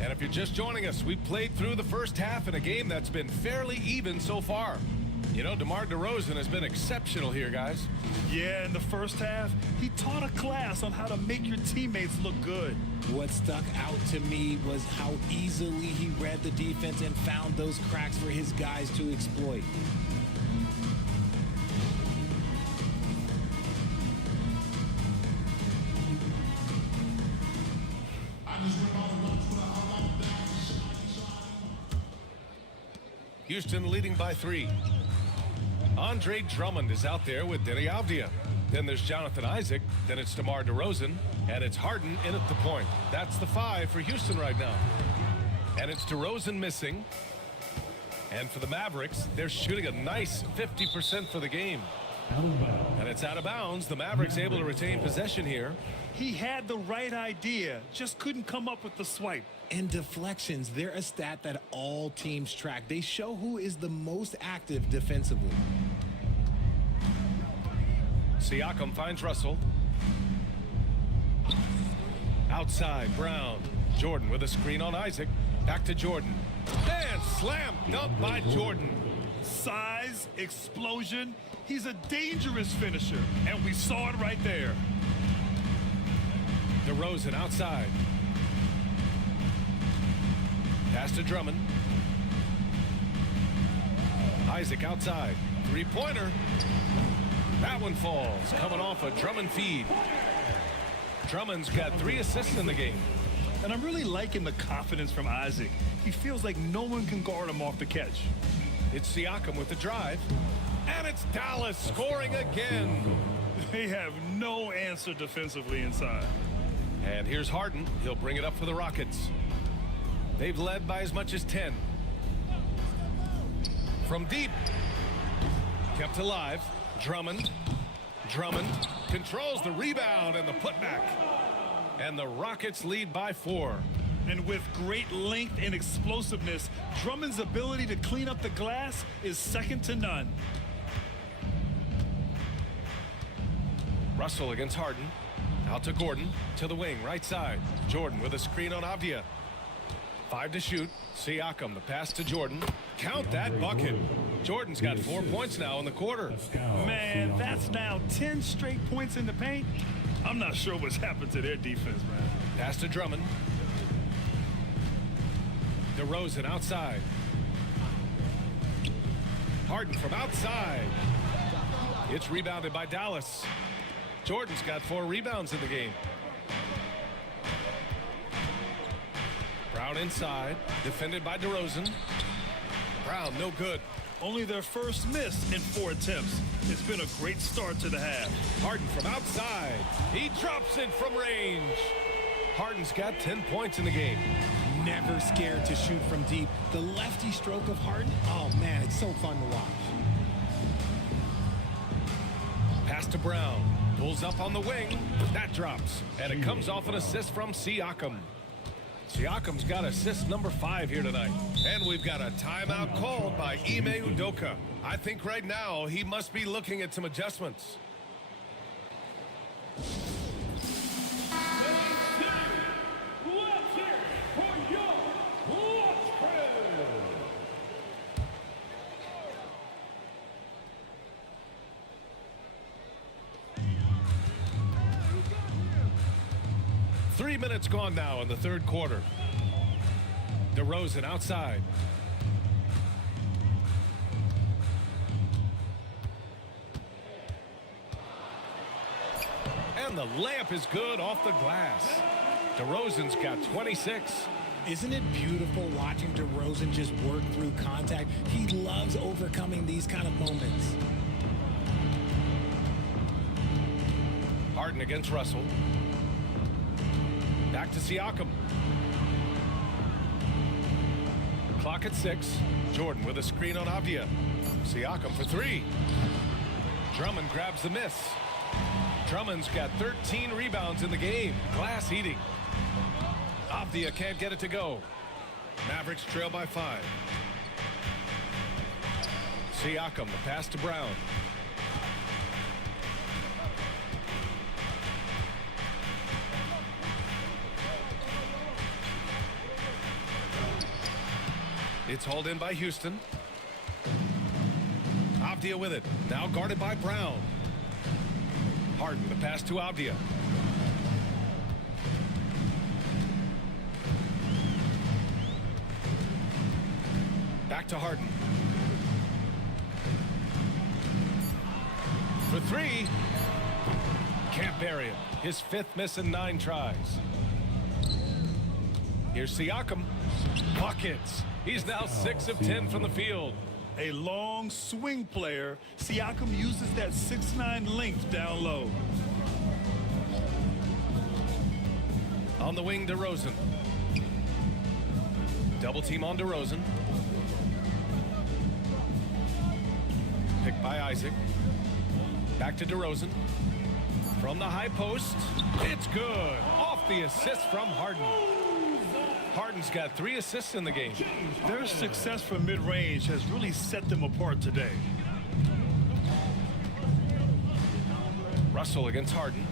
And if you're just joining us, we played through the first half in a game that's been fairly even so far. You know, DeMar DeRozan has been exceptional here, guys. Yeah, in the first half, he taught a class on how to make your teammates look good. What stuck out to me was how easily he read the defense and found those cracks for his guys to exploit. Houston leading by 3. Andre Drummond is out there with Denny Avdia. Then there's Jonathan Isaac. Then it's DeMar DeRozan. And it's Harden in at the point. That's the 5 for Houston right now. And it's DeRozan missing. And for the Mavericks, they're shooting a nice 50% for the game. And it's out of bounds. The Mavericks able to retain possession here. He had the right idea, just couldn't come up with the swipe. And deflections, they're a stat that all teams track. They show who is the most active defensively. Siakam finds Russell. Outside, Brown. Jordan with a screen on Isaac. Back to Jordan. And slam dunk by Jordan. Size, explosion. He's a dangerous finisher, and we saw it right there. DeRozan outside. Pass to Drummond. Isaac outside. Three-pointer. That one falls. Coming off a Drummond feed. Drummond's got 3 assists in the game. And I'm really liking the confidence from Isaac. He feels like no one can guard him off the catch. It's Siakam with the drive. And it's Dallas scoring again. They have no answer defensively inside. And here's Harden. He'll bring it up for the Rockets. They've led by as much as 10. From deep. Kept alive. Drummond. Drummond controls the rebound and the putback. And the Rockets lead by 4. And with great length and explosiveness, Drummond's ability to clean up the glass is second to none. Russell against Harden. Out to Gordon. To the wing, right side. Jordan with a screen on Avdia. 5 to shoot. Siakam, the pass to Jordan. Count that bucket. Jordan's got 4 points now in the quarter. Man, that's now 10 straight points in the paint. I'm not sure what's happened to their defense, man. Pass to Drummond. DeRozan outside. Harden from outside. It's rebounded by Dallas. Jordan's got 4 rebounds in the game. Brown inside, defended by DeRozan. Brown, no good. Only their first miss in 4 attempts. It's been a great start to the half. Harden from outside. He drops it from range. Harden's got 10 points in the game. Never scared to shoot from deep. The lefty stroke of Harden, oh man, it's so fun to watch. Pass to Brown. Pulls up on the wing. That drops. And it comes off an assist from Siakam. Siakam's got assist number 5 here tonight. And we've got a timeout called by Ime Udoka. I think right now he must be looking at some adjustments. Let's hear it for your Watch Crew. 3 minutes gone now in the third quarter. DeRozan outside. And the layup is good off the glass. DeRozan's got 26. Isn't it beautiful watching DeRozan just work through contact? He loves overcoming these kind of moments. Harden against Russell. Back to Siakam. Clock at 6. Jordan with a screen on Avdia. Siakam for 3. Drummond grabs the miss. Drummond's got 13 rebounds in the game. Glass eating. Avdia can't get it to go. Mavericks trail by 5. Siakam, the pass to Brown. It's hauled in by Houston. Avdia with it. Now guarded by Brown. Harden, the pass to Avdia. Back to Harden. For 3. Can't bury it. His 5th miss in 9 tries. Here's Siakam. Buckets. He's now 6 of 10 from the field. A long swing player, Siakam uses that 6'9" length down low. On the wing, DeRozan. Double team on DeRozan. Picked by Isaac. Back to DeRozan. From the high post. It's good. Off the assist from Harden. Harden's got 3 assists in the game. Their success from mid-range has really set them apart today. Russell against Harden.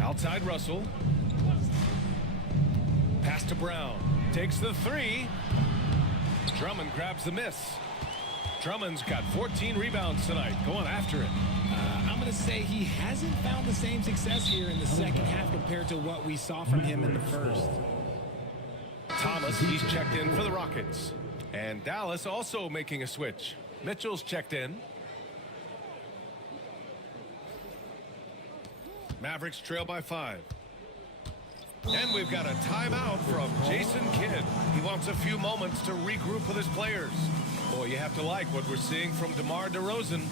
Outside Russell. Pass to Brown. Takes the 3. Drummond grabs the miss. Drummond's got 14 rebounds tonight, going after it. I'm going to say he hasn't found the same success here in the second half compared to what we saw from him in the first. Thomas, he's checked in for the Rockets. And Dallas also making a switch. Mitchell's checked in. Mavericks trail by 5. And we've got a timeout from Jason Kidd. He wants a few moments to regroup with his players. Boy, you have to like what we're seeing from DeMar DeRozan.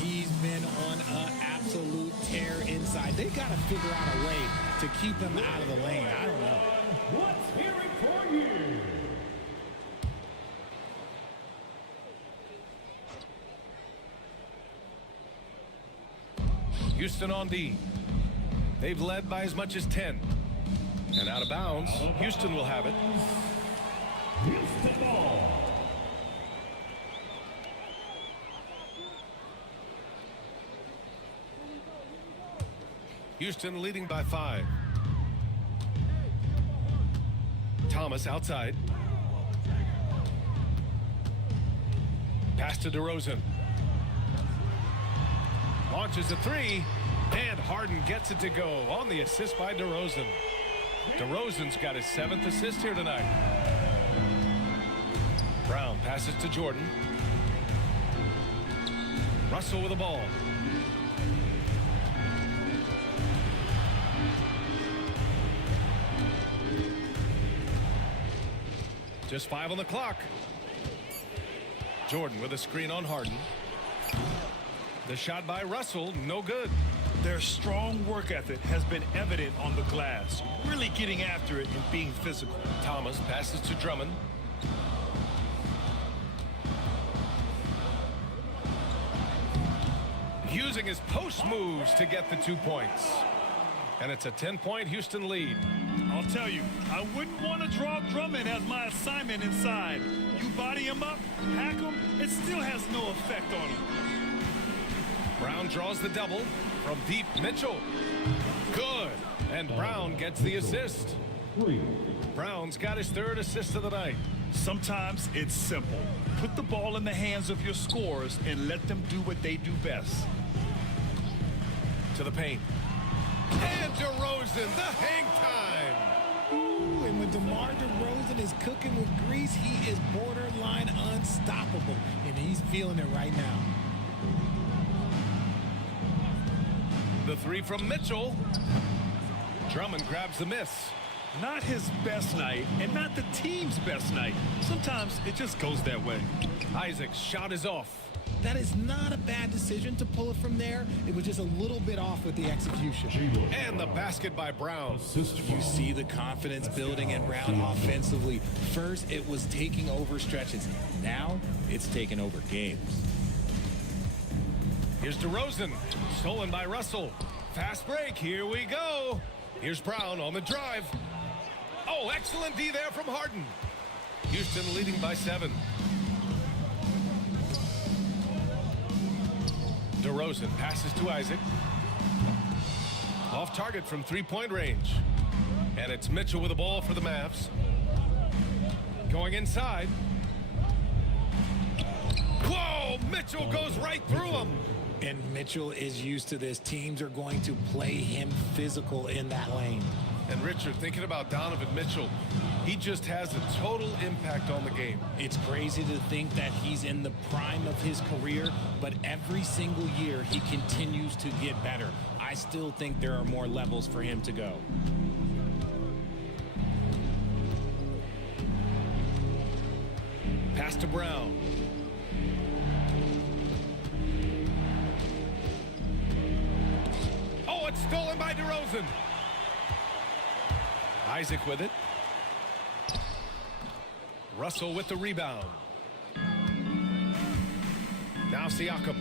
He's been on an absolute tear inside. They got to figure out a way to keep him out of the lane. I don't know. Let's hear it for you. Houston on D. They've led by as much as 10. And out of bounds, Houston will have it. Houston ball. Houston leading by 5. Thomas outside. Pass to DeRozan. Launches a 3. And Harden gets it to go on the assist by DeRozan. DeRozan's got his 7th assist here tonight. Brown passes to Jordan. Russell with the ball. Just 5 on the clock. Jordan with a screen on Harden. The shot by Russell, no good. Their strong work ethic has been evident on the glass, really getting after it and being physical. Thomas passes to Drummond. Using his post moves to get the 2 points. And it's a 10-point Houston lead. I'll tell you, I wouldn't want to draw Drummond as my assignment inside. You body him up, hack him, it still has no effect on him. Brown draws the double from deep. Mitchell. Good. And Brown gets the assist. Brown's got his 3rd assist of the night. Sometimes it's simple. Put the ball in the hands of your scorers and let them do what they do best. To the paint. And DeRozan, the hang time. Ooh, and when DeMar DeRozan is cooking with grease, he is borderline unstoppable. And he's feeling it right now. The 3 from Mitchell. Drummond grabs the miss. Not his best night and not the team's best night. Sometimes it just goes that way. Isaac's shot is off. That is not a bad decision to pull it from there. It was just a little bit off with the execution. And the basket by Brown. You see the confidence building in Brown offensively. First, it was taking over stretches. Now, it's taking over games. Here's DeRozan, stolen by Russell. Fast break, here we go. Here's Brown on the drive. Oh, excellent D there from Harden. Houston leading by 7. DeRozan passes to Isaac. Off target from 3-point range. And it's Mitchell with the ball for the Mavs. Going inside. Whoa, Mitchell goes right through him. And Mitchell is used to this. Teams are going to play him physical in that lane. And Richard, thinking about Donovan Mitchell, he just has a total impact on the game. It's crazy to think that he's in the prime of his career, but every single year he continues to get better. I still think there are more levels for him to go. Pass to Brown. Oh, it's stolen by DeRozan. Isaac with it. Russell with the rebound. Now Siakam.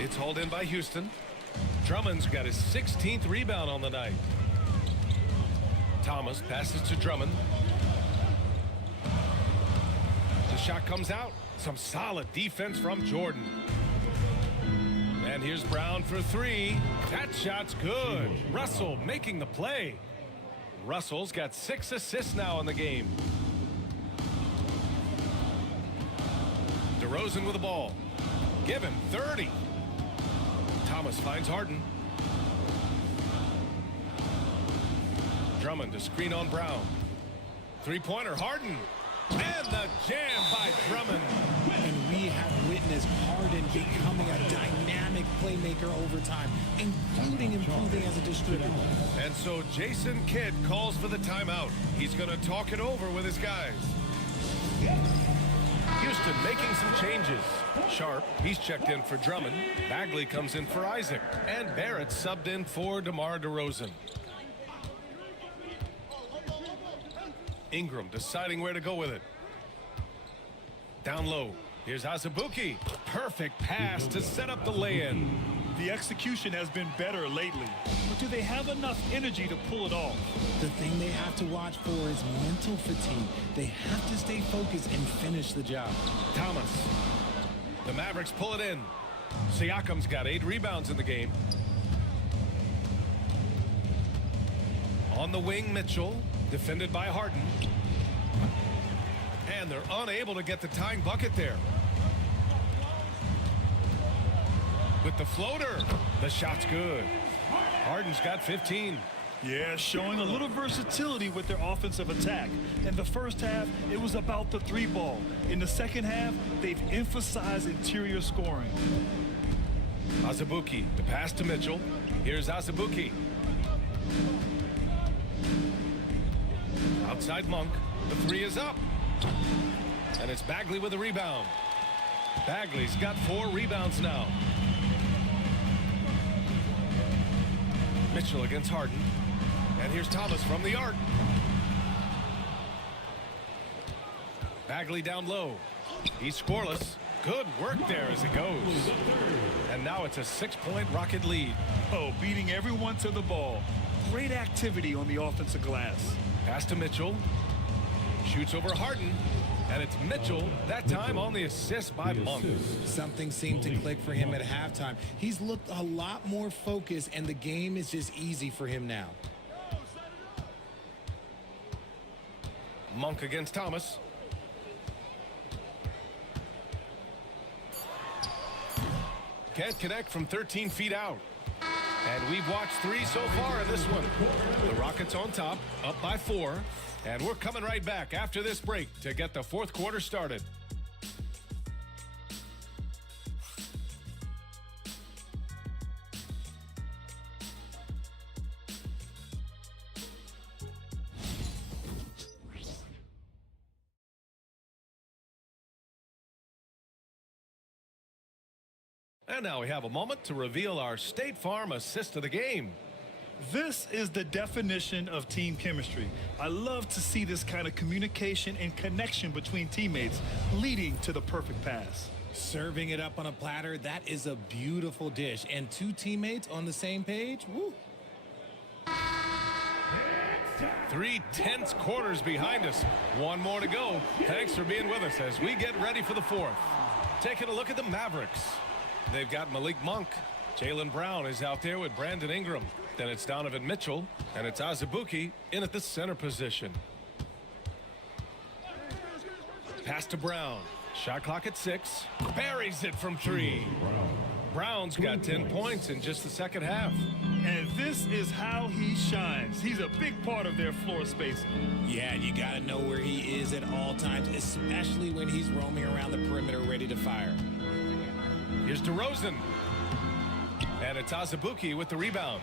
It's hauled in by Houston. Drummond's got his 16th rebound on the night. Thomas passes to Drummond. The shot comes out. Some solid defense from Jordan. And here's Brown for three. That shot's good. Russell making the play. Russell's got 6 assists now in the game. DeRozan with the ball. Give him 30. Thomas finds Harden. Drummond to screen on Brown. Three-pointer, Harden. And the jam by Drummond. And we have witnessed Harden becoming a dynamic playmaker over time, including improving as a distributor. And so Jason Kidd calls for the timeout. He's going to talk it over with his guys. Houston making some changes. Sharp, he's checked in for Drummond. Bagley comes in for Isaac. And Barrett subbed in for DeMar DeRozan. Ingram deciding where to go with it. Down low. Here's Azubuike. Perfect pass to set up the lay-in. The execution has been better lately, but do they have enough energy to pull it off? The thing they have to watch for is mental fatigue. They have to stay focused and finish the job. Thomas. The Mavericks pull it in. Siakam's got 8 rebounds in the game. On the wing, Mitchell. Defended by Harden. And they're unable to get the tying bucket there. With the floater. The shot's good. Harden's got 15. Yeah, showing a little versatility with their offensive attack. In the first half, it was about the 3-ball. In the second half, they've emphasized interior scoring. Azubuike, the pass to Mitchell. Here's Azubuike. Outside Monk. The 3 is up. And it's Bagley with the rebound. Bagley's got 4 rebounds now. Mitchell against Harden. And here's Thomas from the arc. Bagley down low. He's scoreless. Good work there as it goes. And now it's a 6-point Rocket lead. Oh, beating everyone to the ball. Great activity on the offensive glass. Pass to Mitchell. Shoots over Harden. And it's Mitchell, that time on the assist by Monk. Something seemed to click for him at halftime. He's looked a lot more focused, and the game is just easy for him now. Monk against Thomas. Can't connect from 13 feet out. And we've watched 3 so far in this one. The Rockets on top, up by 4. And we're coming right back after this break to get the 4th quarter started. And now we have a moment to reveal our State Farm assist of the game. This is the definition of team chemistry. I love to see this kind of communication and connection between teammates leading to the perfect pass. Serving it up on a platter, that is a beautiful dish. And 2 teammates on the same page, woo. 3 tense quarters behind us. 1 more to go. Thanks for being with us as we get ready for the 4th. Taking a look at the Mavericks. They've got Malik Monk. Jaylen Brown is out there with Brandon Ingram. Then it's Donovan Mitchell, and it's Azubuike in at the center position. Pass to Brown. Shot clock at 6. Buries it from 3. Brown's got 10 points in just the second half. And this is how he shines. He's a big part of their floor spacing. Yeah, you got to know where he is at all times, especially when he's roaming around the perimeter ready to fire. Here's DeRozan. And it's Azubuike with the rebound.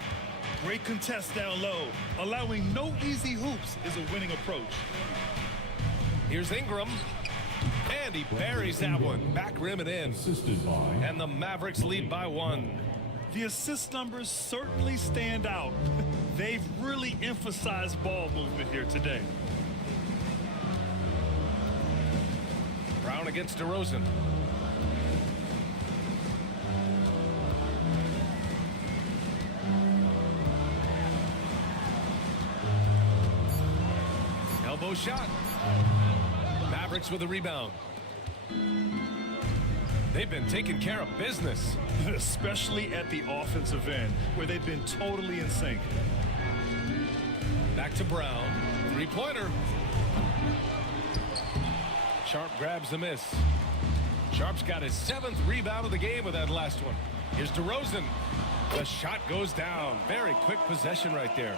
Great contest down low. Allowing no easy hoops is a winning approach. Here's Ingram. And he buries that one. Back rim and in. And the Mavericks lead by 1. The assist numbers certainly stand out. They've really emphasized ball movement here today. Brown against DeRozan. Elbow shot. Mavericks with a rebound. They've been taking care of business. Especially at the offensive end, where they've been totally in sync. Back to Brown. Three-pointer. Sharp grabs the miss. Sharp's got his 7th rebound of the game with that last one. Here's DeRozan. The shot goes down. Very quick possession right there.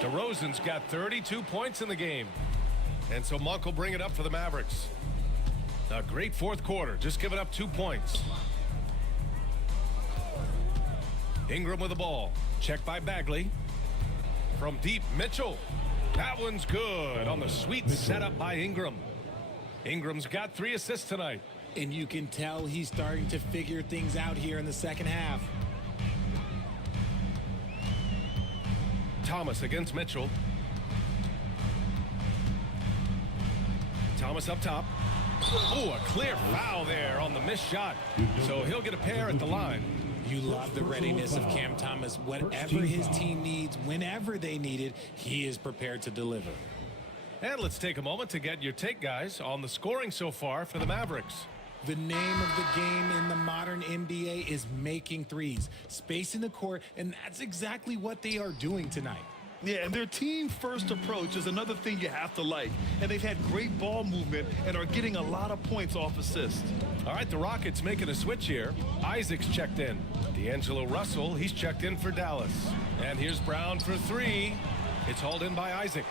DeRozan's got 32 points in the game. And so Monk will bring it up for the Mavericks. A great fourth quarter, just giving up 2 points. Ingram with the ball. Checked by Bagley. From deep, Mitchell. That one's good on the sweet setup by Ingram. Ingram's got 3 assists tonight. And you can tell he's starting to figure things out here in the second half. Thomas against Mitchell. Thomas up top. Oh, a clear foul there on the missed shot. So he'll get a pair at the line. You love the readiness of Cam Thomas. Whatever his team needs, whenever they need it, he is prepared to deliver. And let's take a moment to get your take, guys, on the scoring so far for the Mavericks. The name of the game in the modern NBA is making threes, spacing the court, and that's exactly what they are doing tonight. Yeah, and their team-first approach is another thing you have to like. And they've had great ball movement and are getting a lot of points off assists. All right, the Rockets making a switch here. Isaac's checked in. D'Angelo Russell, he's checked in for Dallas. And here's Brown for 3. It's hauled in by Isaac.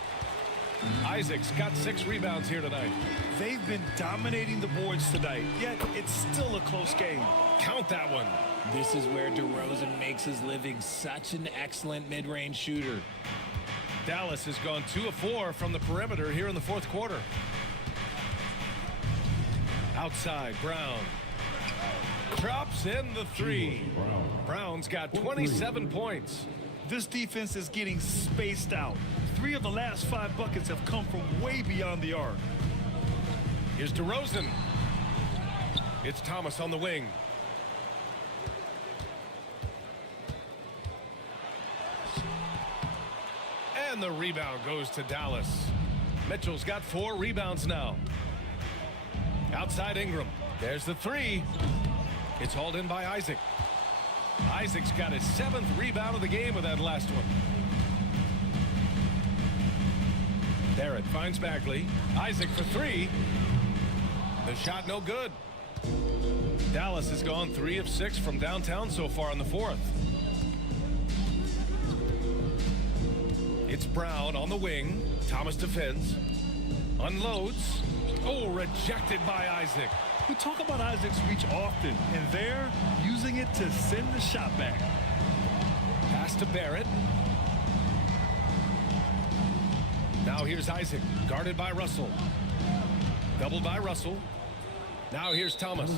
Isaac's got 6 rebounds here tonight. They've been dominating the boards tonight, yet it's still a close game. Count that one. This is where DeRozan makes his living. Such an excellent mid-range shooter. Dallas has gone 2 of 4 from the perimeter here in the fourth quarter. Outside, Brown. Drops in the 3. Brown's got 27 points. This defense is getting spaced out. 3 of the last 5 buckets have come from way beyond the arc. Here's DeRozan. It's Thomas on the wing. And the rebound goes to Dallas. Mitchell's got 4 rebounds now. Outside Ingram. There's the 3. It's hauled in by Isaac. Isaac's got his 7th rebound of the game with that last one. Barrett finds Bagley. Isaac for 3. The shot no good. Dallas has gone 3 of 6 from downtown so far in the fourth. It's Brown on the wing. Thomas defends. Unloads. Oh, rejected by Isaac. We talk about Isaac's reach often, and they're using it to send the shot back. Pass to Barrett. Now here's Isaac, guarded by Russell. Doubled by Russell. Now here's Thomas.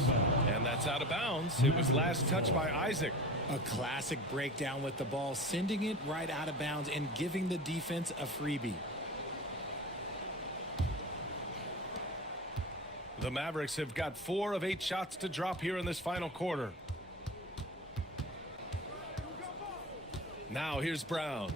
And that's out of bounds. It was last touched by Isaac. A classic breakdown with the ball, sending it right out of bounds and giving the defense a freebie. The Mavericks have got 4 of 8 shots to drop here in this final quarter. Now here's Brown.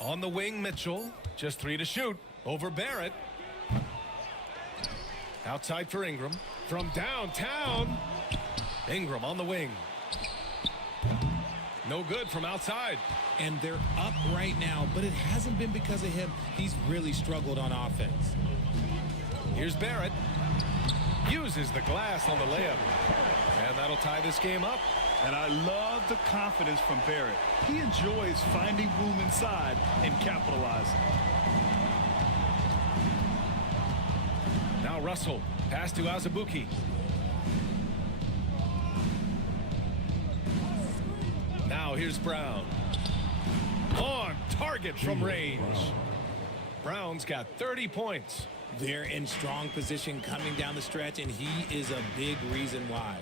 On the wing, Mitchell. Just 3 to shoot. Over Barrett. Outside for Ingram. From downtown. Ingram on the wing. No good from outside. And they're up right now, but it hasn't been because of him. He's really struggled on offense. Here's Barrett. Uses the glass on the layup. And that'll tie this game up. And I love the confidence from Barrett. He enjoys finding room inside and capitalizing. Now Russell. Pass to Azubuike. Now here's Brown. On target from range. Brown's got 30 points. They're in strong position coming down the stretch, and he is a big reason why.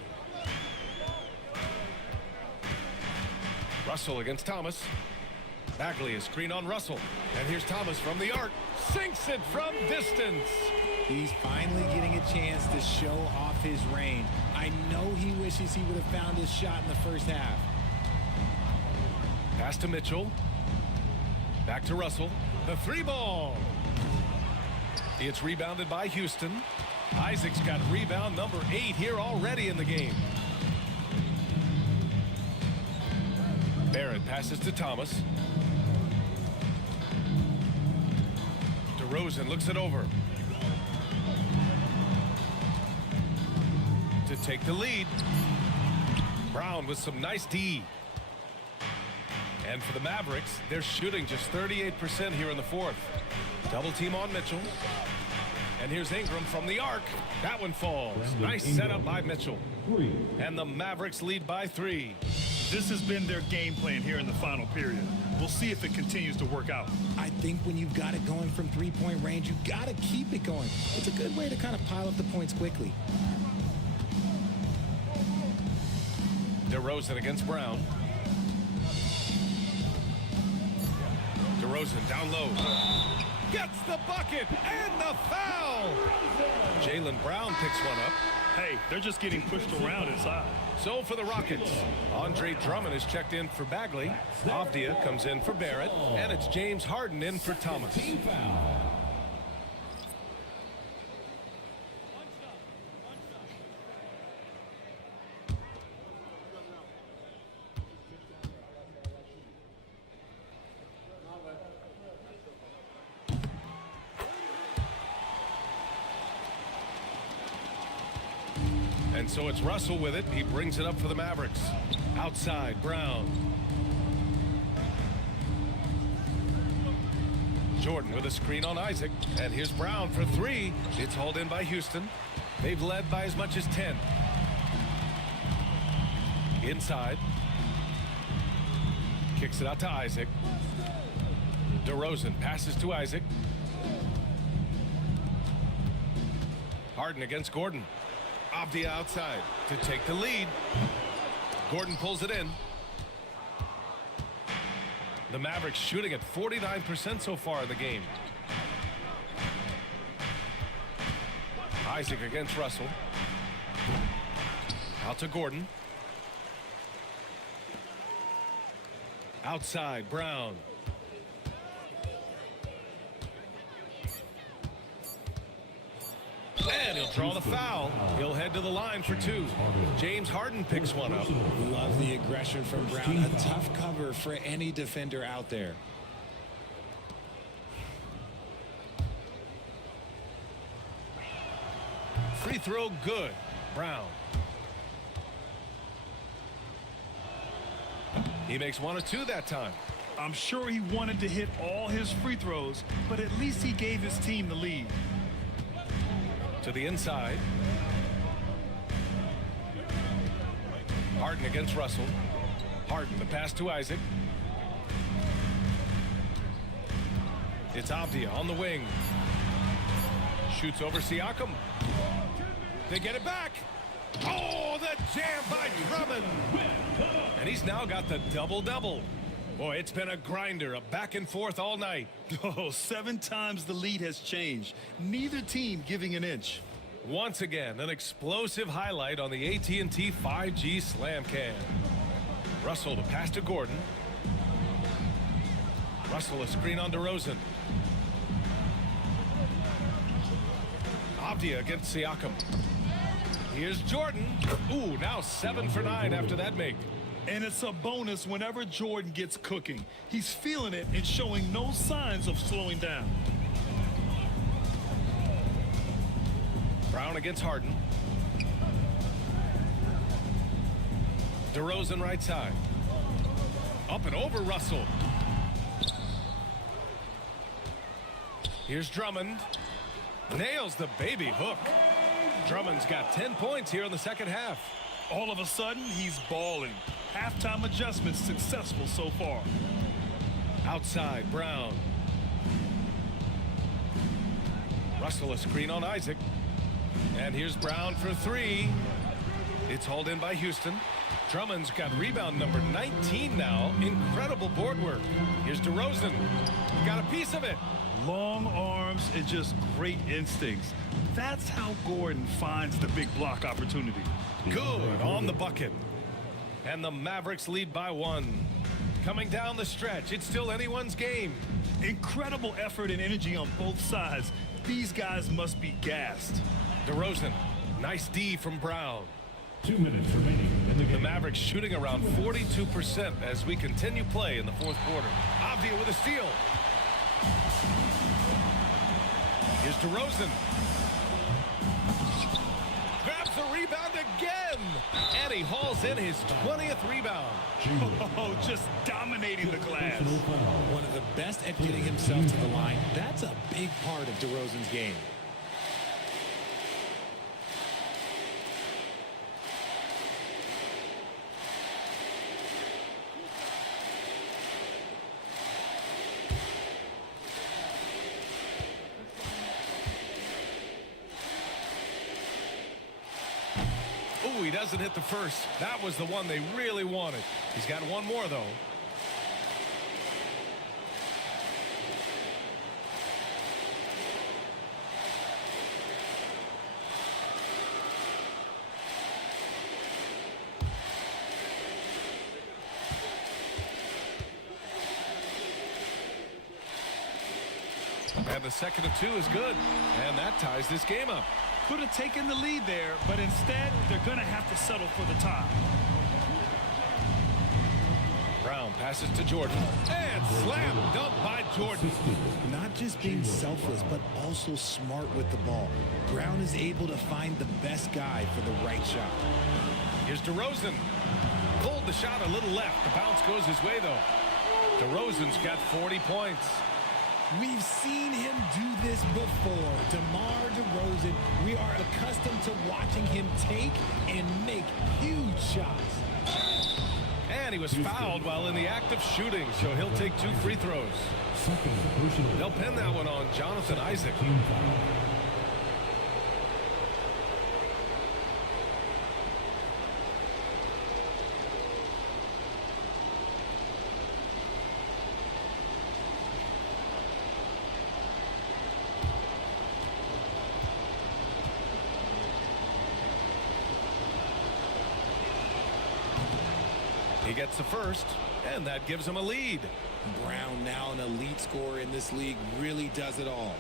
Russell against Thomas. Bagley is screen on Russell. And here's Thomas from the arc. Sinks it from distance. He's finally getting a chance to show off his range. I know he wishes he would have found his shot in the first half. Pass to Mitchell. Back to Russell. The 3-ball. It's rebounded by Houston. Isaac's got rebound number 8 here already in the game. Barrett passes to Thomas. DeRozan looks it over. To take the lead. Brown with some nice D. And for the Mavericks, they're shooting just 38% here in the fourth. Double team on Mitchell. And here's Ingram from the arc. That one falls. Nice setup by Mitchell. And the Mavericks lead by 3. This has been their game plan here in the final period. We'll see if it continues to work out. I think when you've got it going from three-point range, you've got to keep it going. It's a good way to kind of pile up the points quickly. DeRozan against Brown. DeRozan down low. Gets the bucket and the foul. Jaylen Brown picks one up. Hey, they're just getting pushed around inside. So for the Rockets, Andre Drummond is checked in for Bagley. Avdia comes in for Barrett. And it's James Harden in for Thomas. And so it's Russell with it. He brings it up for the Mavericks. Outside, Brown. Jordan with a screen on Isaac. And here's Brown for 3. It's hauled in by Houston. They've led by as much as 10. Inside. Kicks it out to Isaac. DeRozan passes to Isaac. Harden against Gordon. Avdia outside to take the lead. Gordon pulls it in. The Mavericks shooting at 49% so far in the game. Isaac against Russell. Out to Gordon. Outside, Brown. And he'll draw the foul. He'll head to the line for 2. James Harden picks one up. Love the aggression from Brown. A tough cover for any defender out there. Free throw good. Brown. He makes 1 of 2 that time. I'm sure he wanted to hit all his free throws, but at least he gave his team the lead. To the inside. Harden against Russell. Harden, the pass to Isaac. It's Avdia on the wing. Shoots over Siakam. They get it back. Oh, the jam by Drummond. And he's now got the double-double. Boy, it's been a grinder, a back and forth all night. Oh, 7 times the lead has changed. Neither team giving an inch. Once again, an explosive highlight on the AT&T 5G Slam Cam. Russell to pass to Gordon. Russell a screen on DeRozan. Avdia against Siakam. Here's Jordan. Ooh, now 7 for 9 after that make. And it's a bonus whenever Jordan gets cooking. He's feeling it and showing no signs of slowing down. Brown against Harden. DeRozan right side. Up and over Russell. Here's Drummond. Nails the baby hook. Drummond's got 10 points here in the second half. All of a sudden, he's balling. Halftime adjustments successful so far. Outside, Brown. Russell a screen on Isaac. And here's Brown for three. It's hauled in by Houston. Drummond's got rebound number 19 now. Incredible board work. Here's DeRozan. Got a piece of it. Long arms and just great instincts. That's how Gordon finds the big block opportunity. Good on the bucket. And the Mavericks lead by 1. Coming down the stretch, it's still anyone's game. Incredible effort and energy on both sides. These guys must be gassed. DeRozan, nice D from Brown. 2 minutes remaining in the game. The Mavericks shooting around 42% as we continue play in the fourth quarter. Avdia with a steal. Here's DeRozan. Grabs the rebound again. And he hauls in his 20th rebound. Oh, just dominating the glass. One of the best at getting himself to the line. That's a big part of DeRozan's game. He doesn't hit the first. That was the one they really wanted. He's got one more, though. And the second of 2 is good. And that ties this game up. Could have taken the lead there, but instead, they're going to have to settle for the tie. Brown passes to Jordan. And slam dunk by Jordan. Not just being selfless, but also smart with the ball. Brown is able to find the best guy for the right shot. Here's DeRozan. Pulled the shot a little left. The bounce goes his way, though. DeRozan's got 40 points. We've seen him do this before. DeMar DeRozan, we are accustomed to watching him take and make huge shots. And he was fouled while in the act of shooting, so he'll take 2 free throws. They'll pin that one on Jonathan Isaac. He gets the first, and that gives him a lead. Brown, now an elite scorer in this league, really does it all.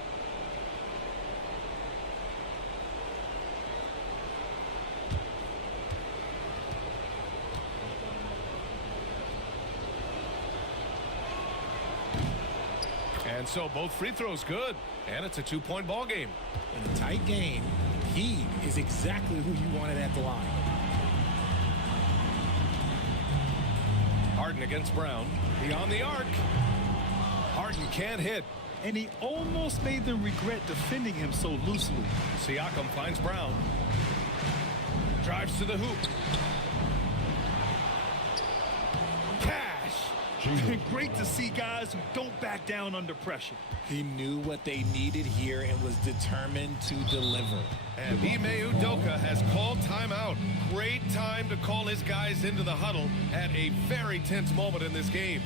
And so both free throws good, and it's a 2-point ball game. In a tight game, he is exactly who you wanted at the line. Harden against Brown. Beyond the arc. Harden can't hit. And he almost made them regret defending him so loosely. Siakam finds Brown. Drives to the hoop. Cash. Great to see guys who don't back down under pressure. He knew what they needed here and was determined to deliver. And Ime Udoka has called timeout. Great time to call his guys into the huddle at a very tense moment in this game.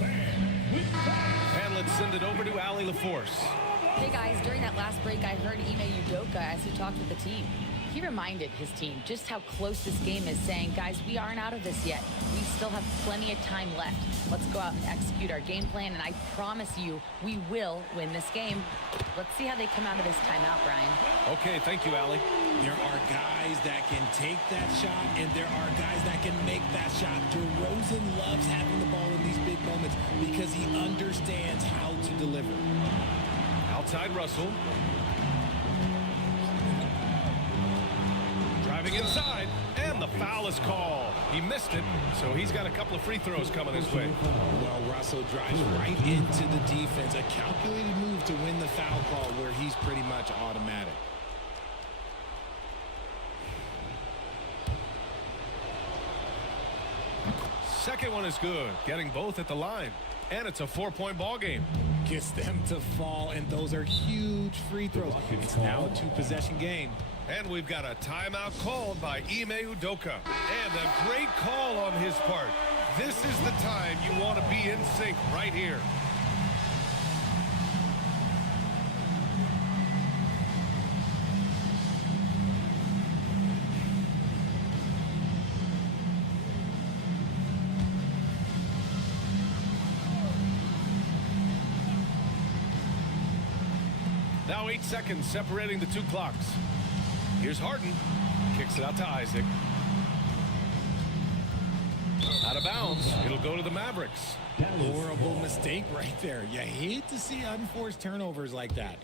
And let's send it over to Allie LaForce. Hey guys, during that last break, I heard Ime Udoka as he talked with the team. He reminded his team just how close this game is, saying, guys, we aren't out of this yet. We still have plenty of time left. Let's go out and execute our game plan, and I promise you, we will win this game. Let's see how they come out of this timeout, Brian. Okay, thank you, Allie. There are guys that can take that shot, and there are guys that can make that shot. DeRozan loves having the ball in these big moments because he understands how to deliver. Outside Russell. Driving inside, and the foul is called. He missed it, so he's got a couple of free throws coming his way. Well, Russell drives right into the defense. A calculated move to win the foul call where he's pretty much automatic. Second one is good, getting both at the line. And it's a 4-point ball game. Gets them to fall, and those are huge free throws. It's now a 2-possession game. And we've got a timeout called by Ime Udoka. And a great call on his part. This is the time you want to be in sync right here. Now 8 seconds separating the two clocks. Here's Harden. Kicks it out to Isaac. Out of bounds. It'll go to the Mavericks. Horrible mistake right there. You hate to see unforced turnovers like that.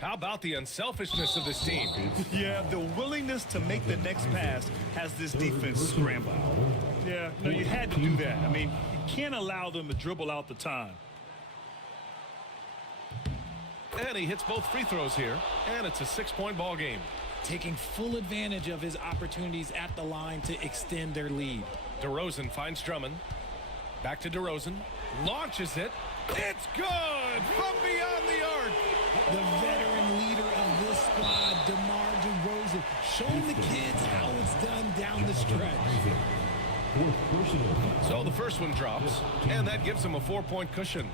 How about the unselfishness of this team? Yeah, the willingness to make the next pass has this defense scrambled. Yeah, no, you had to do that. I mean, you can't allow them to dribble out the time. And he hits both free throws here. And it's a 6-point ball game. Taking full advantage of his opportunities at the line to extend their lead. DeRozan finds Drummond. Back to DeRozan. Launches it. It's good from beyond the arc. The veteran leader of this squad, DeMar DeRozan, showing the kids how it's done down the stretch. So the first one drops, and that gives him a 4-point cushion.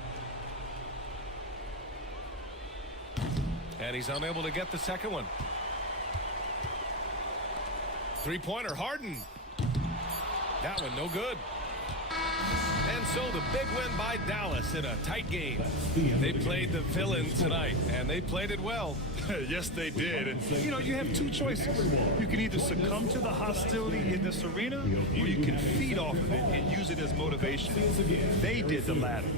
And he's unable to get the second one. Three-pointer, Harden. That one no good. And so the big win by Dallas in a tight game. They played the villain tonight, and they played it well. Yes, they did. And, you know, you have two choices. You can either succumb to the hostility in this arena, or you can feed off of it and use it as motivation. They did the latter.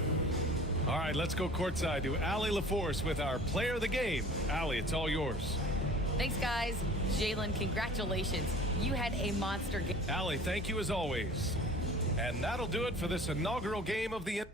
All right, let's go courtside to Allie LaForce with our player of the game. Allie, it's all yours. Thanks, guys. Jalen, congratulations. You had a monster game. Allie, thank you as always. And that'll do it for this inaugural game of the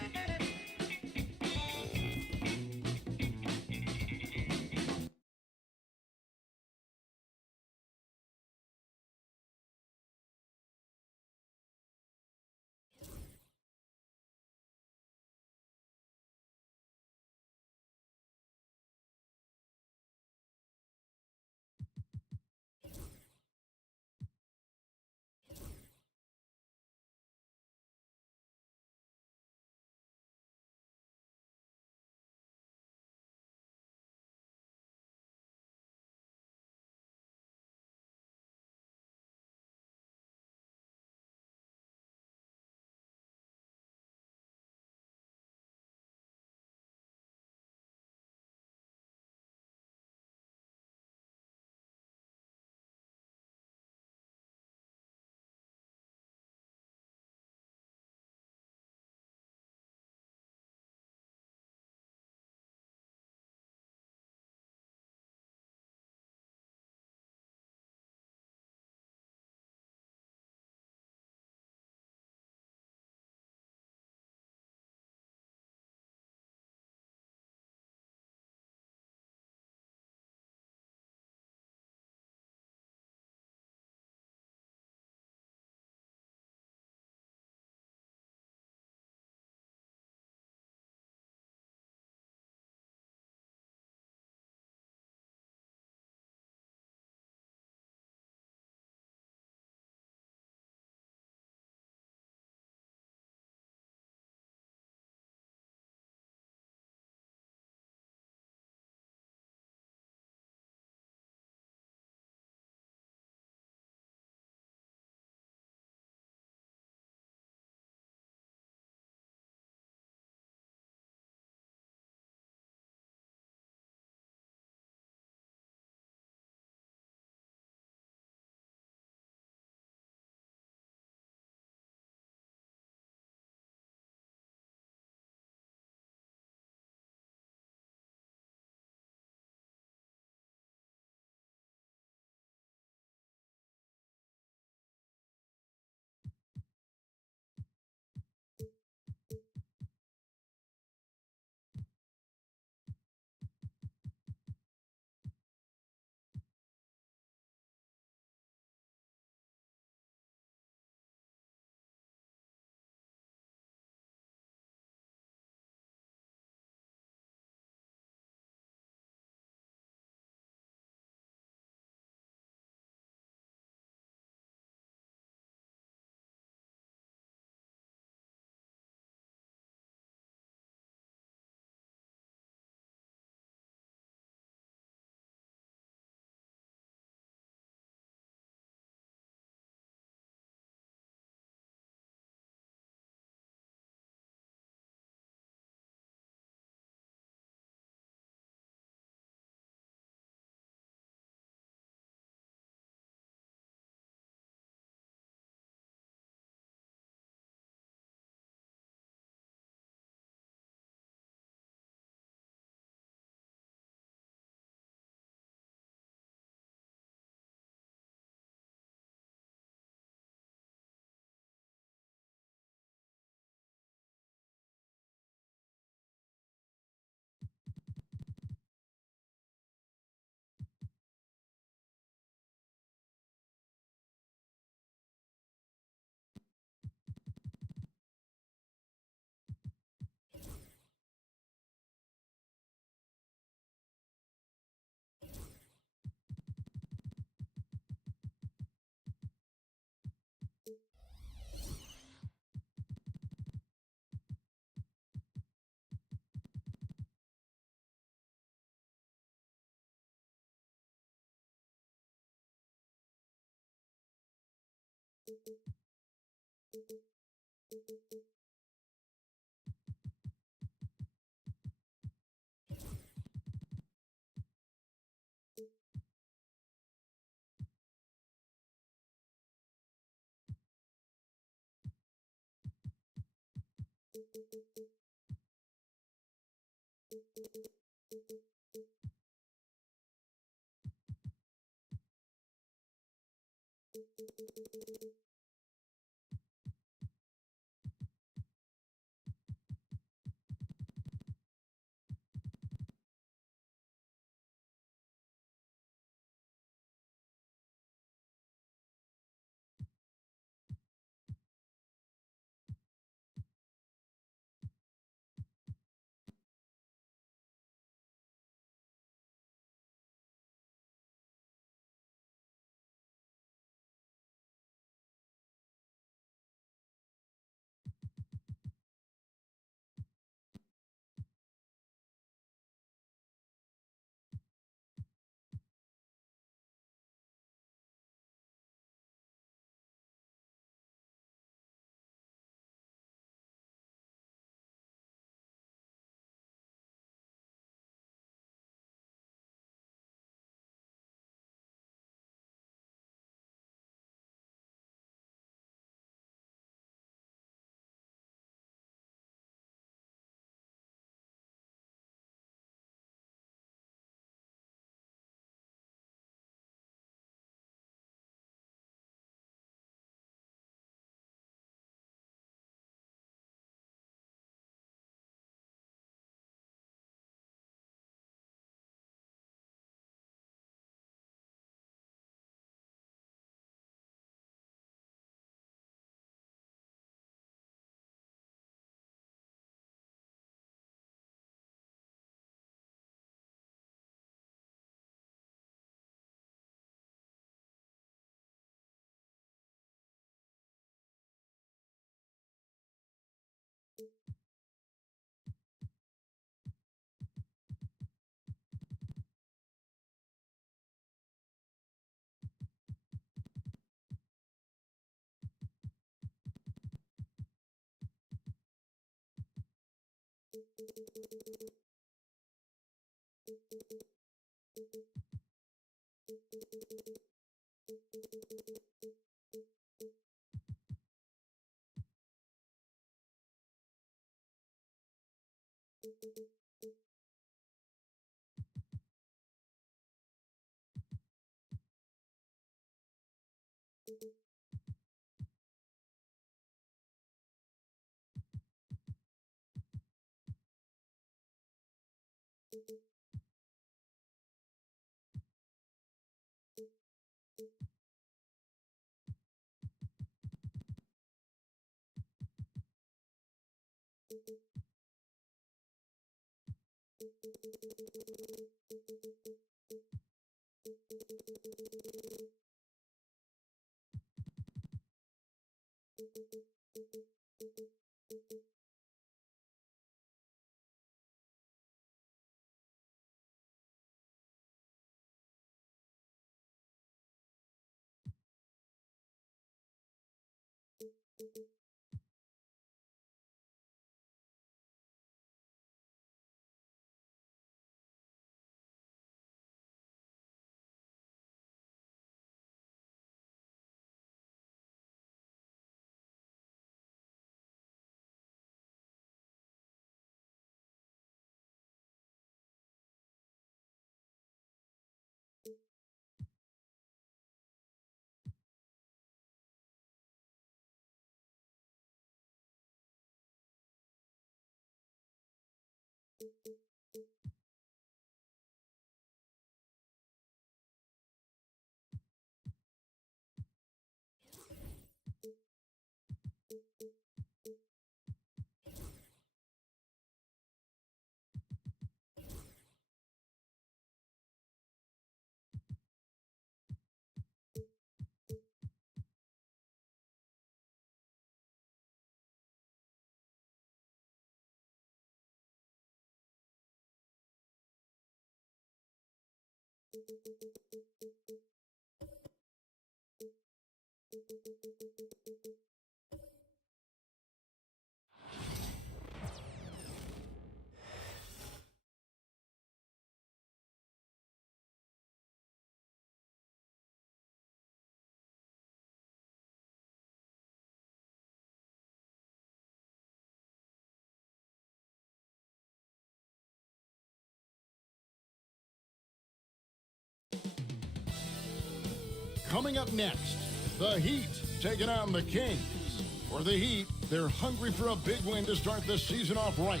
Coming up next, the Heat taking on the Kings. For the Heat, they're hungry for a big win to start the season off right.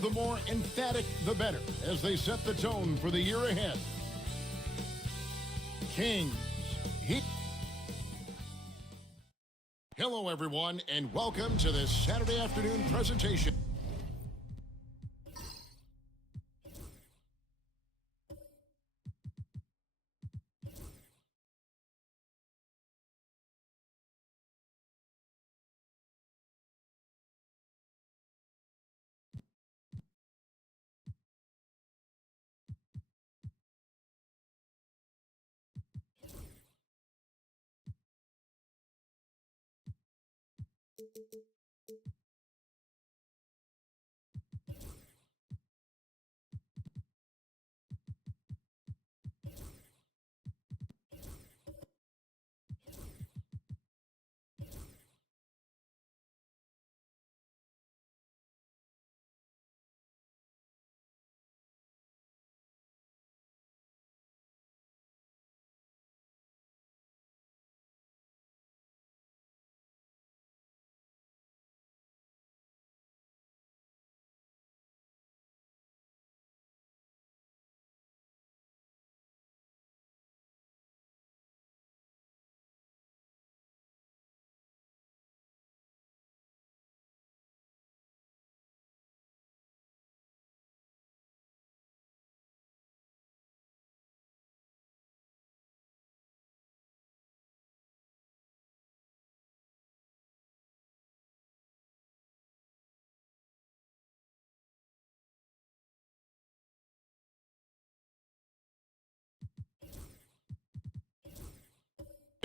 The more emphatic, the better, as they set the tone for the year ahead. Kings, Heat. Hello, everyone, and welcome to this Saturday afternoon presentation.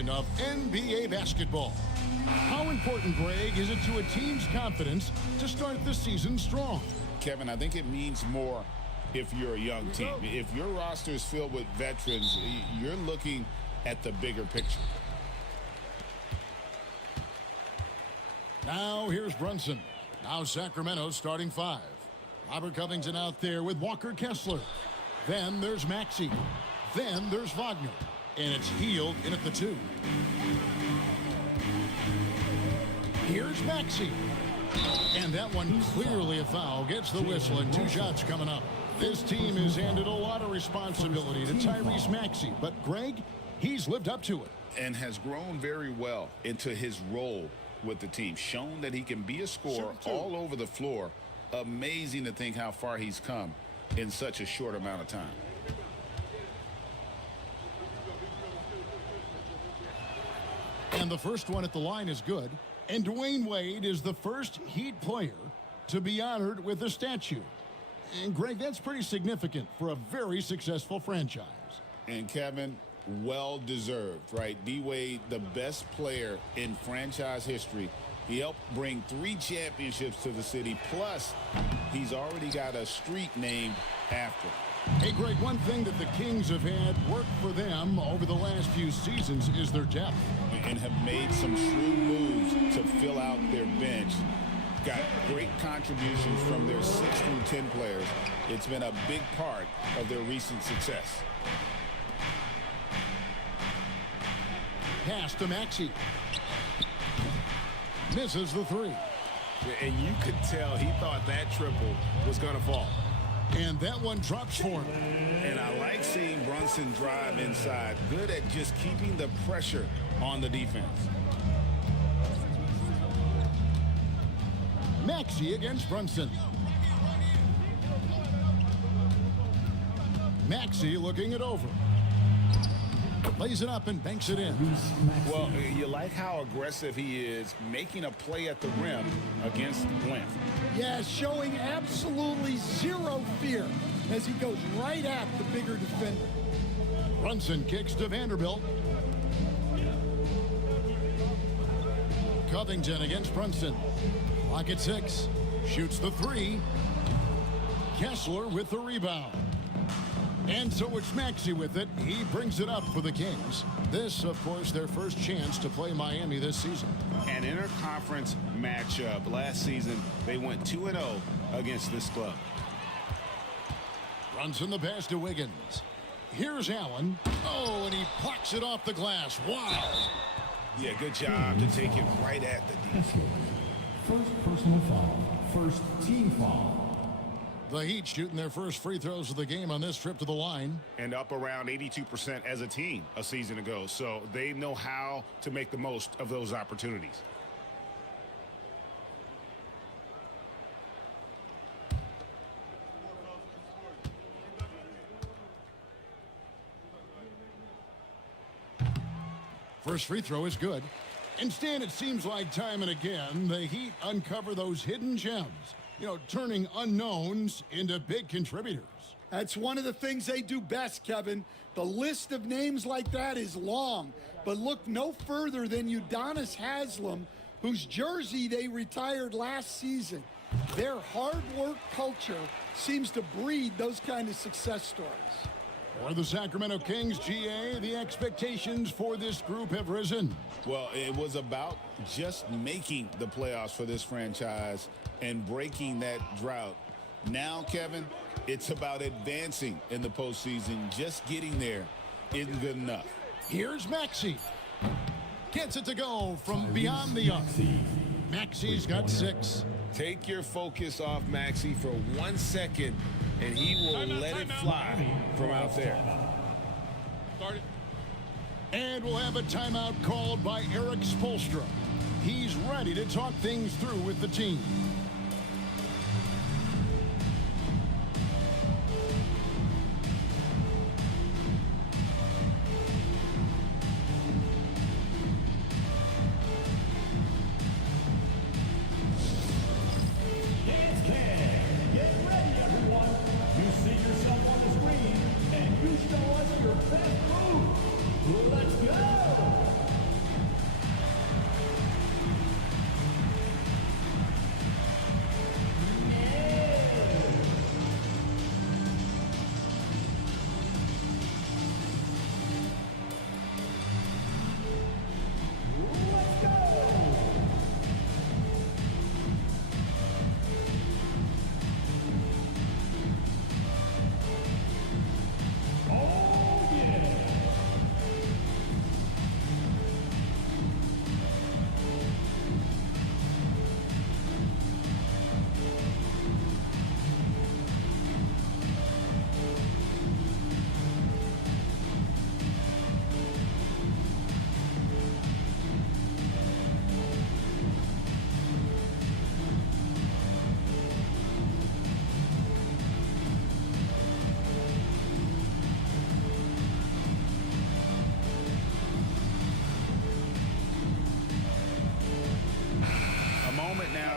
Of NBA basketball. How important, Greg, is it to a team's confidence to start the season strong? Kevin, I think it means more if you're a young team. If your roster is filled with veterans, you're looking at the bigger picture. Now here's Brunson. Now Sacramento starting five. Robert Covington out there with Walker Kessler. Then there's Maxey. Then there's Wagner. And it's Hield in at the 2. Here's Maxey. And that one clearly a foul. Gets the whistle and 2 shots coming up. This team has handed a lot of responsibility to Tyrese Maxey. But Greg, he's lived up to it. And has grown very well into his role with the team. Shown that he can be a scorer all over the floor. Amazing to think how far he's come in such a short amount of time. And the first one at the line is good. And Dwayne Wade is the first Heat player to be honored with a statue. And Greg, that's pretty significant for a very successful franchise. And Kevin, well deserved, right? D-Wade, the best player in franchise history. He helped bring 3 championships to the city. Plus, he's already got a street named after him. Hey, Greg, one thing that the Kings have had work for them over the last few seasons is their depth. And have made some shrewd moves to fill out their bench. Got great contributions from their 6 through 10 players. It's been a big part of their recent success. Pass to Maxey. Misses the 3. And you could tell he thought that triple was going to fall. And that one drops for him. And I like seeing Brunson drive inside. Good at just keeping the pressure on the defense. Maxey against Brunson. Maxey looking it over. Lays it up and banks it in. Well, you like how aggressive he is making a play at the rim against length. Yeah, showing absolutely zero fear as he goes right at the bigger defender. Brunson kicks to Vanderbilt. Covington against Brunson. Clock at 6. Shoots the 3. Kessler with the rebound. And so it's Maxey with it. He brings it up for the Kings. This, of course, their first chance to play Miami this season. An interconference matchup. Last season, they went 2-0 against this club. Runs in the pass to Wiggins. Here's Allen. Oh, and he plucks it off the glass. Wow. Yeah, good job to take it right at the defense. First personal foul. First team foul. The Heat shooting their first free throws of the game on this trip to the line. And up around 82% as a team a season ago. So they know how to make the most of those opportunities. First free throw is good. Instead, it seems like time and again, the Heat uncover those hidden gems. You know, turning unknowns into big contributors. That's one of the things they do best, Kevin. The list of names like that is long, but look no further than Udonis Haslem, whose jersey they retired last season. Their hard work culture seems to breed those kind of success stories. For the Sacramento Kings, GA, the expectations for this group have risen. Well, it was about just making the playoffs for this franchise and breaking that drought. Now, Kevin, it's about advancing in the postseason. Just getting there isn't good enough. Here's Maxey. Gets it to go from beyond the arc. Maxey's got 6. Take your focus off Maxey for 1 second, and he will let it fly from out there. And we'll have a timeout called by Eric Spoelstra. He's ready to talk things through with the team.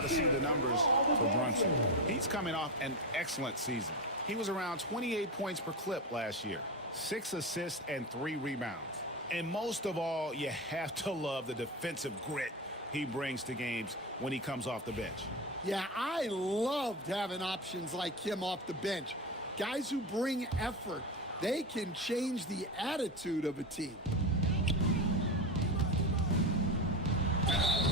To see the numbers for Brunson. He's coming off an excellent season. He was around 28 points per clip last year, 6 assists and 3 rebounds. And most of all, you have to love the defensive grit he brings to games when he comes off the bench. Yeah, I loved having options like him off the bench. Guys who bring effort. They can change the attitude of a team.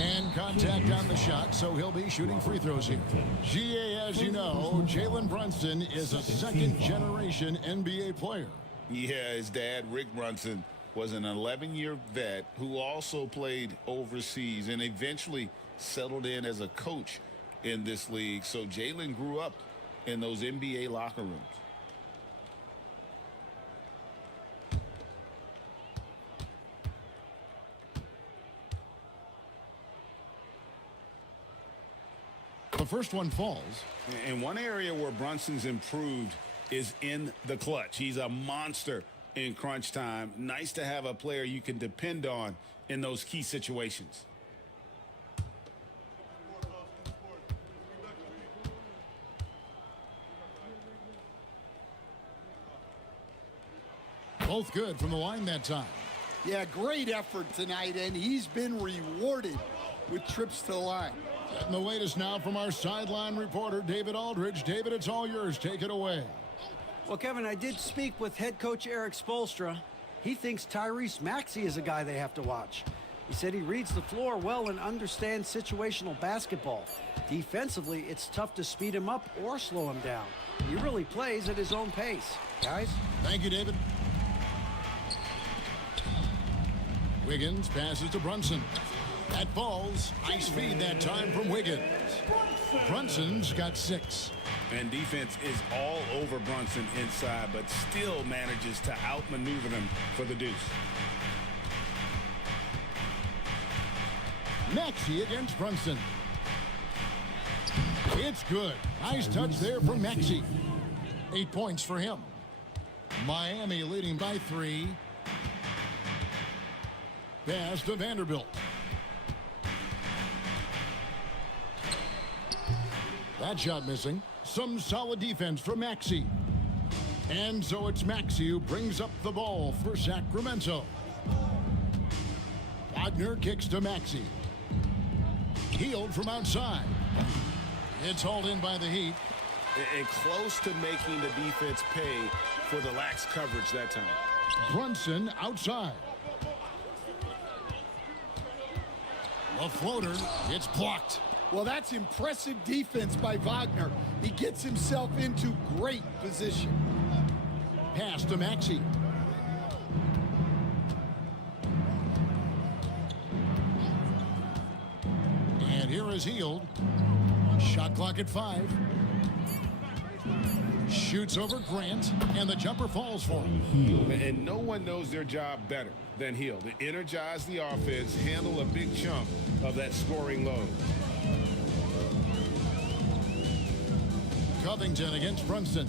And contact on the shot, so he'll be shooting free throws here. GA, as you know, Jalen Brunson is a second-generation NBA player. Yeah, his dad, Rick Brunson, was an 11-year vet who also played overseas and eventually settled in as a coach in this league. So Jalen grew up in those NBA locker rooms. The first one falls. And one area where Brunson's improved is in the clutch. He's a monster in crunch time. Nice to have a player you can depend on in those key situations. Both good from the line that time. Yeah, great effort tonight, and he's been rewarded with trips to the line. Getting the latest now from our sideline reporter, David Aldridge. David, it's all yours. Take it away. Well, Kevin, I did speak with head coach Eric Spoelstra. He thinks Tyrese Maxey is a guy they have to watch. He said he reads the floor well and understands situational basketball. Defensively, it's tough to speed him up or slow him down. He really plays at his own pace. Guys? Thank you, David. Wiggins passes to Brunson. That falls. Nice feed that time from Wiggins. Brunson's got 6. And defense is all over Brunson inside, but still manages to outmaneuver them for the deuce. Maxey against Brunson. It's good. Nice touch there from Maxey. 8 points for him. Miami leading by 3. Pass to Vanderbilt. That shot missing. Some solid defense from Maxey. And so it's Maxey who brings up the ball for Sacramento. Wagner kicks to Maxey. Healed from outside. It's hauled in by the Heat. And close to making the defense pay for the lax coverage that time. Brunson outside. A floater. It's blocked. Well, that's impressive defense by Wagner. He gets himself into great position. Pass to Maxey. And here is Hield. Shot clock at 5. Shoots over Grant, and the jumper falls for him. And no one knows their job better than Hield. To energize the offense, handle a big chunk of that scoring load. Covington against Brunson.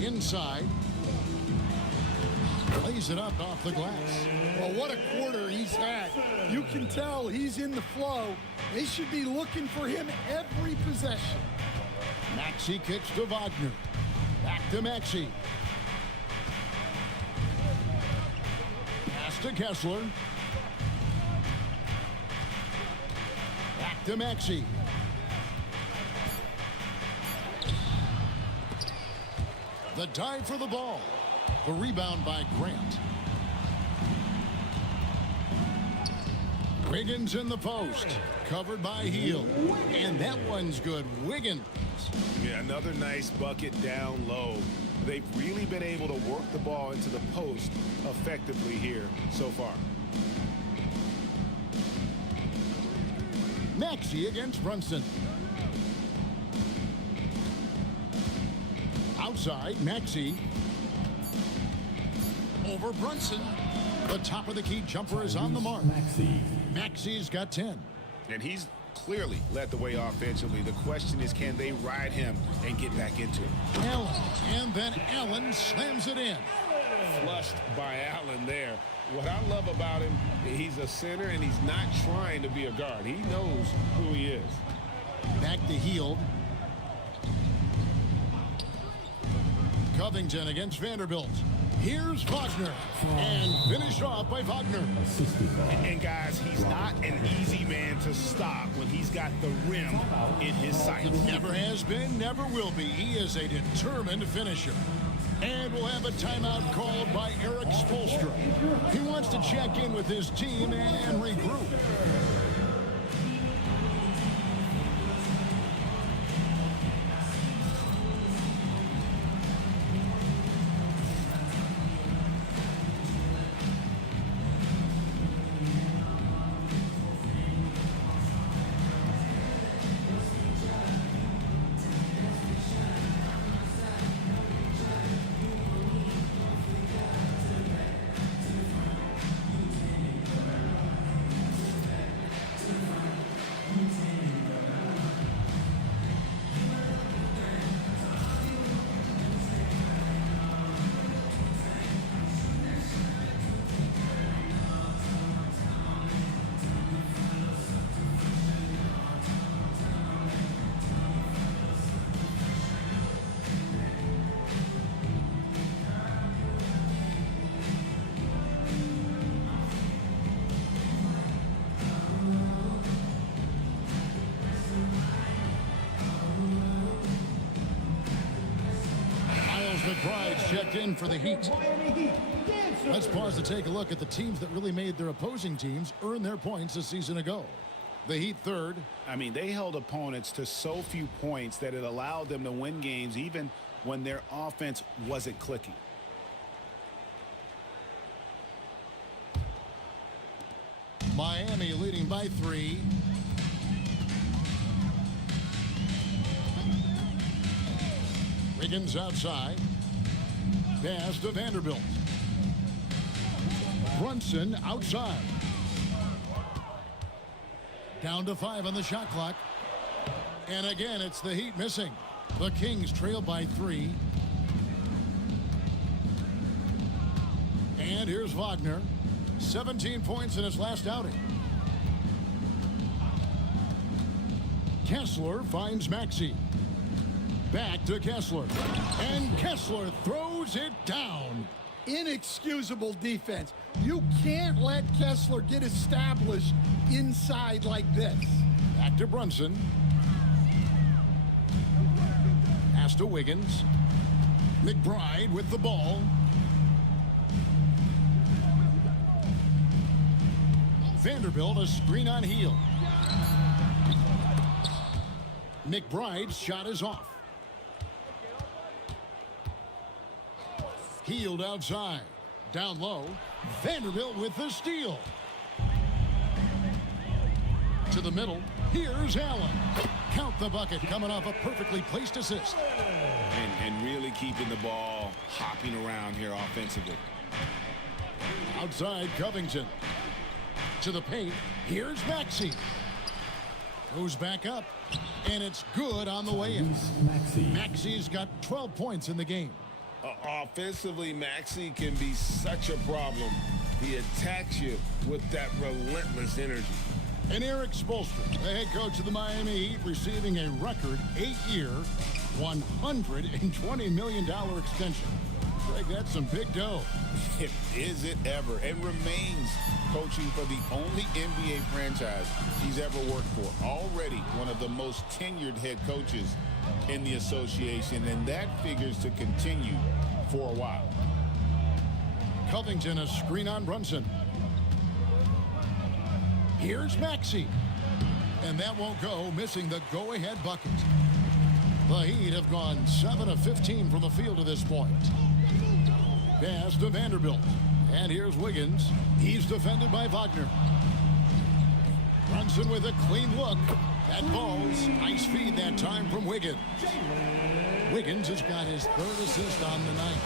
Inside. Lays it up off the glass. Well, what a quarter he's had. You can tell he's in the flow. They should be looking for him every possession. Maxey kicks to Wagner. Back to Maxey. Pass to Kessler. Back to Maxey. The dive for the ball. The rebound by Grant. Wiggins in the post. Covered by Hield. And that one's good. Wiggins. Yeah, another nice bucket down low. They've really been able to work the ball into the post effectively here so far. Maxey against Brunson. Outside, Maxey. Over Brunson. The top of the key jumper is on the mark. Maxey's got 10. And he's clearly led the way offensively. The question is, can they ride him and get back into it? Allen. And then Allen slams it in. Flushed by Allen there. What I love about him, he's a center and he's not trying to be a guard. He knows who he is. Back to Hield. Covington against Vanderbilt. Here's Wagner. And finished off by Wagner. And guys, he's not an easy man to stop when he's got the rim in his sights. Never has been, never will be. He is a determined finisher. And we'll have a timeout called by Eric Spoelstra. He wants to check in with his team and regroup. checked in for the Heat. Let's pause to take a look at the teams that really made their opposing teams earn their points a season ago. The Heat third. I mean, they held opponents to so few points that it allowed them to win games even when their offense wasn't clicking. Miami leading by 3. Wiggins outside. Pass to Vanderbilt. Brunson outside. Down to 5 on the shot clock. And again, it's the Heat missing. The Kings trail by 3. And here's Wagner. 17 points in his last outing. Kessler finds Maxey. Back to Kessler. And Kessler throws it down. Inexcusable defense. You can't let Kessler get established inside like this. Back to Brunson. Pass to Wiggins. McBride with the ball. Vanderbilt a screen on Hield. McBride's shot is off. Hield outside. Down low. Vanderbilt with the steal. To the middle. Here's Allen. Count the bucket coming off a perfectly placed assist. And really keeping the ball hopping around here offensively. Outside Covington. To the paint. Here's Maxey. Goes back up. And it's good on the way in. Maxey's got 12 points in the game. Offensively, Maxey can be such a problem. He attacks you with that relentless energy. And Eric Spoelstra, the head coach of the Miami Heat, receiving a record 8-year, $120 million extension. Greg, that's some big dough. Is it ever? And remains coaching for the only NBA franchise he's ever worked for. Already one of the most tenured head coaches in the association, and that figures to continue for a while. Covington a screen on Brunson. Here's Maxey. And that won't go, missing the go-ahead bucket. The Heat have gone 7 of 15 from the field to this point. Pass to Vanderbilt. And here's Wiggins. He's defended by Wagner. Brunson with a clean look. That ball's nice feed that time from Wiggins. Wiggins has got his third assist on the night.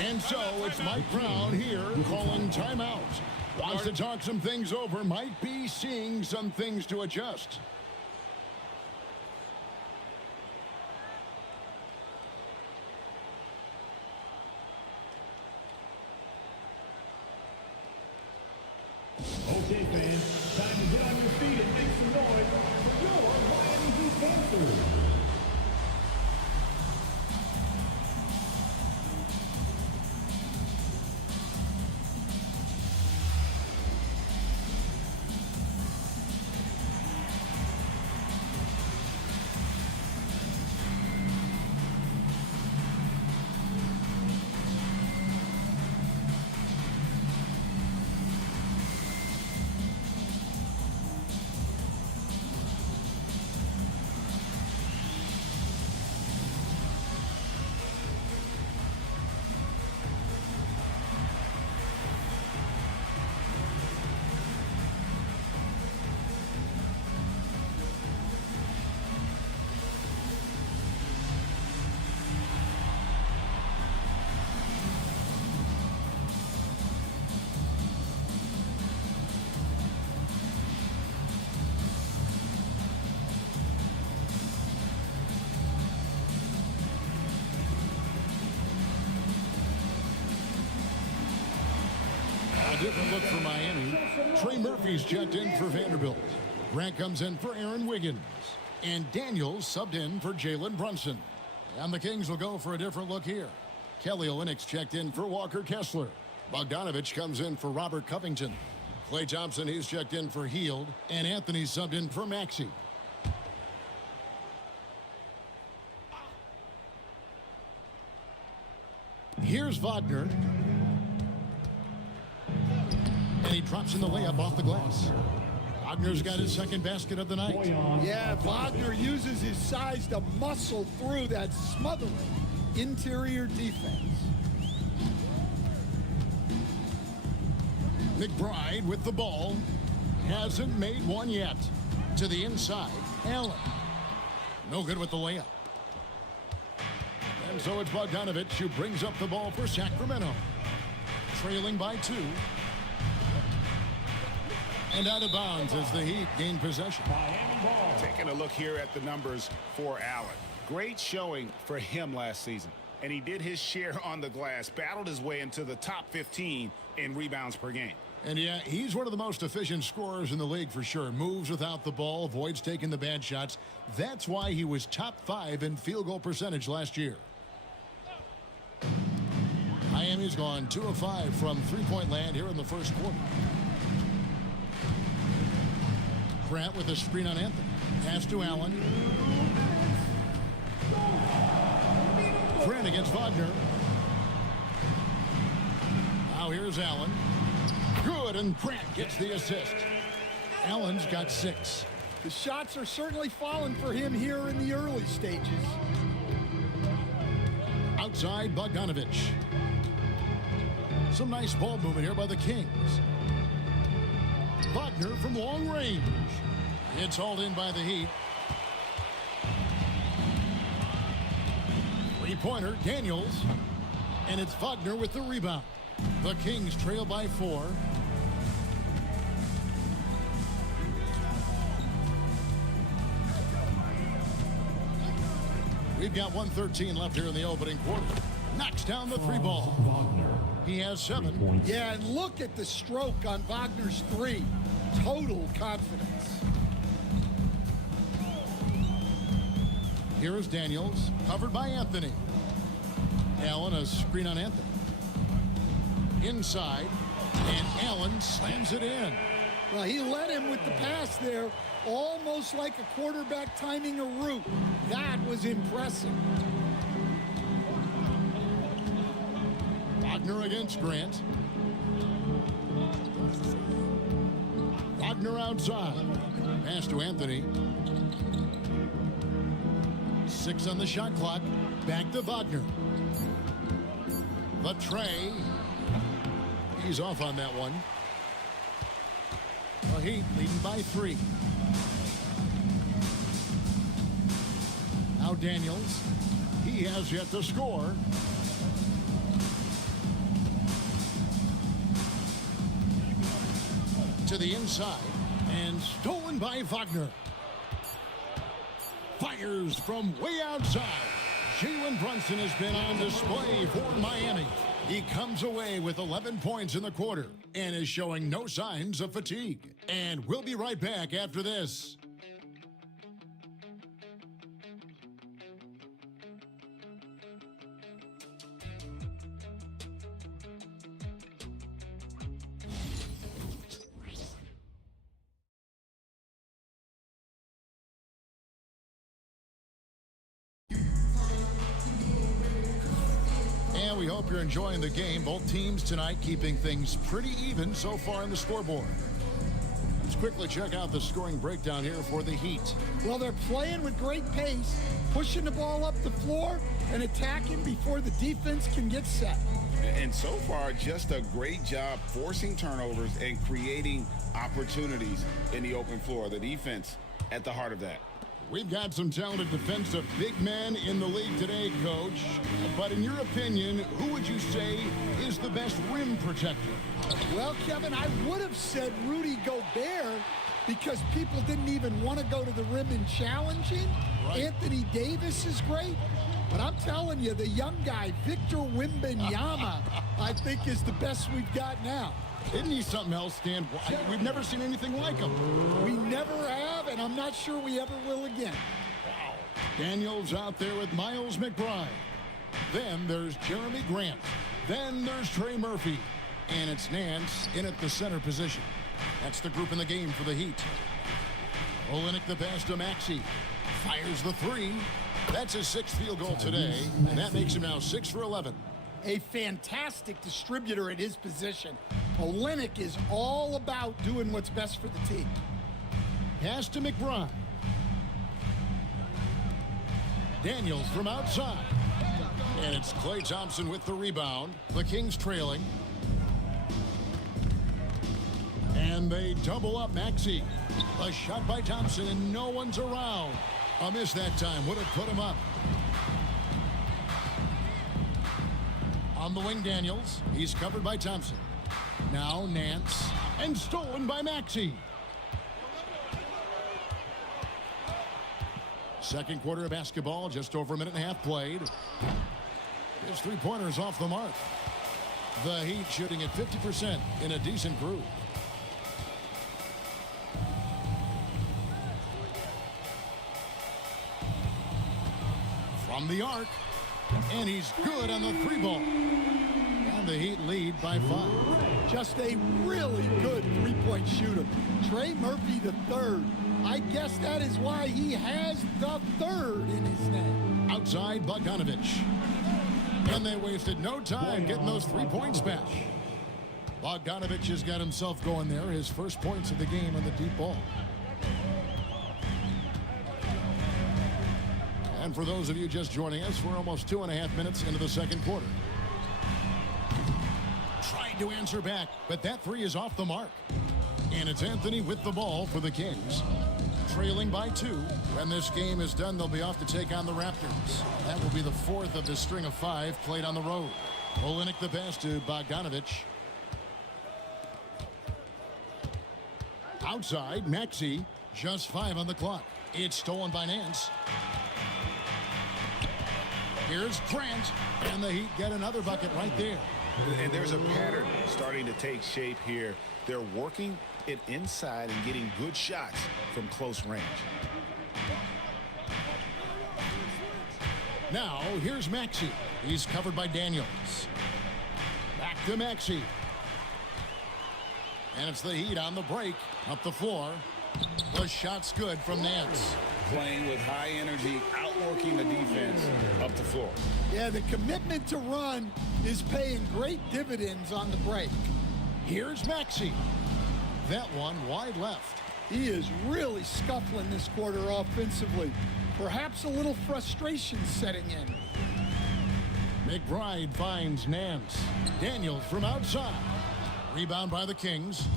And so it's Mike Brown here calling timeout. Wants to talk some things over. Might be seeing some things to adjust. Okay, fans, time to get on your feet and make some noise for your Miami Heat Panthers. A different look for Miami. Trey Murphy's checked in for Vanderbilt. Grant comes in for Aaron Wiggins. And Daniels subbed in for Jalen Brunson. And the Kings will go for a different look here. Kelly Olynyk checked in for Walker Kessler. Bogdanovich comes in for Robert Covington. Klay Thompson, he's checked in for Hield. And Anthony subbed in for Maxey. Here's Wagner. And he drops in the layup off the glass. Wagner's got his second basket of the night. Yeah, Wagner uses his size to muscle through that smothering interior defense. McBride with the ball. Hasn't made one yet. To the inside. Allen. No good with the layup. And so it's Bogdanovich who brings up the ball for Sacramento. Trailing by 2. And out of bounds as the Heat gain possession. Taking a look here at the numbers for Allen. Great showing for him last season. And he did his share on the glass, battled his way into the top 15 in rebounds per game. And yeah, he's one of the most efficient scorers in the league for sure. Moves without the ball, avoids taking the bad shots. That's why he was top 5 in field goal percentage last year. Miami's gone 2 of 5 from three-point land here in the first quarter. Grant with a screen on Anthony. Pass to Allen. Grant against Wagner. Now here's Allen. Good, and Grant gets the assist. Allen's got 6. The shots are certainly falling for him here in the early stages. Outside Bogdanovich. Some nice ball movement here by the Kings. Wagner from long range. It's hauled in by the Heat. Three-pointer, Daniels. And it's Wagner with the rebound. The Kings trail by 4. We've got 1:13 left here in the opening quarter. Knocks down the 3 ball. He has 7. Yeah, and look at the stroke on Wagner's 3. Total confidence. Here is Daniels, covered by Anthony. Allen, a screen on Anthony. Inside, and Allen slams it in. Well, he led him with the pass there, almost like a quarterback timing a route. That was impressive. Wagner against Grant. Wagner outside. Pass to Anthony. 6 on the shot clock. Back to Wagner. The tray. He's off on that one. The Heat leading by 3. Now Daniels. He has yet to score. To the inside. And stolen by Wagner. Fires from way outside. Jalen Brunson has been on display for Miami. He comes away with 11 points in the quarter and is showing no signs of fatigue. And we'll be right back after this. And we hope you're enjoying the game. Both teams tonight keeping things pretty even so far in the scoreboard. Let's quickly check out the scoring breakdown here for the Heat. Well, they're playing with great pace, pushing the ball up the floor and attacking before the defense can get set. And so far, just a great job forcing turnovers and creating opportunities in the open floor. The defense at the heart of that. We've got some talented defensive big men in the league today, Coach. But in your opinion, who would you say is the best rim protector? Well, Kevin, I would have said Rudy Gobert because people didn't even want to go to the rim and challenge him. Right. Anthony Davis is great. But I'm telling you, the young guy, Victor Wembanyama, I think is the best we've got now. Isn't he something else, Stan? We've never seen anything like him. We never have, and I'm not sure we ever will again. Wow. Daniels out there with Miles McBride. Then there's Jeremy Grant. Then there's Trey Murphy. And it's Nance in at the center position. That's the group in the game for the Heat. Olynyk the pass to Maxey. Fires the 3. That's his 6th field goal today, and that makes him now 6 for 11. a fantastic distributor at his position. Olynyk is all about doing what's best for the team. Pass to McBride. Daniels from outside. And it's Klay Thompson with the rebound. The Kings trailing. And they double up Maxey. A shot by Thompson, and no one's around. A miss that time would have put him up. On the wing, Daniels. He's covered by Thompson. Now Nance. And stolen by Maxey. Second quarter of basketball, just over a minute and a half played. His three-pointers off the mark. The Heat shooting at 50% in a decent groove. From the arc, and he's good on the three ball. And the Heat lead by 5. Just a really good three-point shooter. Trey Murphy III. I guess that is why he has the 3rd in his name. Outside Bogdanovich. And they wasted no time getting those 3 points back. Bogdanovich has got himself going there. His first points of the game on the deep ball. And for those of you just joining us, we're almost 2.5 minutes into the second quarter. Tried to answer back, but that 3 is off the mark. And it's Anthony with the ball for the Kings. Trailing by 2. When this game is done, they'll be off to take on the Raptors. That will be the 4th of the string of 5 played on the road. Olynyk the pass to Bogdanovich. Outside, Maxey. Just 5 on the clock. It's stolen by Nance. Here's Grant. And the Heat get another bucket right there. And there's a pattern starting to take shape here. They're working it inside and getting good shots from close range. Now, here's Maxey. He's covered by Daniels. Back to Maxey. And it's the Heat on the break. Up the floor. The shot's good from Nance. Playing with high energy, outworking the defense up the floor. Yeah, the commitment to run is paying great dividends on the break. Here's Maxey. That one wide left. He is really scuffling this quarter offensively. Perhaps a little frustration setting in. McBride finds Nance. Daniels from outside. Rebound by the Kings.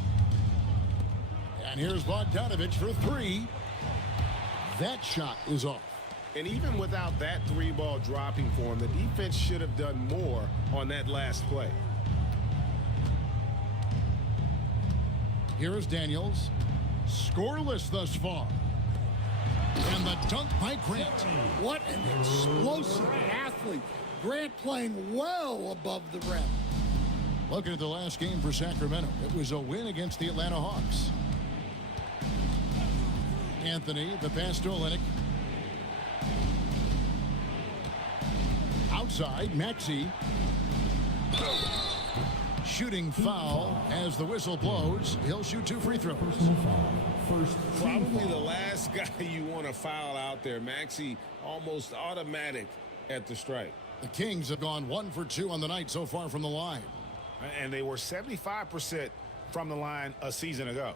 And here's Bogdanovich for 3. That shot is off. And even without that 3-ball dropping for him, the defense should have done more on that last play. Here is Daniels. Scoreless thus far. And the dunk by Grant. What an explosive athlete. Grant playing well above the rim. Looking at the last game for Sacramento, it was a win against the Atlanta Hawks. Anthony, the pass to Olynyk. Outside, Maxey. Shooting foul as the whistle blows. He'll shoot 2 free throws. Probably the last guy you want to foul out there. Maxey almost automatic at the strike. The Kings have gone 1 for 2 on the night so far from the line. And they were 75% from the line a season ago.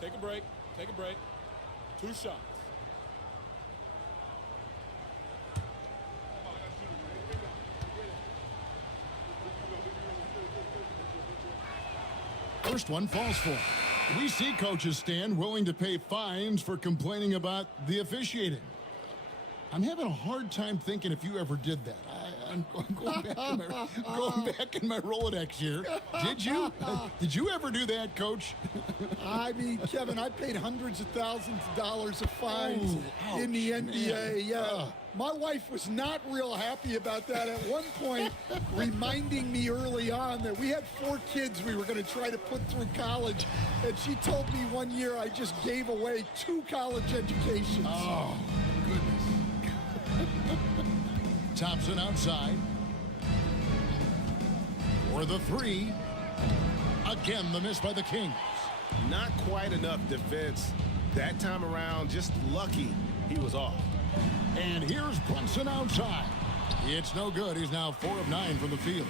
Take a break. Take a break. 2 shots. First one falls for. We see coaches stand willing to pay fines for complaining about the officiating. I'm having a hard time thinking if you ever did that. I'm going back in my Rolodex here. Did you? Did you ever do that, Coach? I mean, Kevin, I paid hundreds of thousands of dollars of fines in the NBA. Man. Yeah. My wife was not real happy about that at one point, reminding me early on that we had 4 kids we were going to try to put through college. And she told me one year I just gave away 2 college educations. Oh, goodness. Thompson outside. For the 3. Again, the miss by the Kings. Not quite enough defense that time around. Just lucky he was off. And here's Brunson outside. It's no good. He's now 4 of 9 from the field.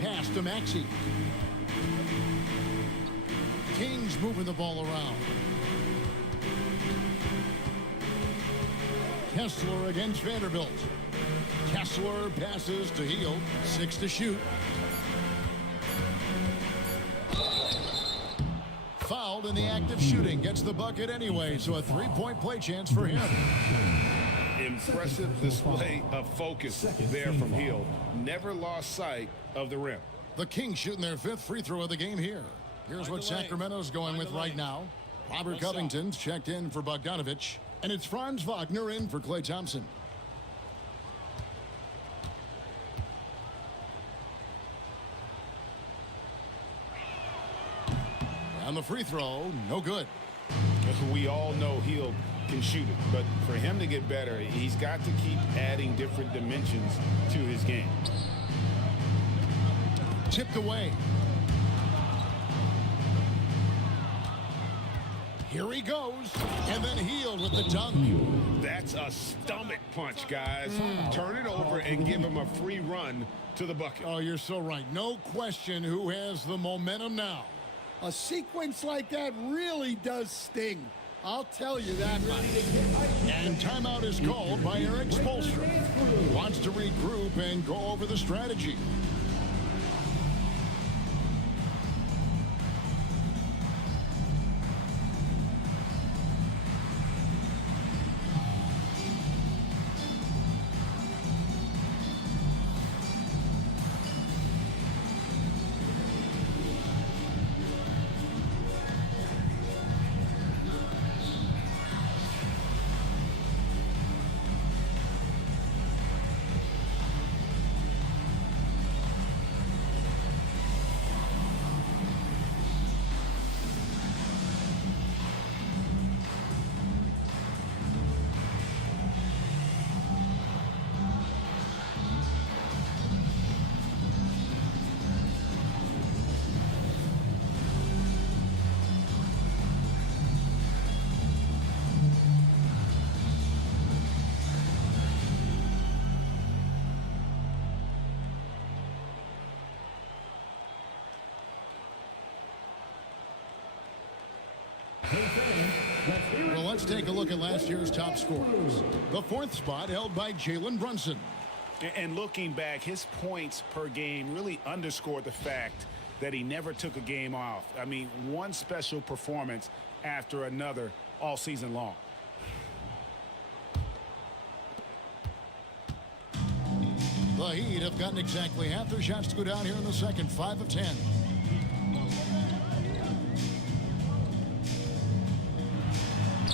Pass to Maxey. Kings moving the ball around. Kessler against Vanderbilt. Kessler passes to Hield. 6 to shoot. Fouled in the act of shooting. Gets the bucket anyway, so a 3-point play chance for him. Impressive display of focus there from Hield. Never lost sight of the rim. The Kings shooting their 5th free throw of the game here. Here's what Sacramento's going with right now. Robert Covington's checked in for Bogdanovich. And it's Franz Wagner in for Klay Thompson. And the free throw, no good. We all know Hield can shoot it, but for him to get better, he's got to keep adding different dimensions to his game. Tipped away. Here he goes, and then Hield with the dunk. That's a stomach punch, guys. Turn it over and give him a free run to the bucket. Oh, you're so right. No question who has the momentum now. A sequence like that really does sting. I'll tell you that much. And timeout is called by Eric Spoelstra. Wants to regroup and go over the strategy. Well, let's take a look at last year's top scorers. The 4th spot held by Jalen Brunson. And looking back, his points per game really underscored the fact that he never took a game off. I mean, one special performance after another all season long. The Heat have gotten exactly half their shots to go down here in the second, 5 of 10.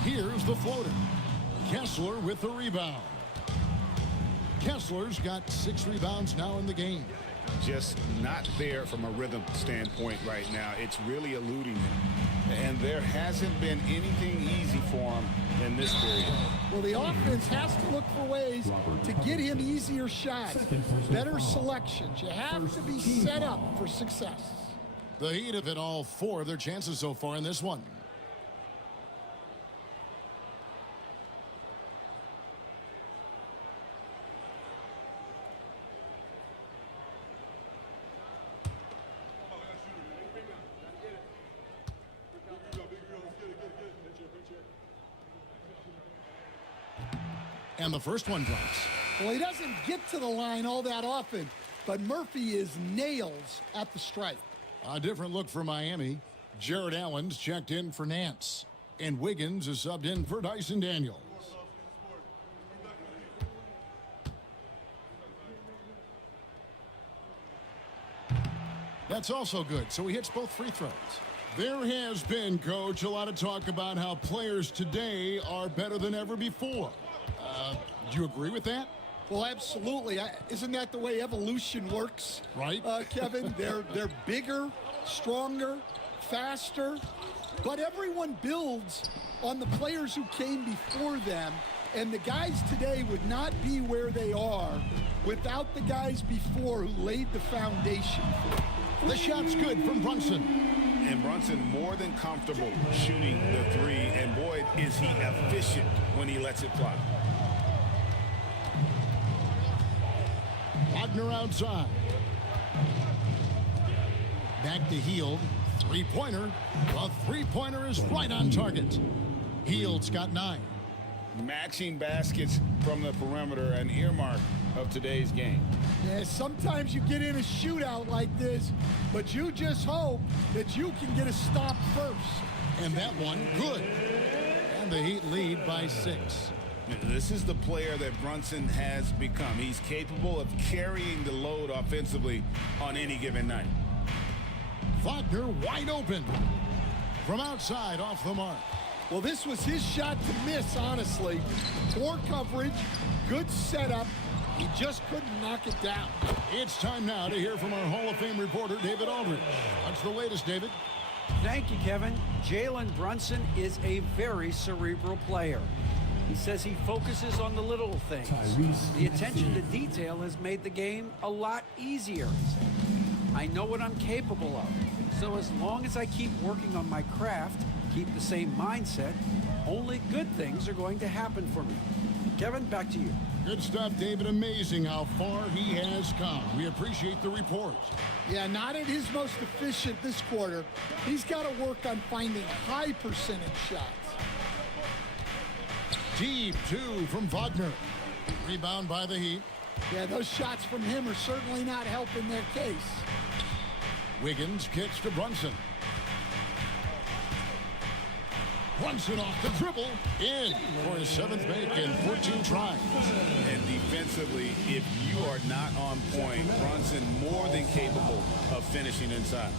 Here's the floater. Kessler with the rebound. Kessler's got 6 rebounds now in the game. Just not there from a rhythm standpoint right now. It's really eluding him. And there hasn't been anything easy for him in this period. Well, the offense has to look for ways to get him easier shots, better selections. You have to be set up for success. The Heat have hit all 4 of their chances so far in this one. And the first one drops. Well, he doesn't get to the line all that often, but Murphy is nails at the stripe. A different look for Miami. Jared Allen's checked in for Nance. And Wiggins is subbed in for Dyson Daniels. That's also good, so he hits both free throws. There has been, Coach, a lot of talk about how players today are better than ever before. Do you agree with that? Well, absolutely. Isn't that the way evolution works? Right. Kevin, they're bigger, stronger, faster, but everyone builds on the players who came before them, and the guys today would not be where they are without the guys before who laid the foundation for it. The shot's good from Brunson. And Brunson more than comfortable shooting the three. And boy, is he efficient when he lets it fly. Wagner outside. Back to Hield. Three-pointer. A three-pointer is right on target. Hield's got 9. Matching baskets from the perimeter, an earmark of today's game. Yeah, sometimes you get in a shootout like this, but you just hope that you can get a stop first. And that one, good. And the Heat lead by 6. This is the player that Brunson has become. He's capable of carrying the load offensively on any given night. Wagner wide open. From outside, off the mark. Well, this was his shot to miss, honestly. Poor coverage, good setup. He just couldn't knock it down. It's time now to hear from our Hall of Fame reporter, David Aldridge. What's the latest, David? Thank you, Kevin. Jalen Brunson is a very cerebral player. He says he focuses on the little things. The attention to detail has made the game a lot easier. I know what I'm capable of. So as long as I keep working on my craft, keep the same mindset, only good things are going to happen for me. Kevin, back to you. Good stuff, David. Amazing how far he has come. We appreciate the report. Yeah, not at his most efficient this quarter. He's got to work on finding high percentage shots. Deep 2 from Wagner. Rebound by the Heat. Yeah, those shots from him are certainly not helping their case. Wiggins kicks to Brunson. Brunson off the dribble, in for his 7th make in 14 tries. And defensively, if you are not on point, Brunson more than capable of finishing inside.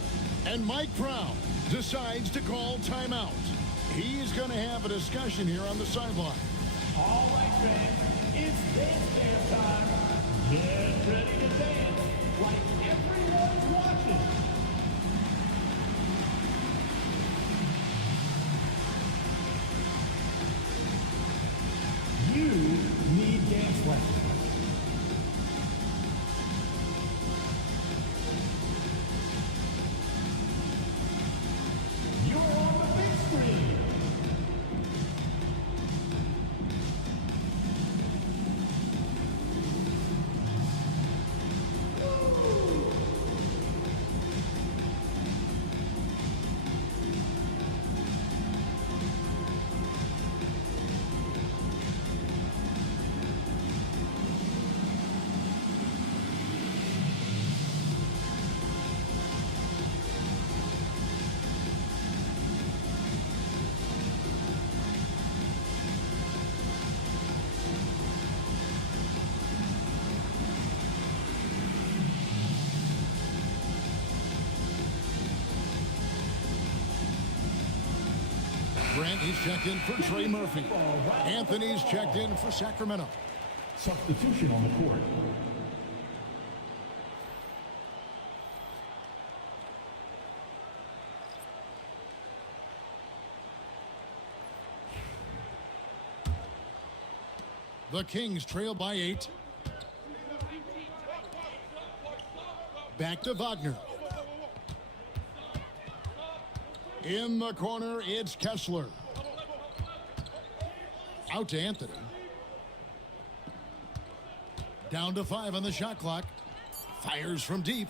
And Mike Brown decides to call timeout. He's going to have a discussion here on the sideline. All right, fans, it's dance time. Get ready to dance like everyone's watching. You need dance lessons. You're on the big screen. Grant is checked in for Trey Murphy. Anthony's checked in for Sacramento. Substitution on the court. The Kings trail by 8. Back to Wagner. In the corner, it's Kessler. Out to Anthony. Down to 5 on the shot clock. Fires from deep.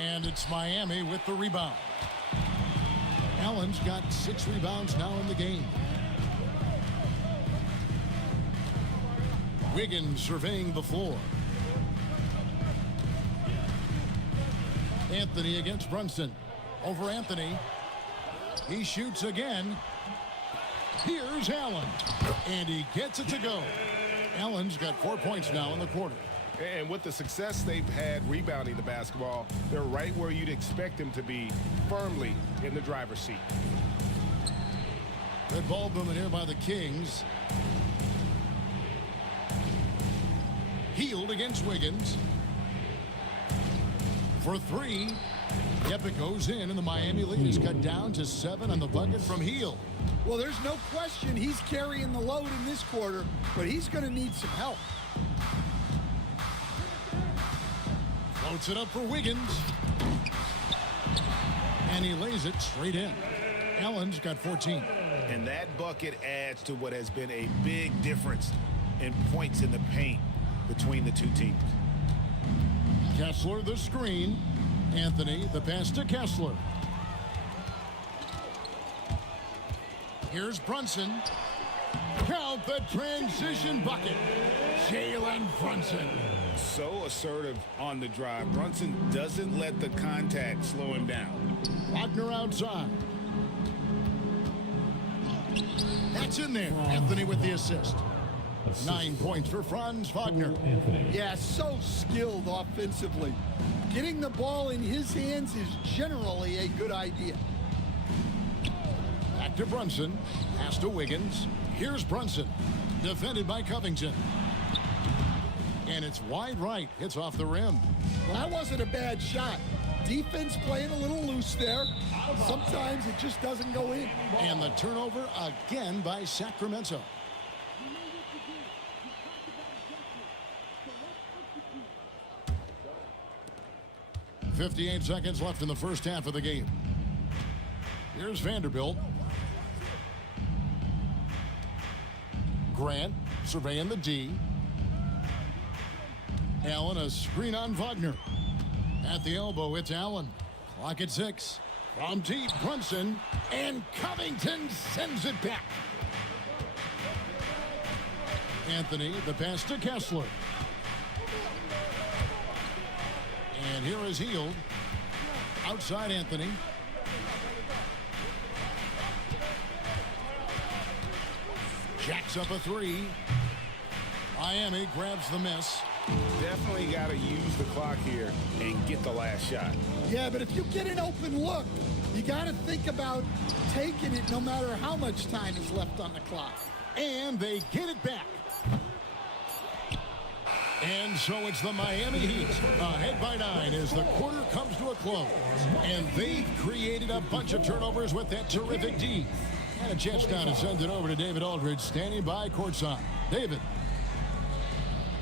And it's Miami with the rebound. Allen's got 6 rebounds now in the game. Wiggins surveying the floor. Anthony against Brunson. Over Anthony. He shoots again. Here's Allen. And he gets it to go. Allen's got 4 points now in the quarter. And with the success they've had rebounding the basketball, they're right where you'd expect them to be, firmly in the driver's seat. Good ball movement here by the Kings. Hield against Wiggins. For 3. Yep, it goes in, and the Miami lead is cut down to 7 on the bucket from Hield. Well, there's no question he's carrying the load in this quarter, but he's going to need some help. Floats it up for Wiggins. And he lays it straight in. Allen's got 14. And that bucket adds to what has been a big difference in points in the paint between the two teams. Kessler the screen. Anthony the pass to Kessler. Here's Brunson. Count the transition bucket. Jalen Brunson. So assertive on the drive. Brunson doesn't let the contact slow him down. Wagner outside. That's in there. Anthony with the assist. 9 points for Franz Wagner. Yeah, so skilled offensively. Getting the ball in his hands is generally a good idea. Back to Brunson. Pass to Wiggins. Here's Brunson. Defended by Covington. And it's wide right. Hits off the rim. Well, that wasn't a bad shot. Defense playing a little loose there. Sometimes it just doesn't go in. And the turnover again by Sacramento. .58 seconds left in the first half of the game. Here's Vanderbilt. Grant surveying the D. Allen a screen on Wagner. At the elbow, it's Allen. Clock at 6. From deep, Brunson. And Covington sends it back. Anthony, the pass to Kessler. And here is Hield. Outside Anthony. Jacks up a 3. Miami grabs the miss. Definitely got to use the clock here and get the last shot. Yeah, but if you get an open look, you got to think about taking it no matter how much time is left on the clock. And they get it back. And so it's the Miami Heat ahead by 9 as the quarter comes to a close. And they've created a bunch of turnovers with that terrific D. And a chance now to send it over to David Aldridge, standing by courtside. David.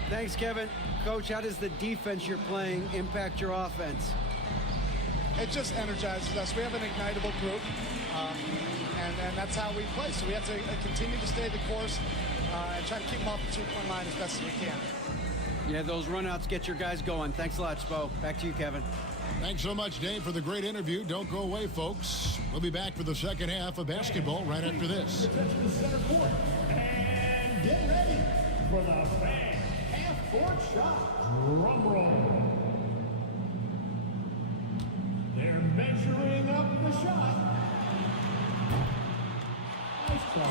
Thanks, Kevin. Coach, how does the defense you're playing impact your offense? It just energizes us. We have an ignitable group, and that's how we play. So we have to continue to stay the course and try to keep them off the two-point line as best as we can. Yeah, those runouts get your guys going. Thanks a lot, Spo. Back to you, Kevin. Thanks so much, Dave, for the great interview. Don't go away, folks. We'll be back for the second half of basketball right after this. And get ready for the fan half-court shot. Drum roll. They're measuring up the shot. Nice try.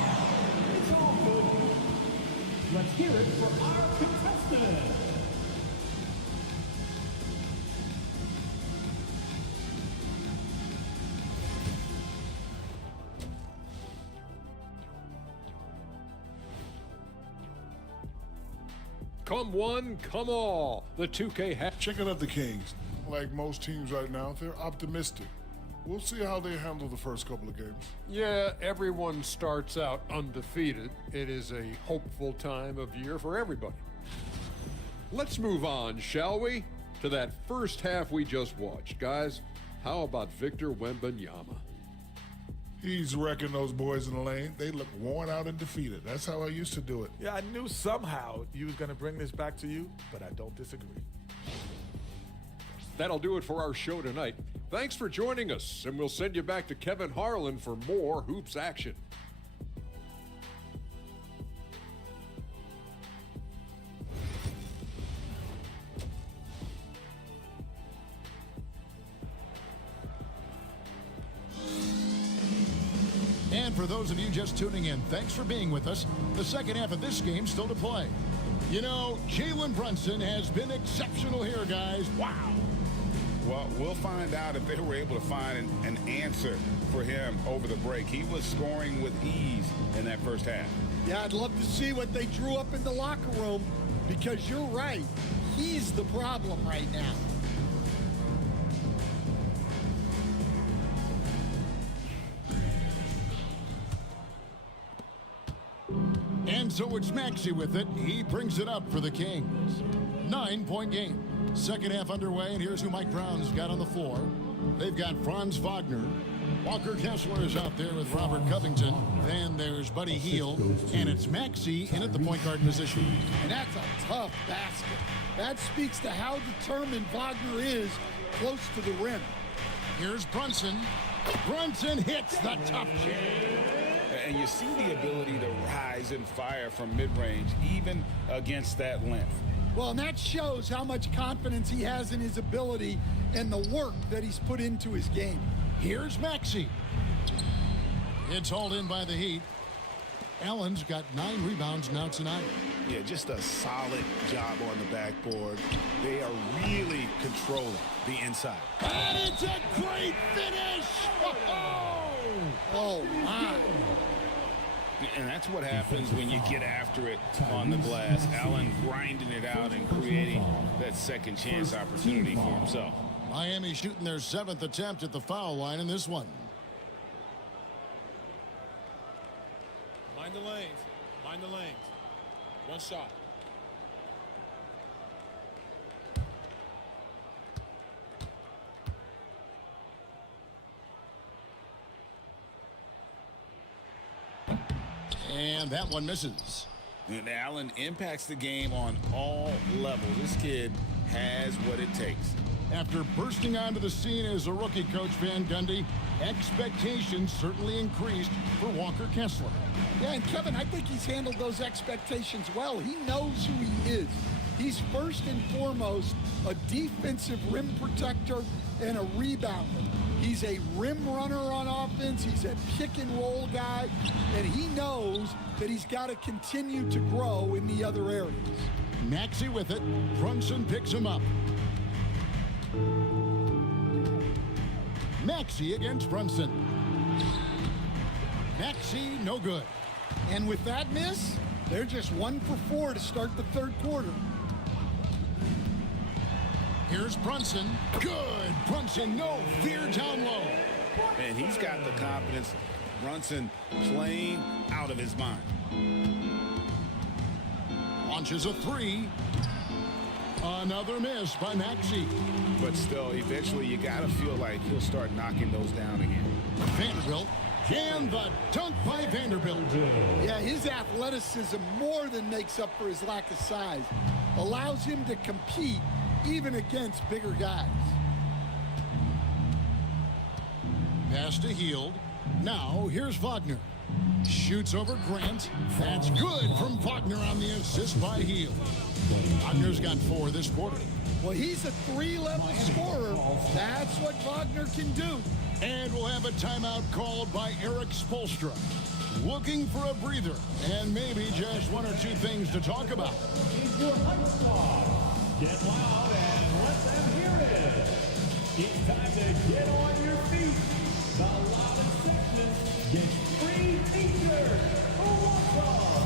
It's all good. Let's hear it for our contestant. Come one, come all. The 2K hat. Checking out the Kings. Like most teams right now, they're optimistic. We'll see how they handle the first couple of games. Yeah, everyone starts out undefeated. It is a hopeful time of year for everybody. Let's move on, shall we? To that first half we just watched. Guys, how about Victor Wembanyama? He's wrecking those boys in the lane. They look worn out and defeated. That's how I used to do it. Yeah, I knew somehow you was going to bring this back to you, but I don't disagree. That'll do it for our show tonight. Thanks for joining us, and we'll send you back to Kevin Harlan for more Hoops action. And for those of you just tuning in, thanks for being with us. The second half of this game still to play. You know, Jalen Brunson has been exceptional here, guys. Wow. Well, we'll find out if they were able to find an answer for him over the break. He was scoring with ease in that first half. Yeah, I'd love to see what they drew up in the locker room, because you're right. He's the problem right now. And so it's Maxey with it. He brings it up for the Kings. 9-point game. Second half underway, and here's who Mike Brown's got on the floor. They've got Franz Wagner. Walker Kessler is out there with Robert Covington. Then there's Buddy Hield. And it's Maxey in at the point guard position. And that's a tough basket. That speaks to how determined Wagner is close to the rim. Here's Brunson. Brunson hits the tough shot. And you see the ability to rise and fire from mid-range, even against that length. Well, and that shows how much confidence he has in his ability and the work that he's put into his game. Here's Maxey. It's hauled in by the Heat. Allen's got 9 rebounds now tonight. Yeah, just a solid job on the backboard. They are really controlling the inside. And it's a great finish! Oh, my. And that's what happens when you get after it on the glass. Allen grinding it out and creating that second chance opportunity for himself. Miami shooting their 7th attempt at the foul line in this one. Mind the lanes. Mind the lanes. One shot. And that one misses. And Allen impacts the game on all levels. This kid has what it takes. After bursting onto the scene as a rookie, Coach Van Gundy, expectations certainly increased for Walker Kessler. Yeah, and Kevin, I think he's handled those expectations well. He knows who he is. He's first and foremost a defensive rim protector and a rebounder. He's a rim runner on offense. He's a pick and roll guy, and he knows that he's got to continue to grow in the other areas. Maxey with it. Brunson picks him up. Maxey against Brunson. Maxey, no good. And with that miss, they're just 1 for 4 to start the third quarter. Here's Brunson. Good. Brunson, no fear down low. And he's got the confidence. Brunson playing out of his mind. Launches a 3. Another miss by Maxey. But still, eventually you got to feel like he'll start knocking those down again. Vanderbilt. And the dunk by Vanderbilt. Yeah, his athleticism more than makes up for his lack of size. Allows him to compete even against bigger guys. Pass to Hield. Now here's Wagner. Shoots over Grant. That's good from Wagner on the assist by Hield. Wagner's got 4 this quarter. Well, he's a 3-level scorer. That's what Wagner can do. And we'll have a timeout called by Eric Spoelstra. Looking for a breather and maybe just 1 or 2 things to talk about. Get loud and let them hear it. It's time to get on your feet. The loudest section gets free t-shirts. Who wants them?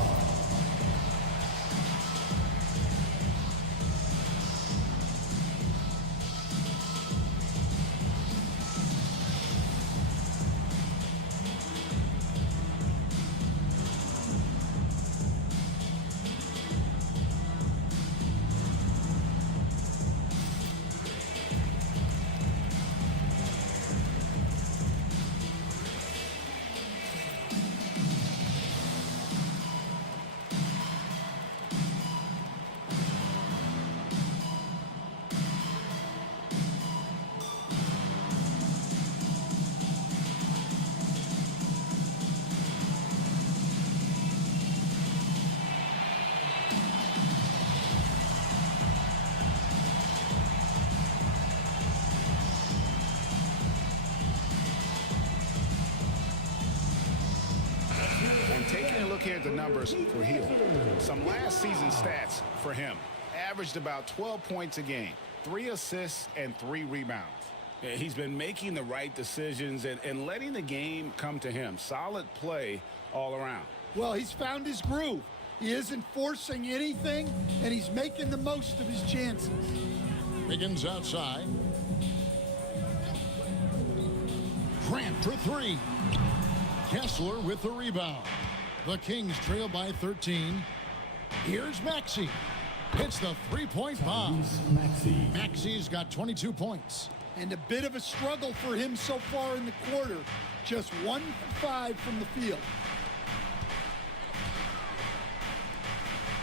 Taking a look here at the numbers for Hield. Some last season stats for him. Averaged about 12 points a game, 3 assists, and 3 rebounds. He's been making the right decisions and letting the game come to him. Solid play all around. Well, he's found his groove. He isn't forcing anything, and he's making the most of his chances. Wiggins outside. Grant for 3. Kessler with the rebound. The Kings trail by 13. Here's Maxey. Hits the 3-point bomb. Maxey's got 22 points. And a bit of a struggle for him so far in the quarter. Just 1 for 5 from the field.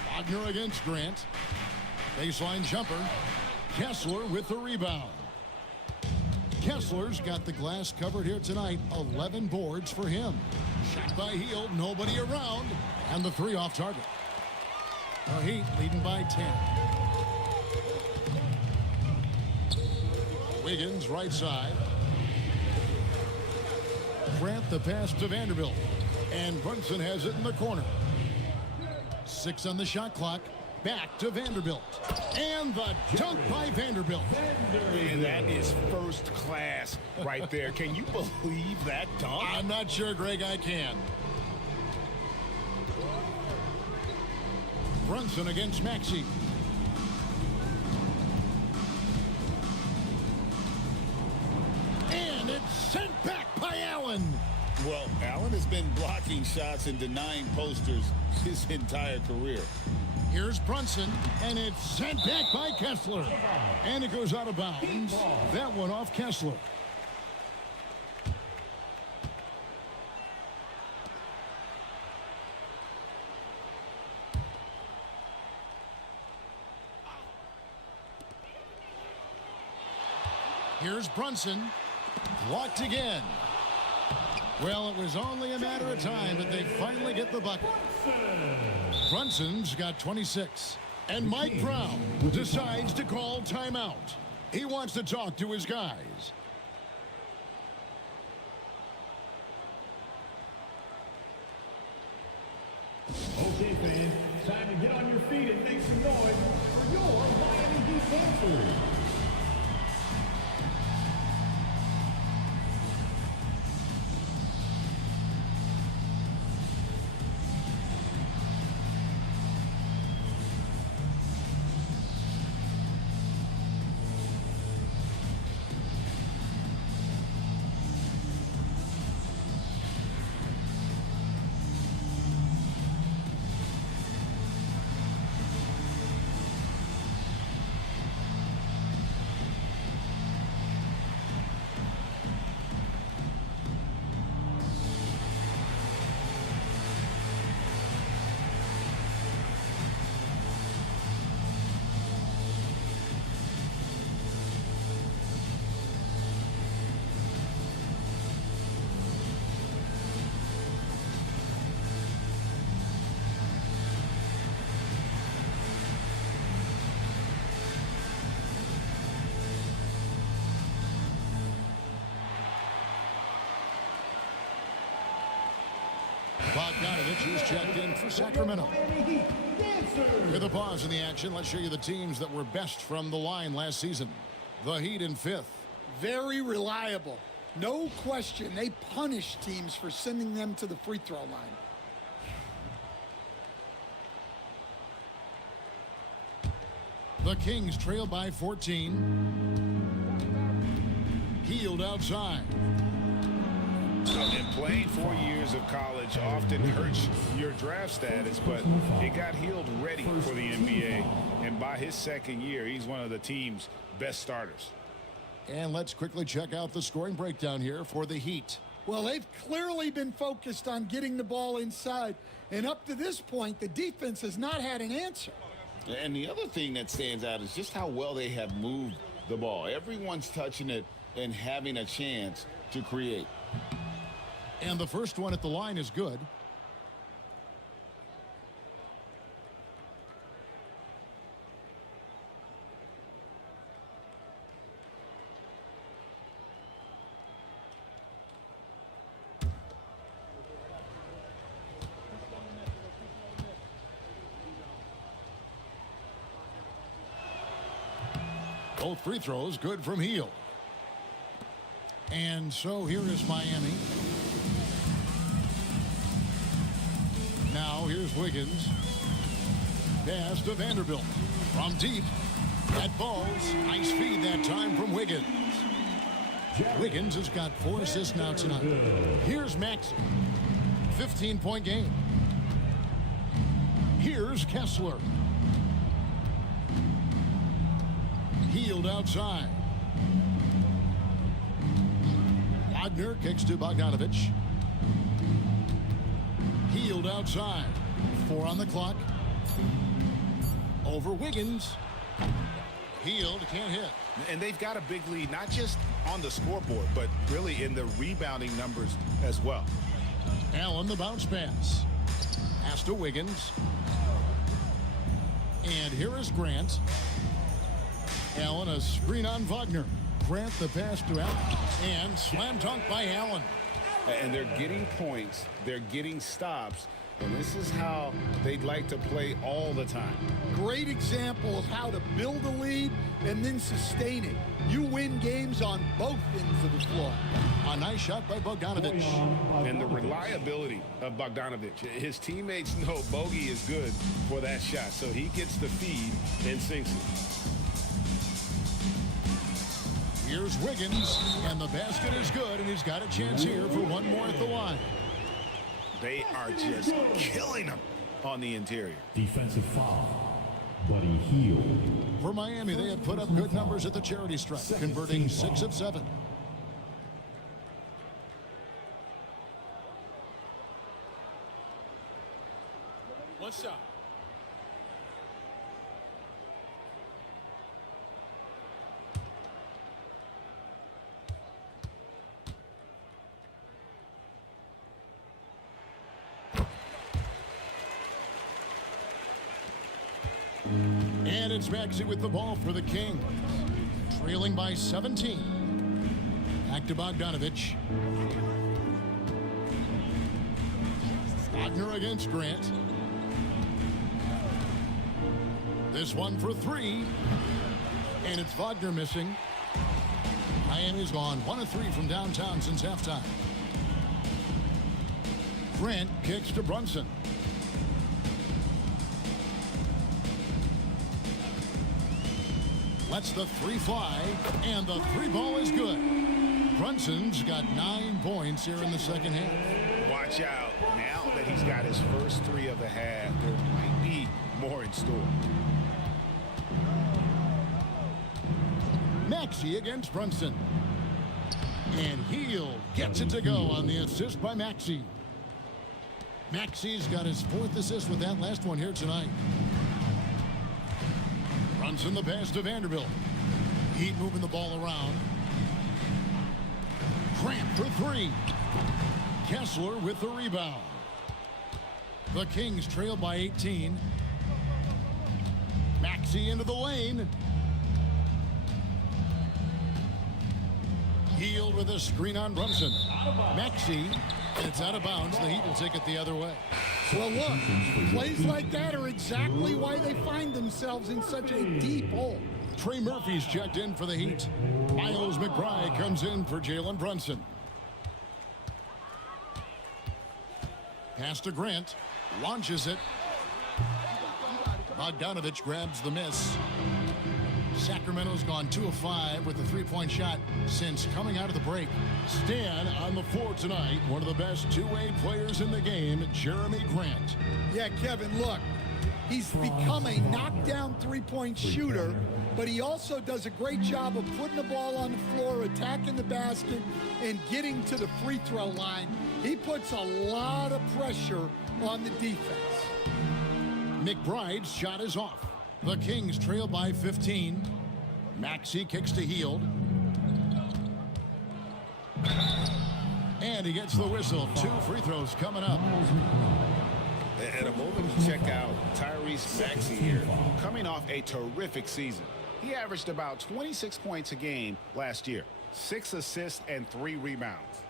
Wagner against Grant. Baseline jumper. Kessler with the rebound. Kessler's got the glass covered here tonight. 11 boards for him. Shot by Hield, nobody around. And the 3 off target. The Heat leading by 10. Wiggins right side. Grant the pass to Vanderbilt. And Brunson has it in the corner. 6 on the shot clock. Back to Vanderbilt. And the dunk by Vanderbilt. And that is first class right there. Can you believe that dunk? I'm not sure, Greg, I can. Brunson against Maxey. And it's sent back by Allen. Well, Allen has been blocking shots and denying posters his entire career. Here's Brunson, and it's sent back by Kessler. And it goes out of bounds. That one off Kessler. Here's Brunson. Blocked again. Well, it was only a matter of time, but they finally get the bucket. Brunson's got 26. And Mike Brown decides to call timeout. He wants to talk to his guys. Okay, fans, time to get on your feet and make some noise for your Miami Heat dancers. Bogdanovich is checked in for Sacramento. With a pause in the action, let's show you the teams that were best from the line last season. The Heat in 5th. Very reliable. No question, they punish teams for sending them to the free throw line. The Kings trail by 14. Hield outside. And playing 4 years of college often hurts your draft status, but it got Hield ready for the NBA. And by his second year, he's one of the team's best starters. And let's quickly check out the scoring breakdown here for the Heat. Well, they've clearly been focused on getting the ball inside. And up to this point, the defense has not had an answer. And the other thing that stands out is just how well they have moved the ball. Everyone's touching it and having a chance to create. And the first one at the line is good. Both free throws good from Hield. And so here is Miami. Now here's Wiggins. Pass to Vanderbilt. From deep. That ball's nice feed that time from Wiggins. Wiggins has got 4 assists now tonight. Here's Maxey. 15-point game. Here's Kessler. Hield outside. Wagner kicks to Bogdanovich. Hield outside. 4 on the clock. Over Wiggins. Hield can't hit. And they've got a big lead, not just on the scoreboard, but really in the rebounding numbers as well. Allen, the bounce pass. Pass to Wiggins. And here is Grant. Allen, a screen on Wagner. Grant, the pass to Allen. And slam dunk by Allen. And they're getting points. They're getting stops. And this is how they'd like to play all the time. Great example of how to build a lead and then sustain it. You win games on both ends of the floor. A nice shot by Bogdanovich. And the reliability of Bogdanovich. His teammates know Bogey is good for that shot, so he gets the feed and sinks it. Here's Wiggins, and the basket is good, and he's got a chance here for one more at the line. They are just killing him on the interior. Defensive foul. Buddy Hield. For Miami, they have put up good numbers at the charity stripe, converting 6 of 7. One shot. And it's Maxey with the ball for the Kings. Trailing by 17. Back to Bogdanovich. Wagner against Grant. This one for 3. And it's Wagner missing. Miami's gone 1 of 3 from downtown since halftime. Grant kicks to Brunson. Lets the 3 fly, and the 3 ball is good. Brunson's got 9 points here in the second half. Watch out. Now that he's got his first 3 of the half, there might be more in store. Maxey against Brunson. And Hield gets it to go on the assist by Maxey. Maxey's got his 4th assist with that last one here tonight. Brunson the pass to Vanderbilt. Heat moving the ball around. Grant for 3. Kessler with the rebound. The Kings trail by 18. Maxey into the lane. Hield with a screen on Brunson. Maxey, and it's out of bounds. The Heat will take it the other way. Well, look, plays like that are exactly why they find themselves in such a deep hole. Trey Murphy's checked in for the Heat. Miles McBride comes in for Jalen Brunson. Pass to Grant. Launches it. Bogdanovich grabs the miss. Sacramento's gone 2 of 5 with a 3-point shot since coming out of the break. Stan on the floor tonight, one of the best two-way players in the game, Jeremy Grant. Yeah, Kevin, look, he's become a knockdown 3-point shooter, but he also does a great job of putting the ball on the floor, attacking the basket, and getting to the free throw line. He puts a lot of pressure on the defense. McBride's shot is off. The Kings trail by 15. Maxey kicks to Hield. And he gets the whistle. 2 free throws coming up. At a moment to check out Tyrese Maxey here, coming off a terrific season. He averaged about 26 points a game last year, 6 assists and 3 rebounds.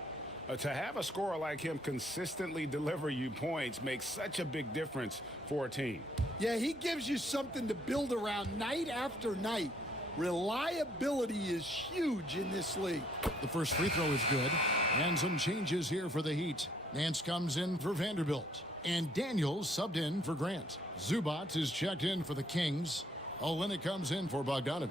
To have a scorer like him consistently deliver you points makes such a big difference for a team. Yeah, he gives you something to build around night after night. Reliability is huge in this league. The first free throw is good. And some changes here for the Heat. Nance comes in for Vanderbilt. And Daniels subbed in for Grant. Zubac is checked in for the Kings. Olynyk comes in for Bogdanovich.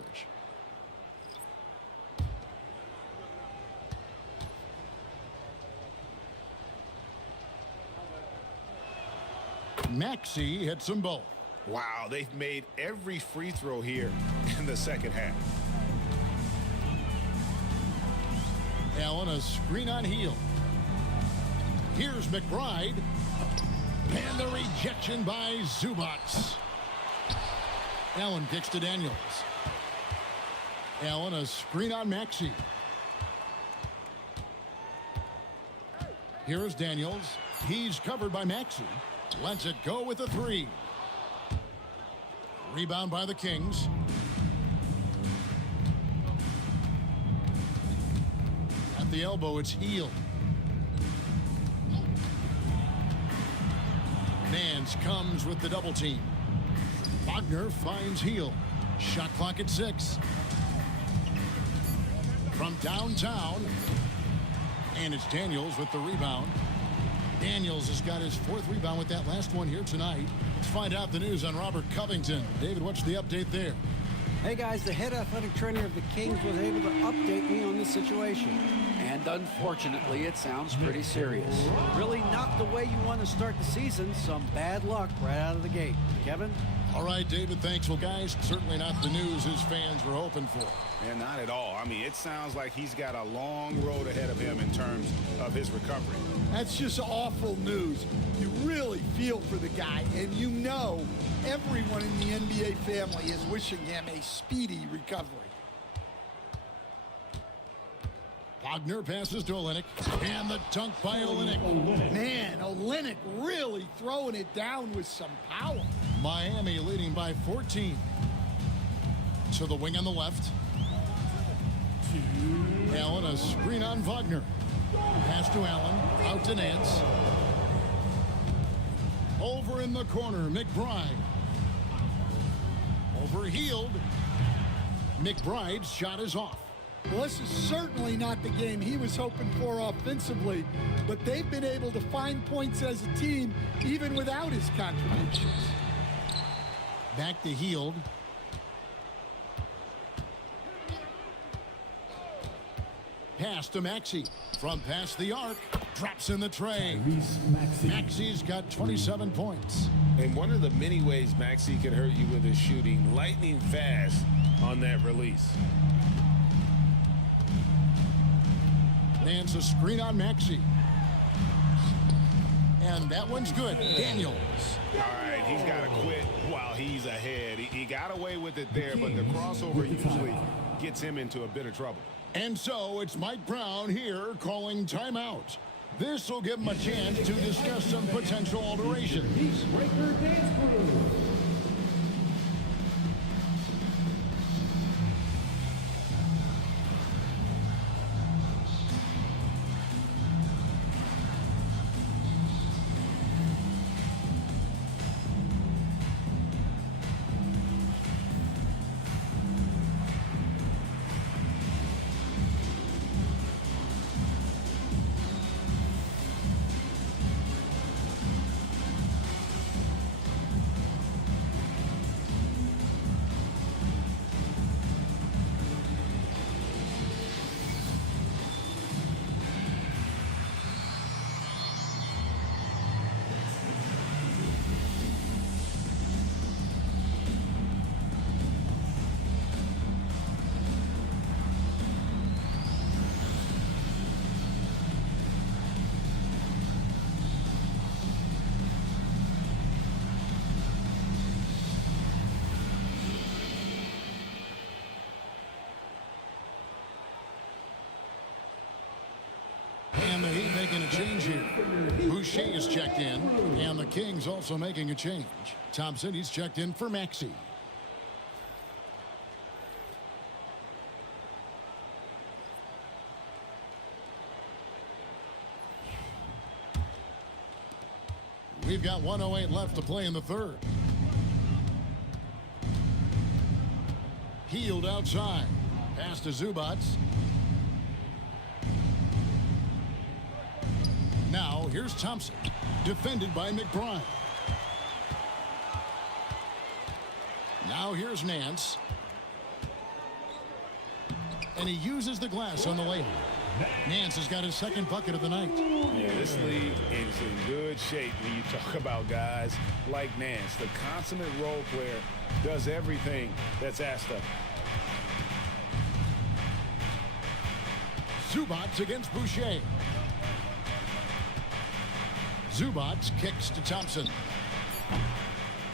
Maxey hits them both. Wow, they've made every free throw here in the second half. Allen, a screen on Hield. Here's McBride. And the rejection by Zubac. Allen kicks to Daniels. Allen, a screen on Maxey. Here's Daniels. He's covered by Maxey. Lets it go with a three. Rebound by the Kings. At the elbow, it's Hield. Nance comes with the double team. Wagner finds Hield. Shot clock at 6. From downtown. And it's Daniels with the rebound. Daniels has got his 4th rebound with that last one here tonight. Let's find out the news on Robert Covington. David, what's the update there? Hey guys, the head athletic trainer of the Kings was able to update me on the situation. And unfortunately, it sounds pretty serious. Really not the way you want to start the season. Some bad luck right out of the gate. Kevin? All right, David, thanks. Well, guys, certainly not the news his fans were hoping for. Yeah, not at all. I mean, it sounds like he's got a long road ahead of him in terms of his recovery. That's just awful news. You really feel for the guy, and you know everyone in the NBA family is wishing him a speedy recovery. Wagner passes to Olynyk, and the dunk by Olynyk. Man, Olynyk really throwing it down with some power. Miami leading by 14. To the wing on the left. Allen, a screen on Wagner. Pass to Allen, out to Nance. Over in the corner, McBride. Over Hield. McBride's shot is off. Well, this is certainly not the game he was hoping for offensively, but they've been able to find points as a team even without his contributions. Back to Hield. Pass to Maxey. From past the arc. Drops in the tray. Maxey's got 27 points. And one of the many ways Maxey can hurt you with his shooting, lightning fast on that release. Nance, a screen on Maxey. And that one's good. Daniels. All right, he's got to quit while he's ahead. He got away with it there, but the crossover usually gets him into a bit of trouble. And so it's Mike Brown here calling timeout. This will give him a chance to discuss some potential alterations. And the Heat making a change here. Boucher is checked in, and the Kings also making a change. Thompson, he's checked in for Maxey. We've got 1:08 left to play in the third. Hield outside. Pass to Zubac. Now, here's Thompson, defended by McBride. Now, here's Nance. And he uses the glass on the layup. Nance has got his second bucket of the night. Yeah, this league is in good shape when you talk about guys like Nance. The consummate role player does everything that's asked of him. Zubats against Boucher. Zubats kicks to Thompson.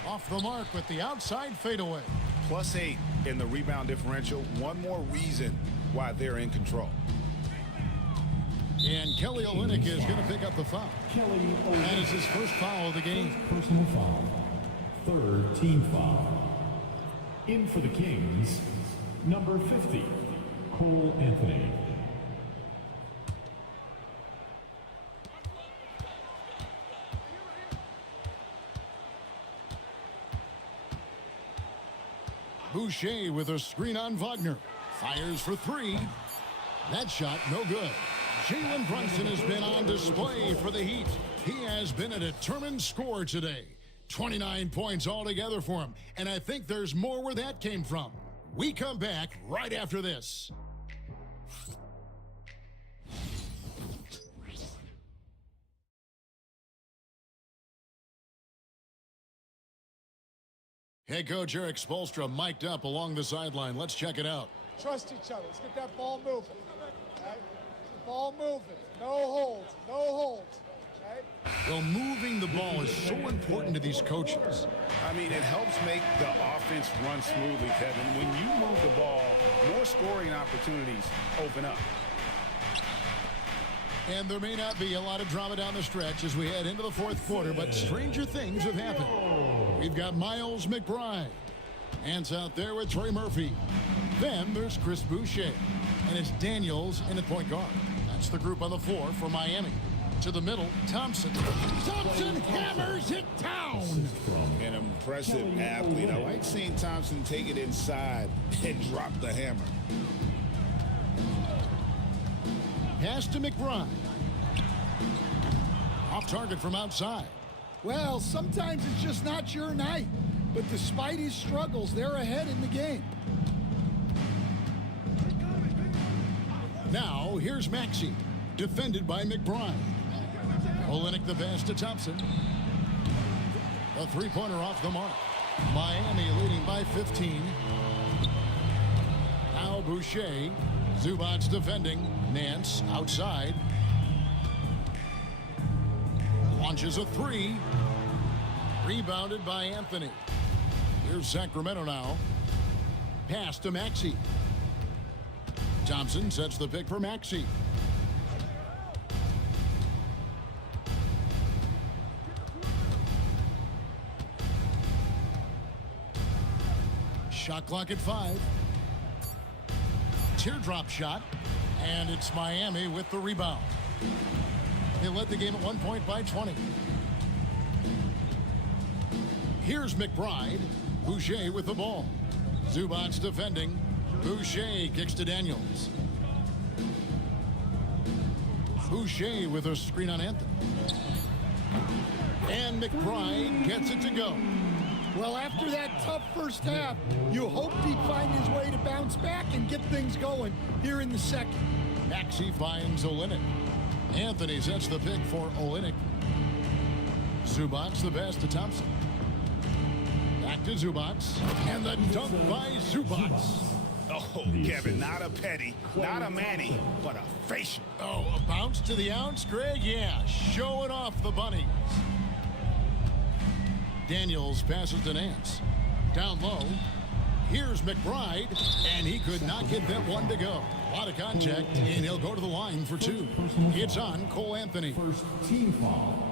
Off the mark with the outside fadeaway. +8 in the rebound differential. One more reason why they're in control. And Kelly Olynyk is going to pick up the foul. That is his first foul of the game. Personal foul. Third team foul. In for the Kings, number 50, Cole Anthony. Boucher with a screen on Wagner. Fires for three. That shot no good. Jalen Brunson has been on display for the Heat. He has been a determined scorer today. 29 points altogether for him. And I think there's more where that came from. We come back right after this. Head coach Eric Spoelstra mic'd up along the sideline. Let's check it out. Trust each other. Let's get that ball moving. Right? The ball moving. No holds. No holds. Right? Well, moving the ball is so important to these coaches. I mean, it helps make the offense run smoothly, Kevin. When you move the ball, more scoring opportunities open up. And there may not be a lot of drama down the stretch as we head into the fourth quarter, but stranger things have happened. We've got Miles McBride. Hands out there with Trey Murphy. Then there's Chris Boucher. And it's Daniels in at point guard. That's the group on the floor for Miami. To the middle, Thompson. Thompson hammers it down. An impressive athlete. I like seeing Thompson take it inside and drop the hammer. Pass to McBride. Off target from outside. Well, sometimes it's just not your night. But despite his struggles, they're ahead in the game. Now, here's Maxey. Defended by McBride. Olynyk the pass to Thompson. A three-pointer off the mark. Miami leading by 15. Now Boucher. Zubats defending. Nance outside. Launches a three. Rebounded by Anthony. Here's Sacramento now. Pass to Maxey. Thompson sets the pick for Maxey. Shot clock at 5. Teardrop shot. And it's Miami with the rebound. They led the game at 1 point by 20. Here's McBride. Boucher with the ball. Zubats defending. Boucher kicks to Daniels. Boucher with a screen on Anthony. And McBride gets it to go. Well, after that tough first half, you hoped he'd find his way to bounce back and get things going here in the second. Maxey finds Olynyk. Anthony sets the pick for Olynyk. Zubats the pass to Thompson. Back to Zubats. And the dunk by Zubats. Oh, Kevin, not a petty, not a Manny, but a facial. Oh, a bounce to the ounce, Greg? Yeah, showing off the bunnies. Daniels passes to Nance. Down low. Here's McBride, and he could not get that one to go. A lot of contact, and he'll go to the line for two. It's on Cole Anthony. First team foul.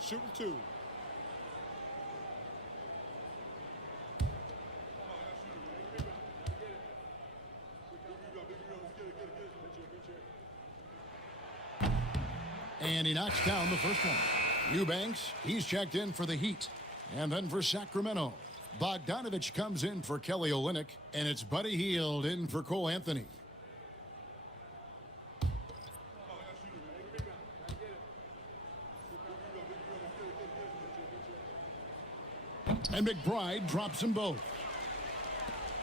Shooting two. And he knocks down the first one. Eubanks, he's checked in for the Heat. And then for Sacramento, Bogdanovich comes in for Kelly Olynyk. And it's Buddy Hield in for Cole Anthony. And McBride drops them both.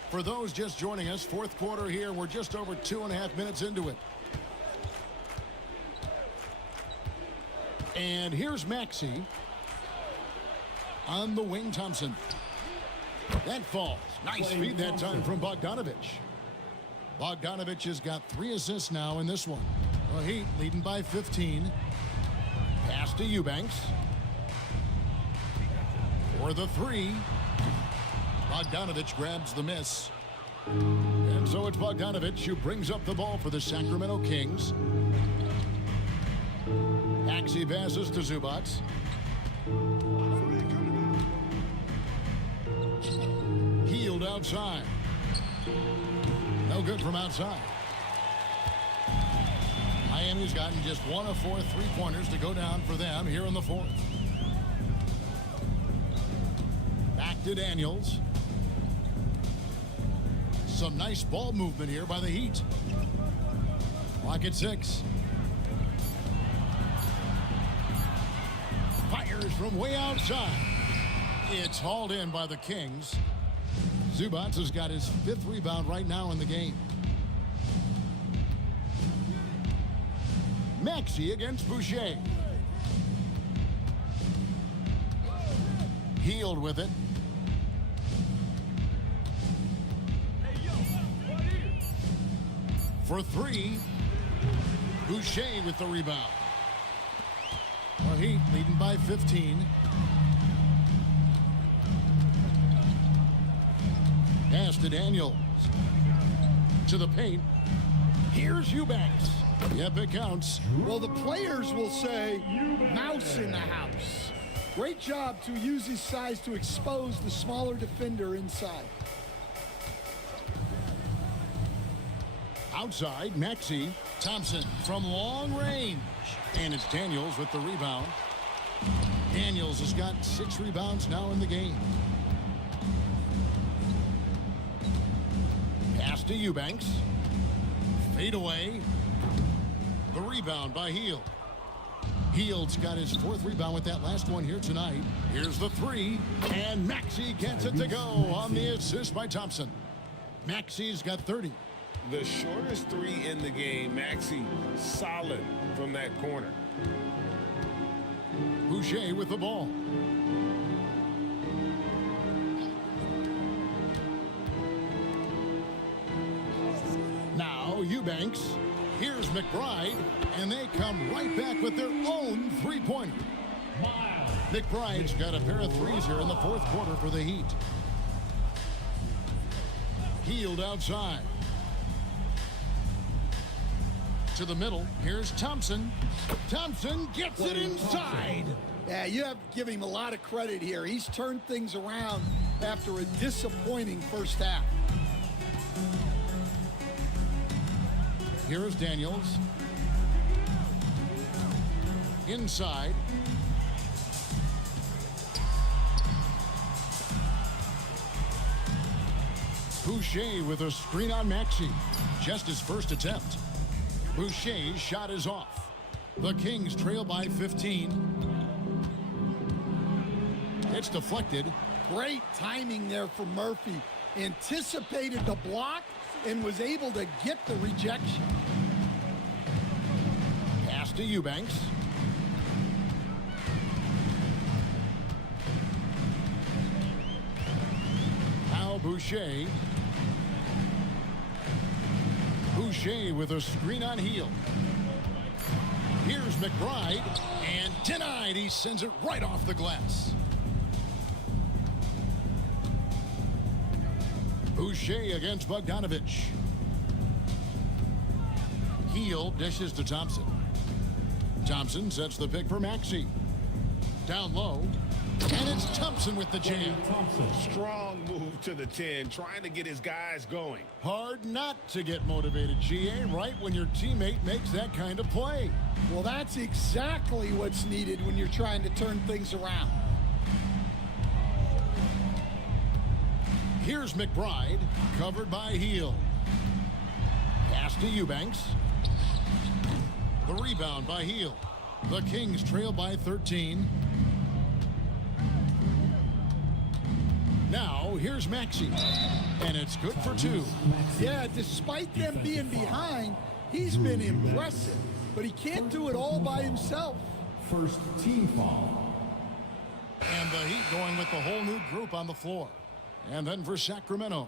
For those just joining us, fourth quarter here, we're just over 2.5 minutes into it. And here's Maxey. On the wing, Thompson. That falls. Nice feed that time from Bogdanovich. Bogdanovich has got 3 assists now in this one. The Heat leading by 15. Pass to Eubanks. For the 3. Bogdanovich grabs the miss. And so it's Bogdanovich who brings up the ball for the Sacramento Kings. Maxey passes to Zubac. Hield outside. No good from outside. Miami's gotten just 1 of 4 3-pointers to go down for them here in the 4th. Back to Daniels. Some nice ball movement here by the Heat. Clock at 6. Fires from way outside. It's hauled in by the Kings. Zubac has got his 5th rebound right now in the game. Maxey against Boucher. Hield with it. For 3. Boucher with the rebound. The Heat leading by 15. Pass to Daniels. To the paint. Here's Eubanks. Yep, it counts. Well, the players will say, mouse in the house. Great job to use his size to expose the smaller defender inside. Outside, Maxey. Thompson from long range. And it's Daniels with the rebound. Daniels has got 6 rebounds now in the game. Pass to Eubanks. Fade away. The rebound by Hield. Hield's got his 4th rebound with that last one here tonight. Here's the 3. And Maxey gets it to go on the assist by Thompson. Maxey's got 30. The shortest 3 in the game. Maxey solid from that corner. Boucher with the ball. Now Eubanks. Here's McBride. And they come right back with their own 3-pointer. McBride's got a pair of 3s here in the 4th quarter for the Heat. Hield outside. To the middle. Here's Thompson. Thompson gets it inside. Yeah, you have to give him a lot of credit here. He's turned things around after a disappointing first half. Here's Daniels. Inside. Boucher with a screen on Maxey. Just his first attempt. Boucher's shot is off. The Kings trail by 15. It's deflected. Great timing there for Murphy. Anticipated the block and was able to get the rejection. Pass to Eubanks. Now Boucher. Boucher with a screen on Hield. Here's McBride, and denied. He sends it right off the glass. Boucher against Bogdanovich. Hield dishes to Thompson. Thompson sets the pick for Maxey. Down low. And it's Thompson with the jam. Strong move to the 10, trying to get his guys going. Hard not to get motivated, GA, right when your teammate makes that kind of play. Well, that's exactly what's needed when you're trying to turn things around. Here's McBride, covered by Hield. Pass to Eubanks. The rebound by Hield. The Kings trail by 13. Now, here's Maxey. And it's good for 2. Yeah, despite them being behind, he's been impressive. But he can't do it all by himself. First team foul. And the Heat going with the whole new group on the floor. And then for Sacramento,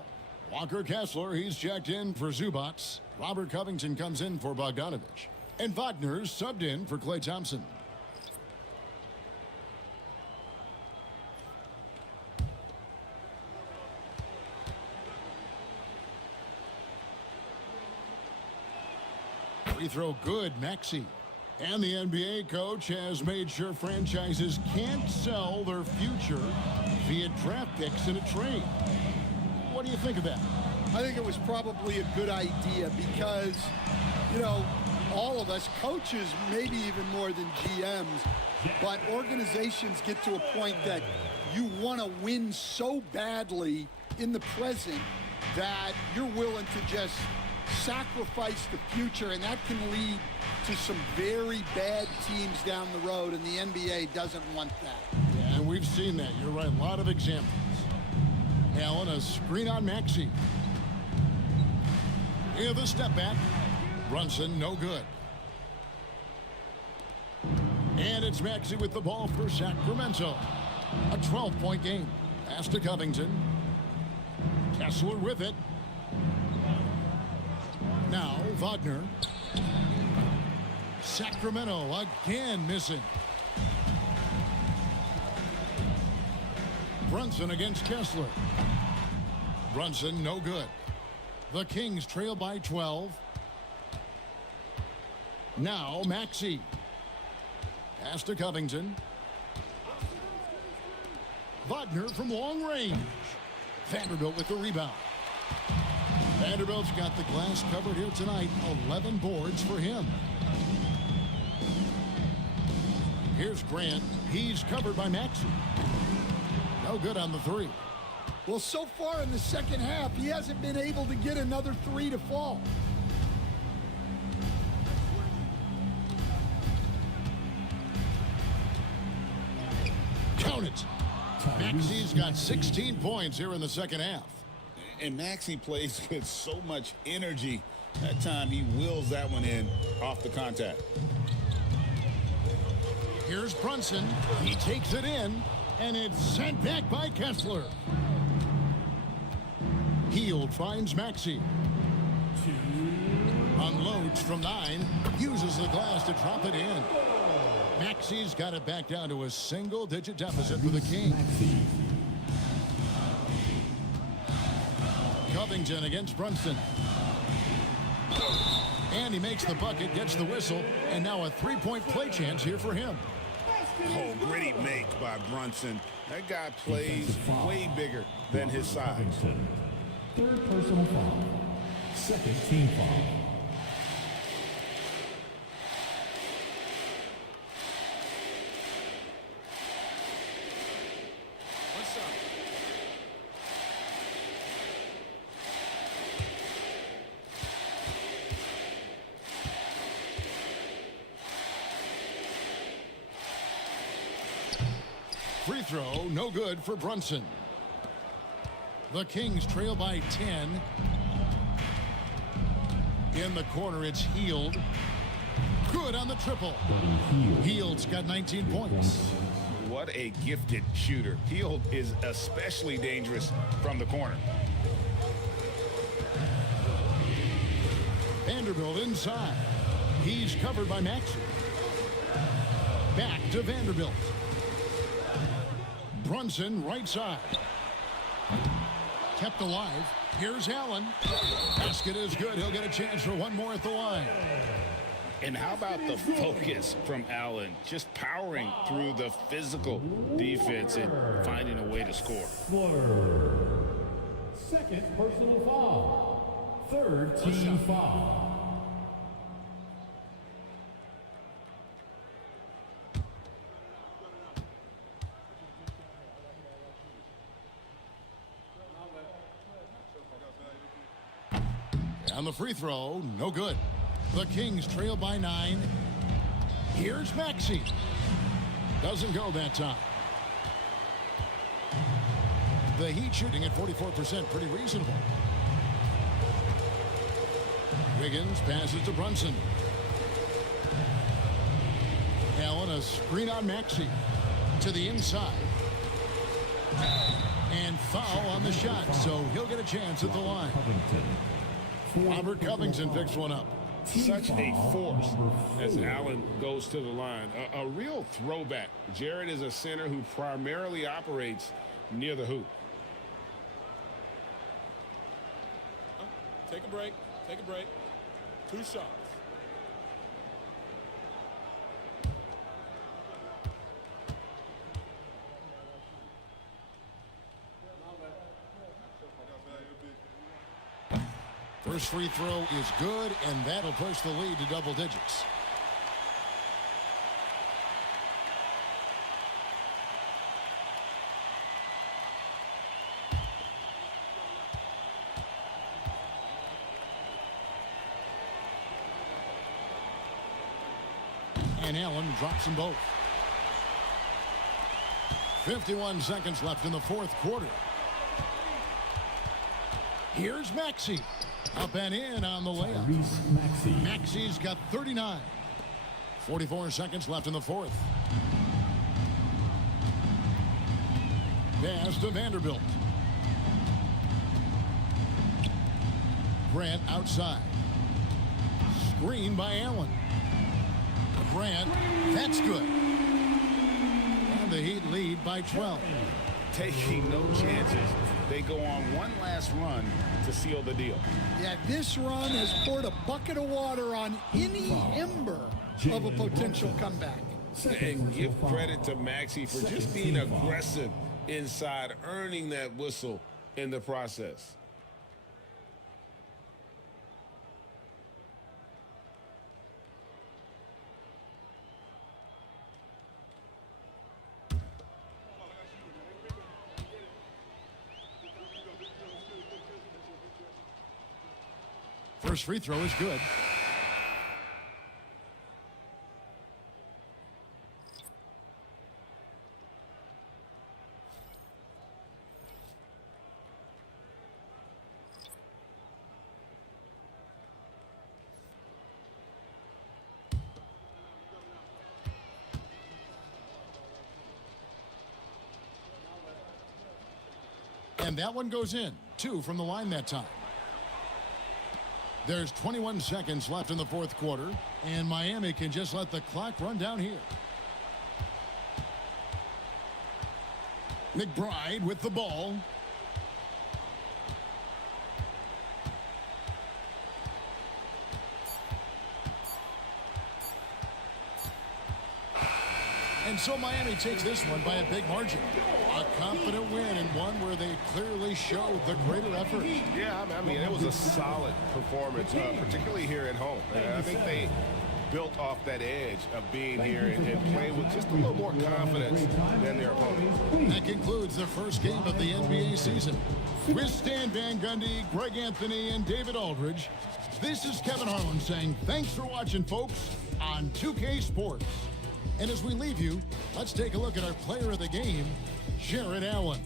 Walker Kessler, he's checked in for Zubats. Robert Covington comes in for Bogdanovich. And Wagner's subbed in for Klay Thompson. Free throw good, Maxey. And the NBA coach has made sure franchises can't sell their future via draft picks in a trade. What do you think of that? I think it was probably a good idea because, you know, all of us, coaches, maybe even more than GMs, but organizations get to a point that you want to win so badly in the present that you're willing to just sacrifice the future, and that can lead to some very bad teams down the road, and the NBA doesn't want that. Yeah, and we've seen that. You're right. A lot of examples. Allen, a screen on Maxey. Here, the step back. Brunson, no good. And it's Maxey with the ball for Sacramento. A 12-point game. Pass to Covington. Kessler with it. Now, Wagner. Sacramento again missing. Brunson against Kessler. Brunson, no good. The Kings trail by 12. Now, Maxey. Pass to Covington. Wagner from long range. Vanderbilt with the rebound. Vanderbilt's got the glass covered here tonight. 11 boards for him. Here's Grant. He's covered by Maxey. No good on the three. Well, so far in the second half, he hasn't been able to get another three to fall. Count it. Maxey's got 16 points here in the second half. And Maxey plays with so much energy. That time he wills that one in off the contact. Here's Brunson. He takes it in, and it's sent back by Kessler. Hield finds Maxey. Unloads from 9. Uses the glass to drop it in. Maxey's got it back down to a single-digit deficit for the Kings. Covington against Brunson. And he makes the bucket, gets the whistle, and now a three-point play chance here for him. Oh, gritty make by Brunson. That guy plays way bigger than his size. Third personal foul. Second team foul. What's up? Free throw, no good for Brunson. The Kings trail by 10. In the corner, it's Hield. Good on the triple. Hield's got 19 points. What a gifted shooter. Hield is especially dangerous from the corner. Vanderbilt inside. He's covered by Maxey. Back to Vanderbilt. Brunson right side. Kept alive. Here's Allen. Basket is good. He'll get a chance for one more at the line. And how about the focus from Allen? Just powering through the physical defense and finding a way to score. Second personal foul. Third team foul. On the free throw, no good. The Kings trail by 9. Here's Maxey. Doesn't go that time. The Heat shooting at 44%, pretty reasonable. Wiggins passes to Brunson. Allen, a screen on Maxey to the inside. And foul on the shot, so he'll get a chance at the line. Robert Covington picks one up. Such a force as Allen goes to the line. A real throwback. Jarrett is a center who primarily operates near the hoop. Take a break. Take a break. 2 shots. First free throw is good, and that'll push the lead to double digits. And Allen drops them both. 51 seconds left in the fourth quarter. Here's Maxey. Up and in on the layup. Maxey's got 39. 44 seconds left in the fourth. Pass to Vanderbilt. Grant outside. Screen by Allen. Grant, that's good. And the Heat lead by 12. Taking no chances. They go on one last run to seal the deal. Yeah, this run has poured a bucket of water on any ember of a potential comeback. And give credit to Maxey for just being aggressive inside, earning that whistle in the process. First free throw is good. And that one goes in. 2 from the line that time. There's 21 seconds left in the fourth quarter, and Miami can just let the clock run down here. McBride with the ball. And so Miami takes this one by a big margin. A confident win, and one where they clearly showed the greater effort. Yeah, I mean, it was a solid performance, particularly here at home. I think they built off that edge of being here and playing with just a little more confidence than their opponents. That concludes the first game of the NBA season. With Stan Van Gundy, Greg Anthony, and David Aldridge, this is Kevin Harlan saying thanks for watching, folks, on 2K Sports. And as we leave you, let's take a look at our player of the game, Jarrett Allen.